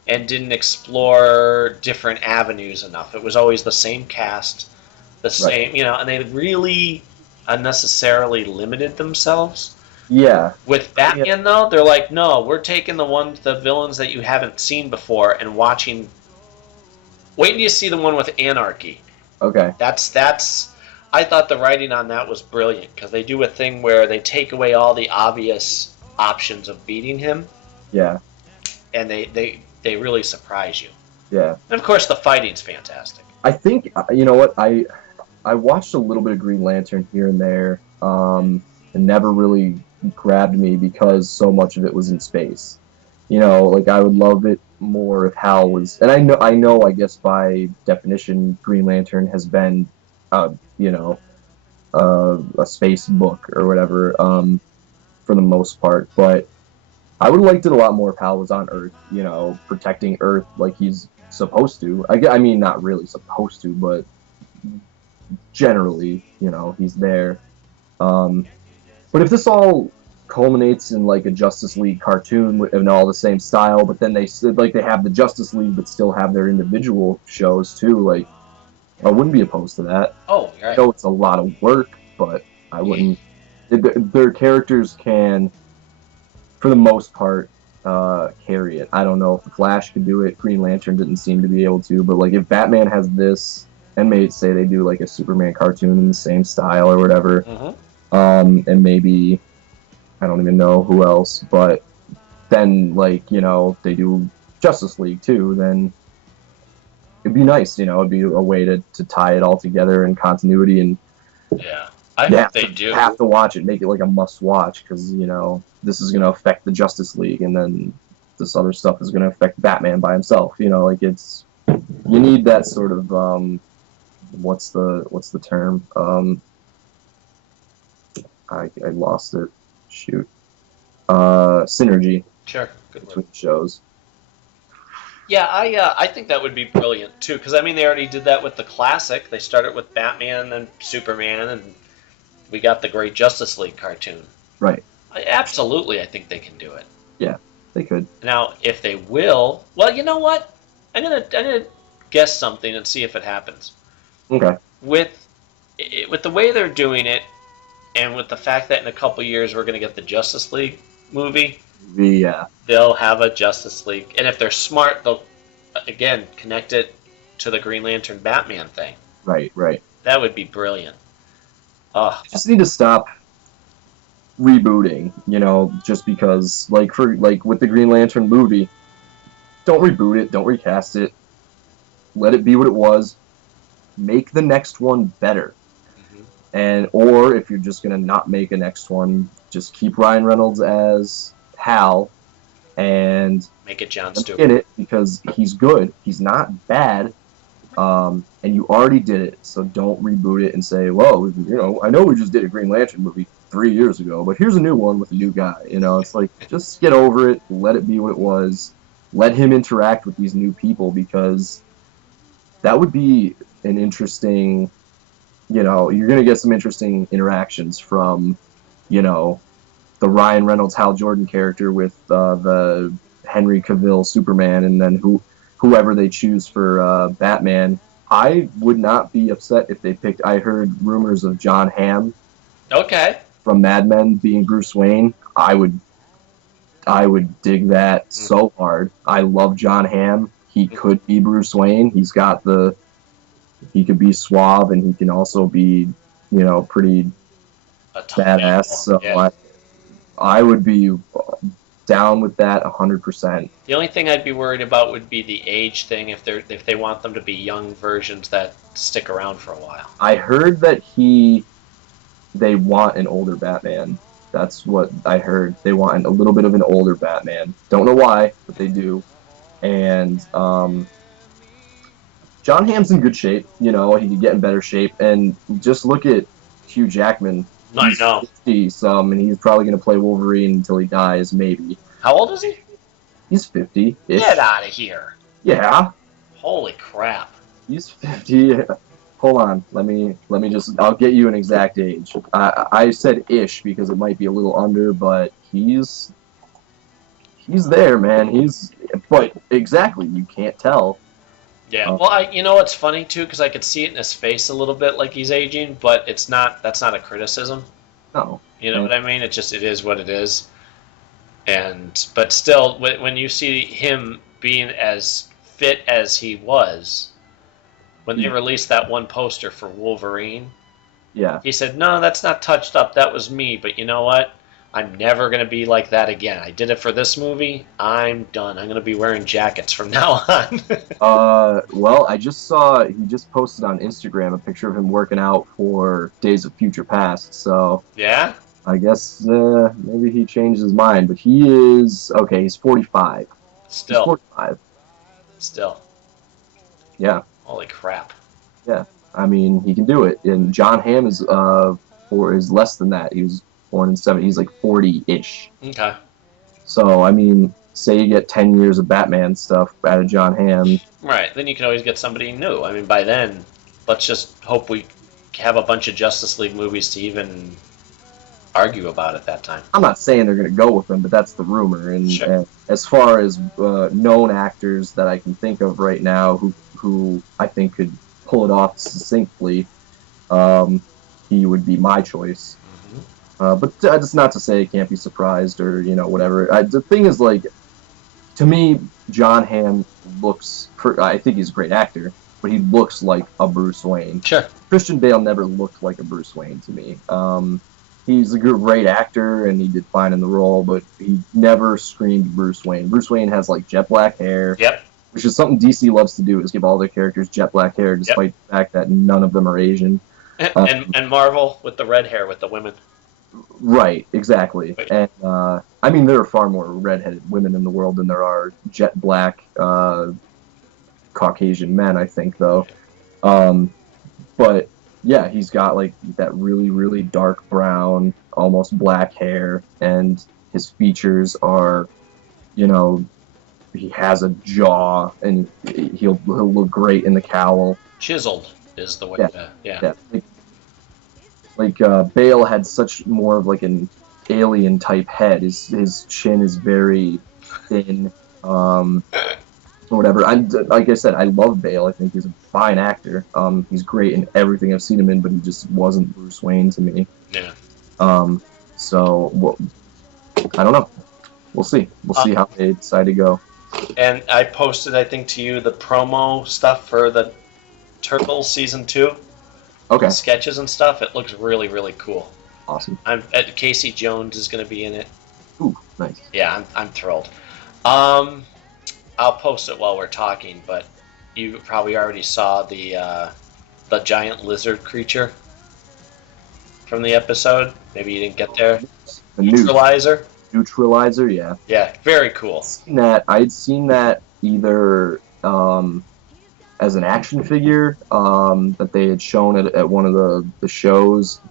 and didn't explore different avenues enough. It was always the same cast, the same, you know, and they really unnecessarily limited themselves. Yeah. With Batman, though, they're like, no, we're taking the villains that you haven't seen before and watching. Wait till you see the one with Anarchy. Okay. That's. I thought the writing on that was brilliant, because they do a thing where they take away all the obvious options of beating him. Yeah. And they really surprise you. Yeah. And of course, the fighting's fantastic. I think you know what I watched a little bit of Green Lantern here and there, and never really grabbed me because so much of it was in space. You know, like I would love it more if Hal was, and I know, I guess by definition, Green Lantern has been, you know, a space book or whatever, for the most part. But I would have liked it a lot more if Hal was on Earth, you know, protecting Earth like he's supposed to. I mean, not really supposed to, but generally, you know, he's there. Um, but if this all culminates in like a Justice League cartoon in all the same style, but then they have the Justice League, but still have their individual shows too, like I wouldn't be opposed to that. Oh, you're I right. know it's a lot of work, but I wouldn't. Their characters can, for the most part, carry it. I don't know if the Flash could do it. Green Lantern didn't seem to be able to, but like if Batman has this, and maybe say they do like a Superman cartoon in the same style or whatever, and maybe I don't even know who else, but then like you know they do Justice League too, then it'd be nice. You know, it'd be a way to tie it all together in continuity and Yeah, I you hope they do. have to watch it, make it like a must watch because you know this is going to affect the Justice League, and then this other stuff is going to affect Batman by himself. You know, like you need that sort of what's the term? I lost it. Shoot. Synergy Sure, good between word. shows. Yeah, I think that would be brilliant too, because I mean they already did that with the classic. They started with Batman and Superman, and we got the great Justice League cartoon. Right. Absolutely, I think they can do it. Yeah, they could. Now, if they will, well, you know what? I'm gonna guess something and see if it happens. Okay. With the way they're doing it, and with the fact that in a couple years we're gonna get the Justice League movie, Yeah. they'll have a Justice League, and if they're smart, they'll again connect it to the Green Lantern Batman thing. Right. Right. That would be brilliant. Oh, Just need to stop rebooting. You know, just because like with the Green Lantern movie, don't reboot it. Don't recast it. Let it be what it was. Make the next one better. And or if you're just gonna not make a next one, just keep Ryan Reynolds as Hal and make it John in Stewart. it because he's good. He's not bad. And you already did it, so don't reboot it and say, "Well, you know, I know we just did a Green Lantern movie 3 years ago, but here's a new one with a new guy." You know, it's like just get over it, let it be what it was, let him interact with these new people because that would be an interesting. You know, you're going to get some interesting interactions from, you know, the Ryan Reynolds Hal Jordan character with the Henry Cavill Superman, and then whoever they choose for Batman. I would not be upset if they picked. I heard rumors of John Hamm Okay. from Mad Men being Bruce Wayne. I would dig that so hard. I love John Hamm. He could be Bruce Wayne. He could be suave, and he can also be, you know, pretty A tough badass. So yeah. I would be down with that 100%. The only thing I'd be worried about would be the age thing if they want them to be young versions that stick around for a while. I heard that they want an older Batman. That's what I heard. They want a little bit of an older Batman. Don't know why, but they do. And John Hamm's in good shape. You know, he could get in better shape. And just look at Hugh Jackman. I know. 50 some, and he's probably going to play Wolverine until he dies, maybe. How old is he? He's 50. Get out of here. Yeah, Holy crap. he's 50. Hold on. Let me just. I'll get you an exact age. I said ish because it might be a little under, but he's there, man. But exactly, you can't tell. Yeah. Well, you know what's funny too, because I could see it in his face a little bit, like he's aging, but it's not. That's not a criticism. No. You know what I mean? It is what it is. But still, when you see him being as fit as he was, when they released that one poster for Wolverine, Yeah. he said, "No, that's not touched up. That was me." But you know what? I'm never going to be like that again. I did it for this movie. I'm done. I'm going to be wearing jackets from now on. Well, I just saw he just posted on Instagram a picture of him working out for Days of Future Past. So Yeah? I guess maybe he changed his mind. But he is okay. He's 45. He's Still. 45. Still. Yeah. Holy crap. Yeah. I mean, he can do it. And John Hamm is is less than that. He was born in 70. He's like 40-ish. Okay. So I mean, say you get 10 years of Batman stuff out of John Hamm. Right. Then you can always get somebody new. I mean, by then, let's just hope we have a bunch of Justice League movies to even argue about at that time. I'm not saying they're going to go with him, but that's the rumor. And, Sure. and as far as known actors that I can think of right now who I think could pull it off succinctly, he would be my choice. But that's not to say I can't be surprised or whatever. The thing is, like, to me, John Hamm looks. I think he's a great actor, but he looks like a Bruce Wayne. Sure. Christian Bale never looked like a Bruce Wayne to me. He's a great actor, and he did fine in the role, but he never screamed Bruce Wayne. Bruce Wayne has like jet black hair, Yep. which is something DC loves to do, is give all their characters jet black hair, despite the fact that none of them are Asian. And Marvel with the red hair with the women. Right, exactly. Right. And I mean, there are far more redheaded women in the world than there are jet black Caucasian men, I think, though. But yeah, he's got like that really, really dark brown, almost black hair, and his features are, he has a jaw, and he'll look great in the cowl. Chiseled is the way to, Yeah, like Bale had such more of like an alien type head. His chin is very thin. Whatever. Like I said, I love Bale. I think he's a fine actor. He's great in everything I've seen him in, but he just wasn't Bruce Wayne to me. Yeah. So I don't know. We'll see. We'll see how they decide to go. And I posted, I think, to you the promo stuff for the Turtles season 2. Okay. Sketches and stuff. It looks really, really cool. Awesome. Casey Jones is going to be in it. Ooh, nice. Yeah, I'm thrilled. I'll post it while we're talking, but you probably already saw the giant lizard creature from the episode. Maybe you didn't get there. The Neutralizer. yeah. Yeah, very cool. I'd seen that either as an action figure that they had shown at one of the shows,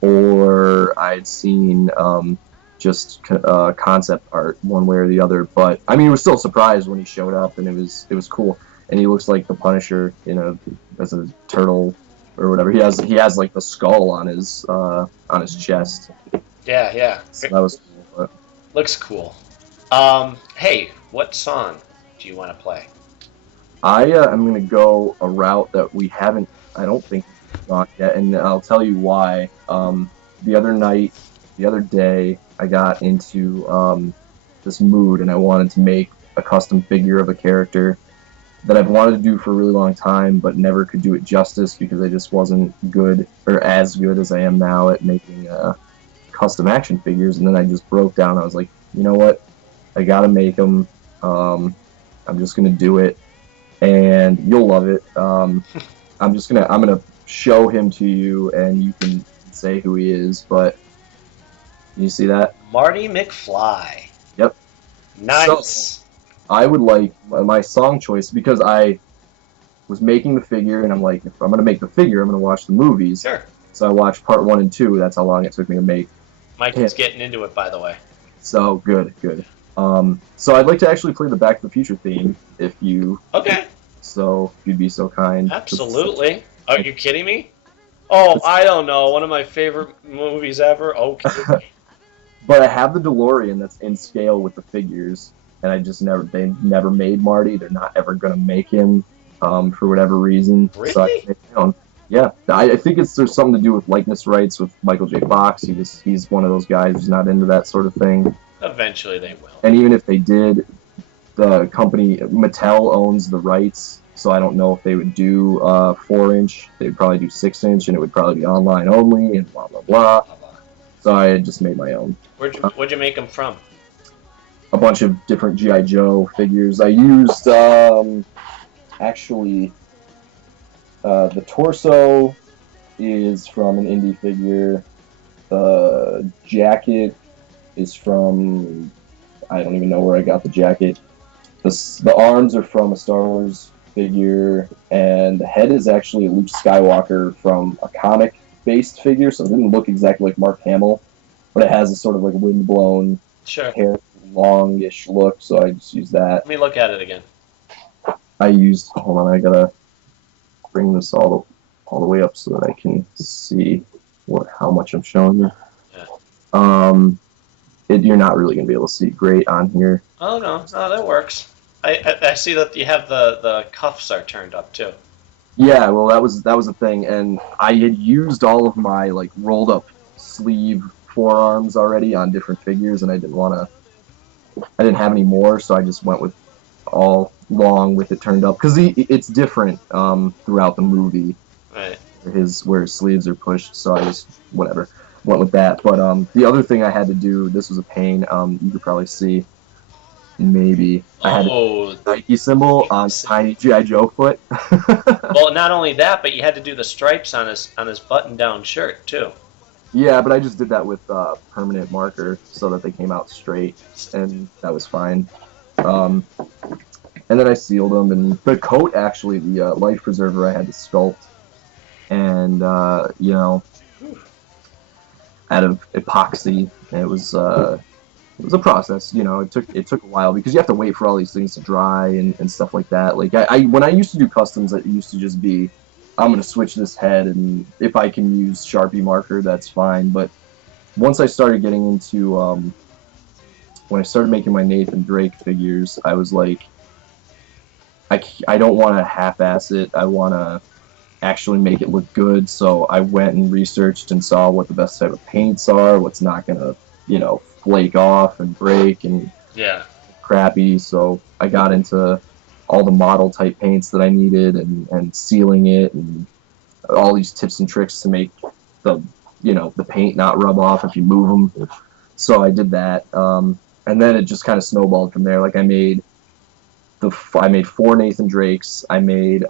or I'd seen just concept art, one way or the other. But I mean, I was still surprised when he showed up, and it was cool. And he looks like the Punisher, as a turtle or whatever. He has like the skull on his chest. Yeah. So that was cool. But Looks cool. Hey, what song do you want to play? I am gonna go a route that we haven't, I don't think, gone yet, and I'll tell you why. The other day, I got into this mood, and I wanted to make a custom figure of a character that I've wanted to do for a really long time, but never could do it justice because I just wasn't good, or as good as I am now at making custom action figures. And then I just broke down. I was like, you know what? I gotta make them. I'm just gonna do it, and you'll love it. I'm gonna show him to you, and you can say who he is. But you see that? Marty McFly. Yep. Nice. So, I would like my song choice, because I was making the figure, and I'm like, if I'm gonna make the figure, I'm gonna watch the movies. Sure. So I watched part 1 and 2. That's how long it took me to make. Mike is getting into it, by the way. So good. So I'd like to actually play the Back to the Future theme, if you'd be so kind. Absolutely. Are you kidding me? Oh, I don't know. One of my favorite movies ever. Okay. But I have the DeLorean that's in scale with the figures, and they never made Marty. They're not ever gonna make him, for whatever reason. Really? So I made my own. Yeah, I think there's something to do with likeness rights with Michael J. Fox. He's one of those guys who's not into that sort of thing. Eventually they will. And even if they did, the company Mattel owns the rights, so I don't know if they would do 4-inch. They'd probably do 6-inch, and it would probably be online only, and blah blah blah. So I had just made my own. Where'd you make them from? A bunch of different GI Joe figures. I used actually the torso is from an indie figure. The jacket is from, I don't even know where I got the jacket. The arms are from a Star Wars figure, and the head is actually Luke Skywalker from a comic-based figure, so it didn't look exactly like Mark Hamill, but it has a sort of like windblown Sure. hair, longish look, so I just used that. Let me look at it again. Hold on, I gotta bring this all the way up so that I can see how much I'm showing you. Yeah. You're not really gonna be able to see great on here. Oh no, that works. I see that you have the cuffs are turned up too. Yeah, well, that was the thing, and I had used all of my like rolled up sleeve forearms already on different figures, and I didn't have any more, so I just went with all long with it turned up because it's different throughout the movie. Right. Where his sleeves are pushed, so I just went with that. But the other thing I had to do, this was a pain. You could probably see. Maybe I had a Nike symbol on tiny GI Joe foot. Well, not only that, but you had to do the stripes on his button-down shirt too. Yeah, but I just did that with permanent marker so that they came out straight, and that was fine. And then I sealed them, and the coat actually, the life preserver, I had to sculpt, and out of epoxy. It was a process, It took a while because you have to wait for all these things to dry and stuff like that. Like when I used to do customs, it used to just be, I'm gonna switch this head, and if I can use Sharpie marker, that's fine. But once I started getting into when I started making my Nathan Drake figures, I was like, I don't want to half-ass it. I want to actually make it look good. So I went and researched and saw what the best type of paints are, what's not gonna, flake off and break and crappy. So I got into all the model type paints that I needed and sealing it and all these tips and tricks to make the paint not rub off if you move them. So I did that, and then it just kind of snowballed from there. Like I made 4 Nathan Drakes. I made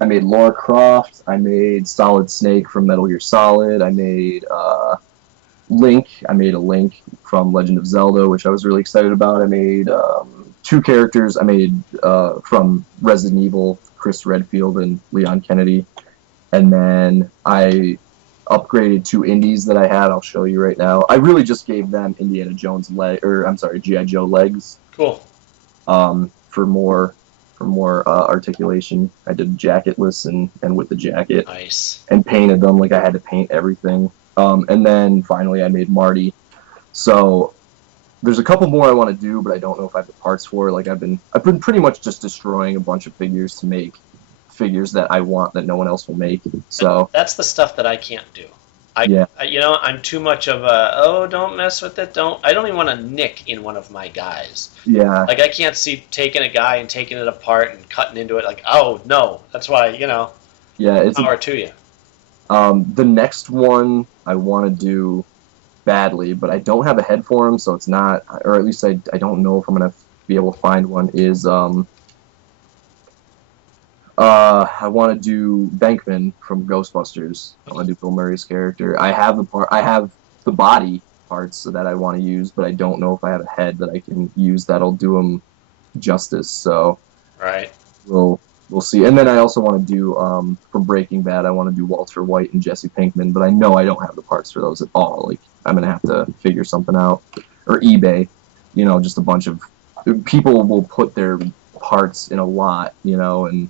Lara Croft. I made Solid Snake from Metal Gear Solid. I made Link. I made a Link from Legend of Zelda, which I was really excited about. I made 2 characters. I made from Resident Evil, Chris Redfield and Leon Kennedy. And then I upgraded 2 indies that I had. I'll show you right now. I really just gave them Indiana Jones G.I. Joe legs. Cool. For more articulation. I did jacketless and with the jacket. Nice. And painted them like I had to paint everything. And then finally I made Marty. So there's a couple more I want to do, but I don't know if I have the parts for. Like I've been pretty much just destroying a bunch of figures to make figures that I want that no one else will make. So that's the stuff that I can't do. I'm too much of don't mess with it. I don't even want to nick in one of my guys. Yeah. Like I can't see taking a guy and taking it apart and cutting into it. Like, oh no, that's why Yeah, it's power to you. The next one I want to do badly, but I don't have a head for him, so it's not, or at least I don't know if I'm gonna be able to find one. Is I want to do Bankman from Ghostbusters. I want to do Bill Murray's character. I have the body parts that I want to use, but I don't know if I have a head that I can use that'll do him justice. So right, we'll see. And then I also want to do from Breaking Bad. I want to do Walter White and Jesse Pinkman, but I know I don't have the parts for those at all. Like I'm gonna have to figure something out, or eBay. Just a bunch of people will put their parts in a lot, and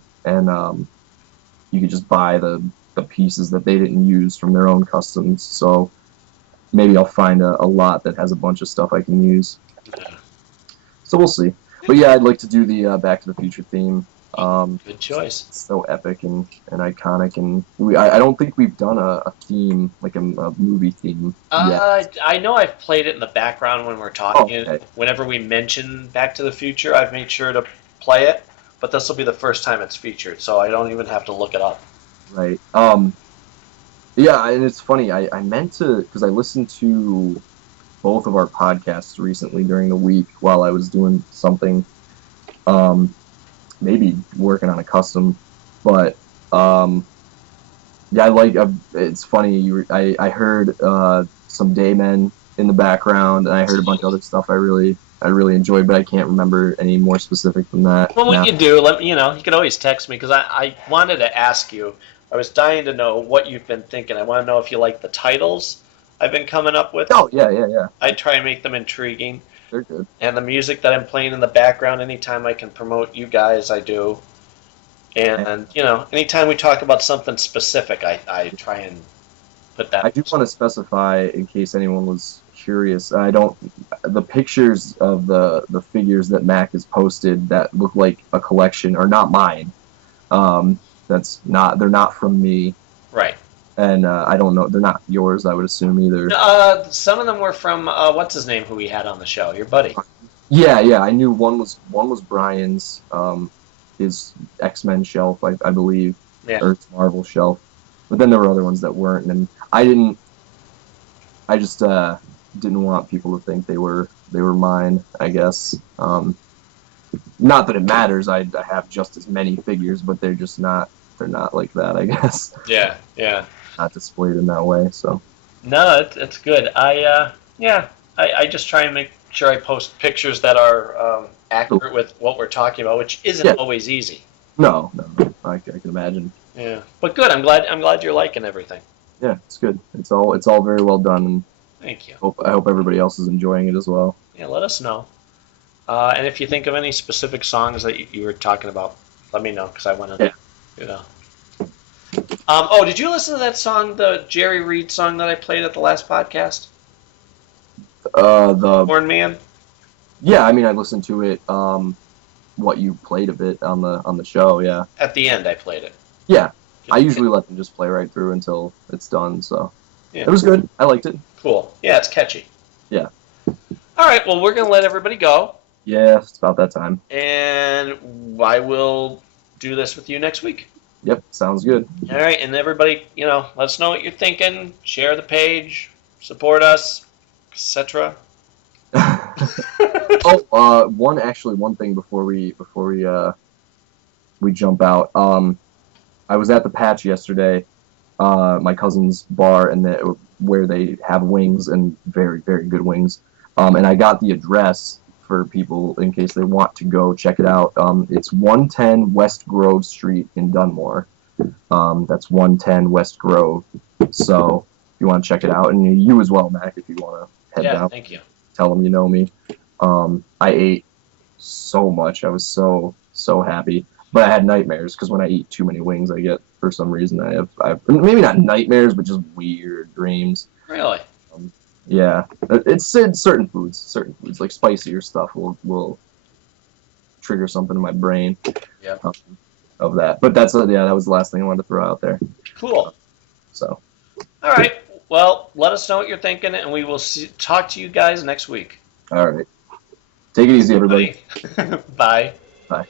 you could just buy the pieces that they didn't use from their own customs. So maybe I'll find a lot that has a bunch of stuff I can use. So we'll see. But yeah, I'd like to do the Back to the Future theme. Good choice. It's so epic and iconic, and I don't think we've done a theme, like a movie theme yet. I know I've played it in the background when we're talking. Okay. Whenever we mention Back to the Future, I've made sure to play it. But this will be the first time it's featured, so I don't even have to look it up. Right. Yeah, and it's funny. I meant to, because I listened to both of our podcasts recently during the week while I was doing something, um, maybe working on a custom, but yeah, it's funny. I heard some Daymen in the background, and I heard a bunch of other stuff I really enjoyed, but I can't remember any more specific than that Well, what now. you do, let me, you can always text me because I wanted to ask you. I was dying to know what you've been thinking. I want to know if you like the titles I've been coming up with. Oh yeah, yeah, yeah. I try and make them intriguing. They're good. And the music that I'm playing in the background, anytime I can promote you guys, I do. And, anytime we talk about something specific, I try and put I that. do want to specify in case anyone was curious. I don't. The pictures of the figures that Mac has posted that look like a collection are not mine. That's not. They're not from me, Right. and I don't know. They're not yours. I would assume either. Some of them were from, what's his name, who we had on the show, your buddy. Yeah, yeah. I knew one was Brian's. His X-Men shelf, I believe, Yeah. or his Marvel shelf. But then there were other ones that weren't, and I didn't. I just didn't want people to think they were mine. I guess. Not that it matters. I have just as many figures, but they're just not. They're not like that. I guess Yeah, yeah. not displayed in that way. So No, it's good. I just try and make sure I post pictures that are accurate with what we're talking about, which isn't yeah, always easy. no, no. I can imagine. Yeah, but good. I'm glad you're liking everything. Yeah, it's good. It's all very well done, and Thank you. I hope everybody else is enjoying it as well. Yeah, let us know. And if you think of any specific songs that you were talking about, let me know because I want to, Yeah. you know. Oh, did you listen to that song, the Jerry Reed song that I played at the last podcast? The Horn Man. Yeah, I mean, I listened to it. What you played of it on the show, yeah, At the end, I played it. yeah. I usually let them just play right through until it's done. So Yeah. it was good. I liked it. Cool. Yeah, it's catchy. Yeah. All right. Well, we're gonna let everybody go, Yeah, it's about that time. and I will do this with you next week. Yep, sounds good. All right. And everybody, let us know what you're thinking. Share the page. Support us, etc. One thing before we jump out. I was at the Patch yesterday, my cousin's bar, and where they have wings and very very good wings. And I got the address for people in case they want to go check it out. It's 110 West Grove Street in Dunmore. That's 110 West Grove. So if you want to check it out, and you as well, Mac, if you want to head Yeah. down, Thank you. tell them you know me. I ate so much. I was so happy, but I had nightmares because when I eat too many wings, for some reason I have maybe not nightmares, but just weird dreams. Really. Yeah, it's certain foods like spicier stuff will trigger something in my brain. Yeah. Of that, but that was the last thing I wanted to throw out there. Cool. So. All right. Well, let us know what you're thinking, and we will talk to you guys next week. All right. Take it easy, everybody. Bye. Bye.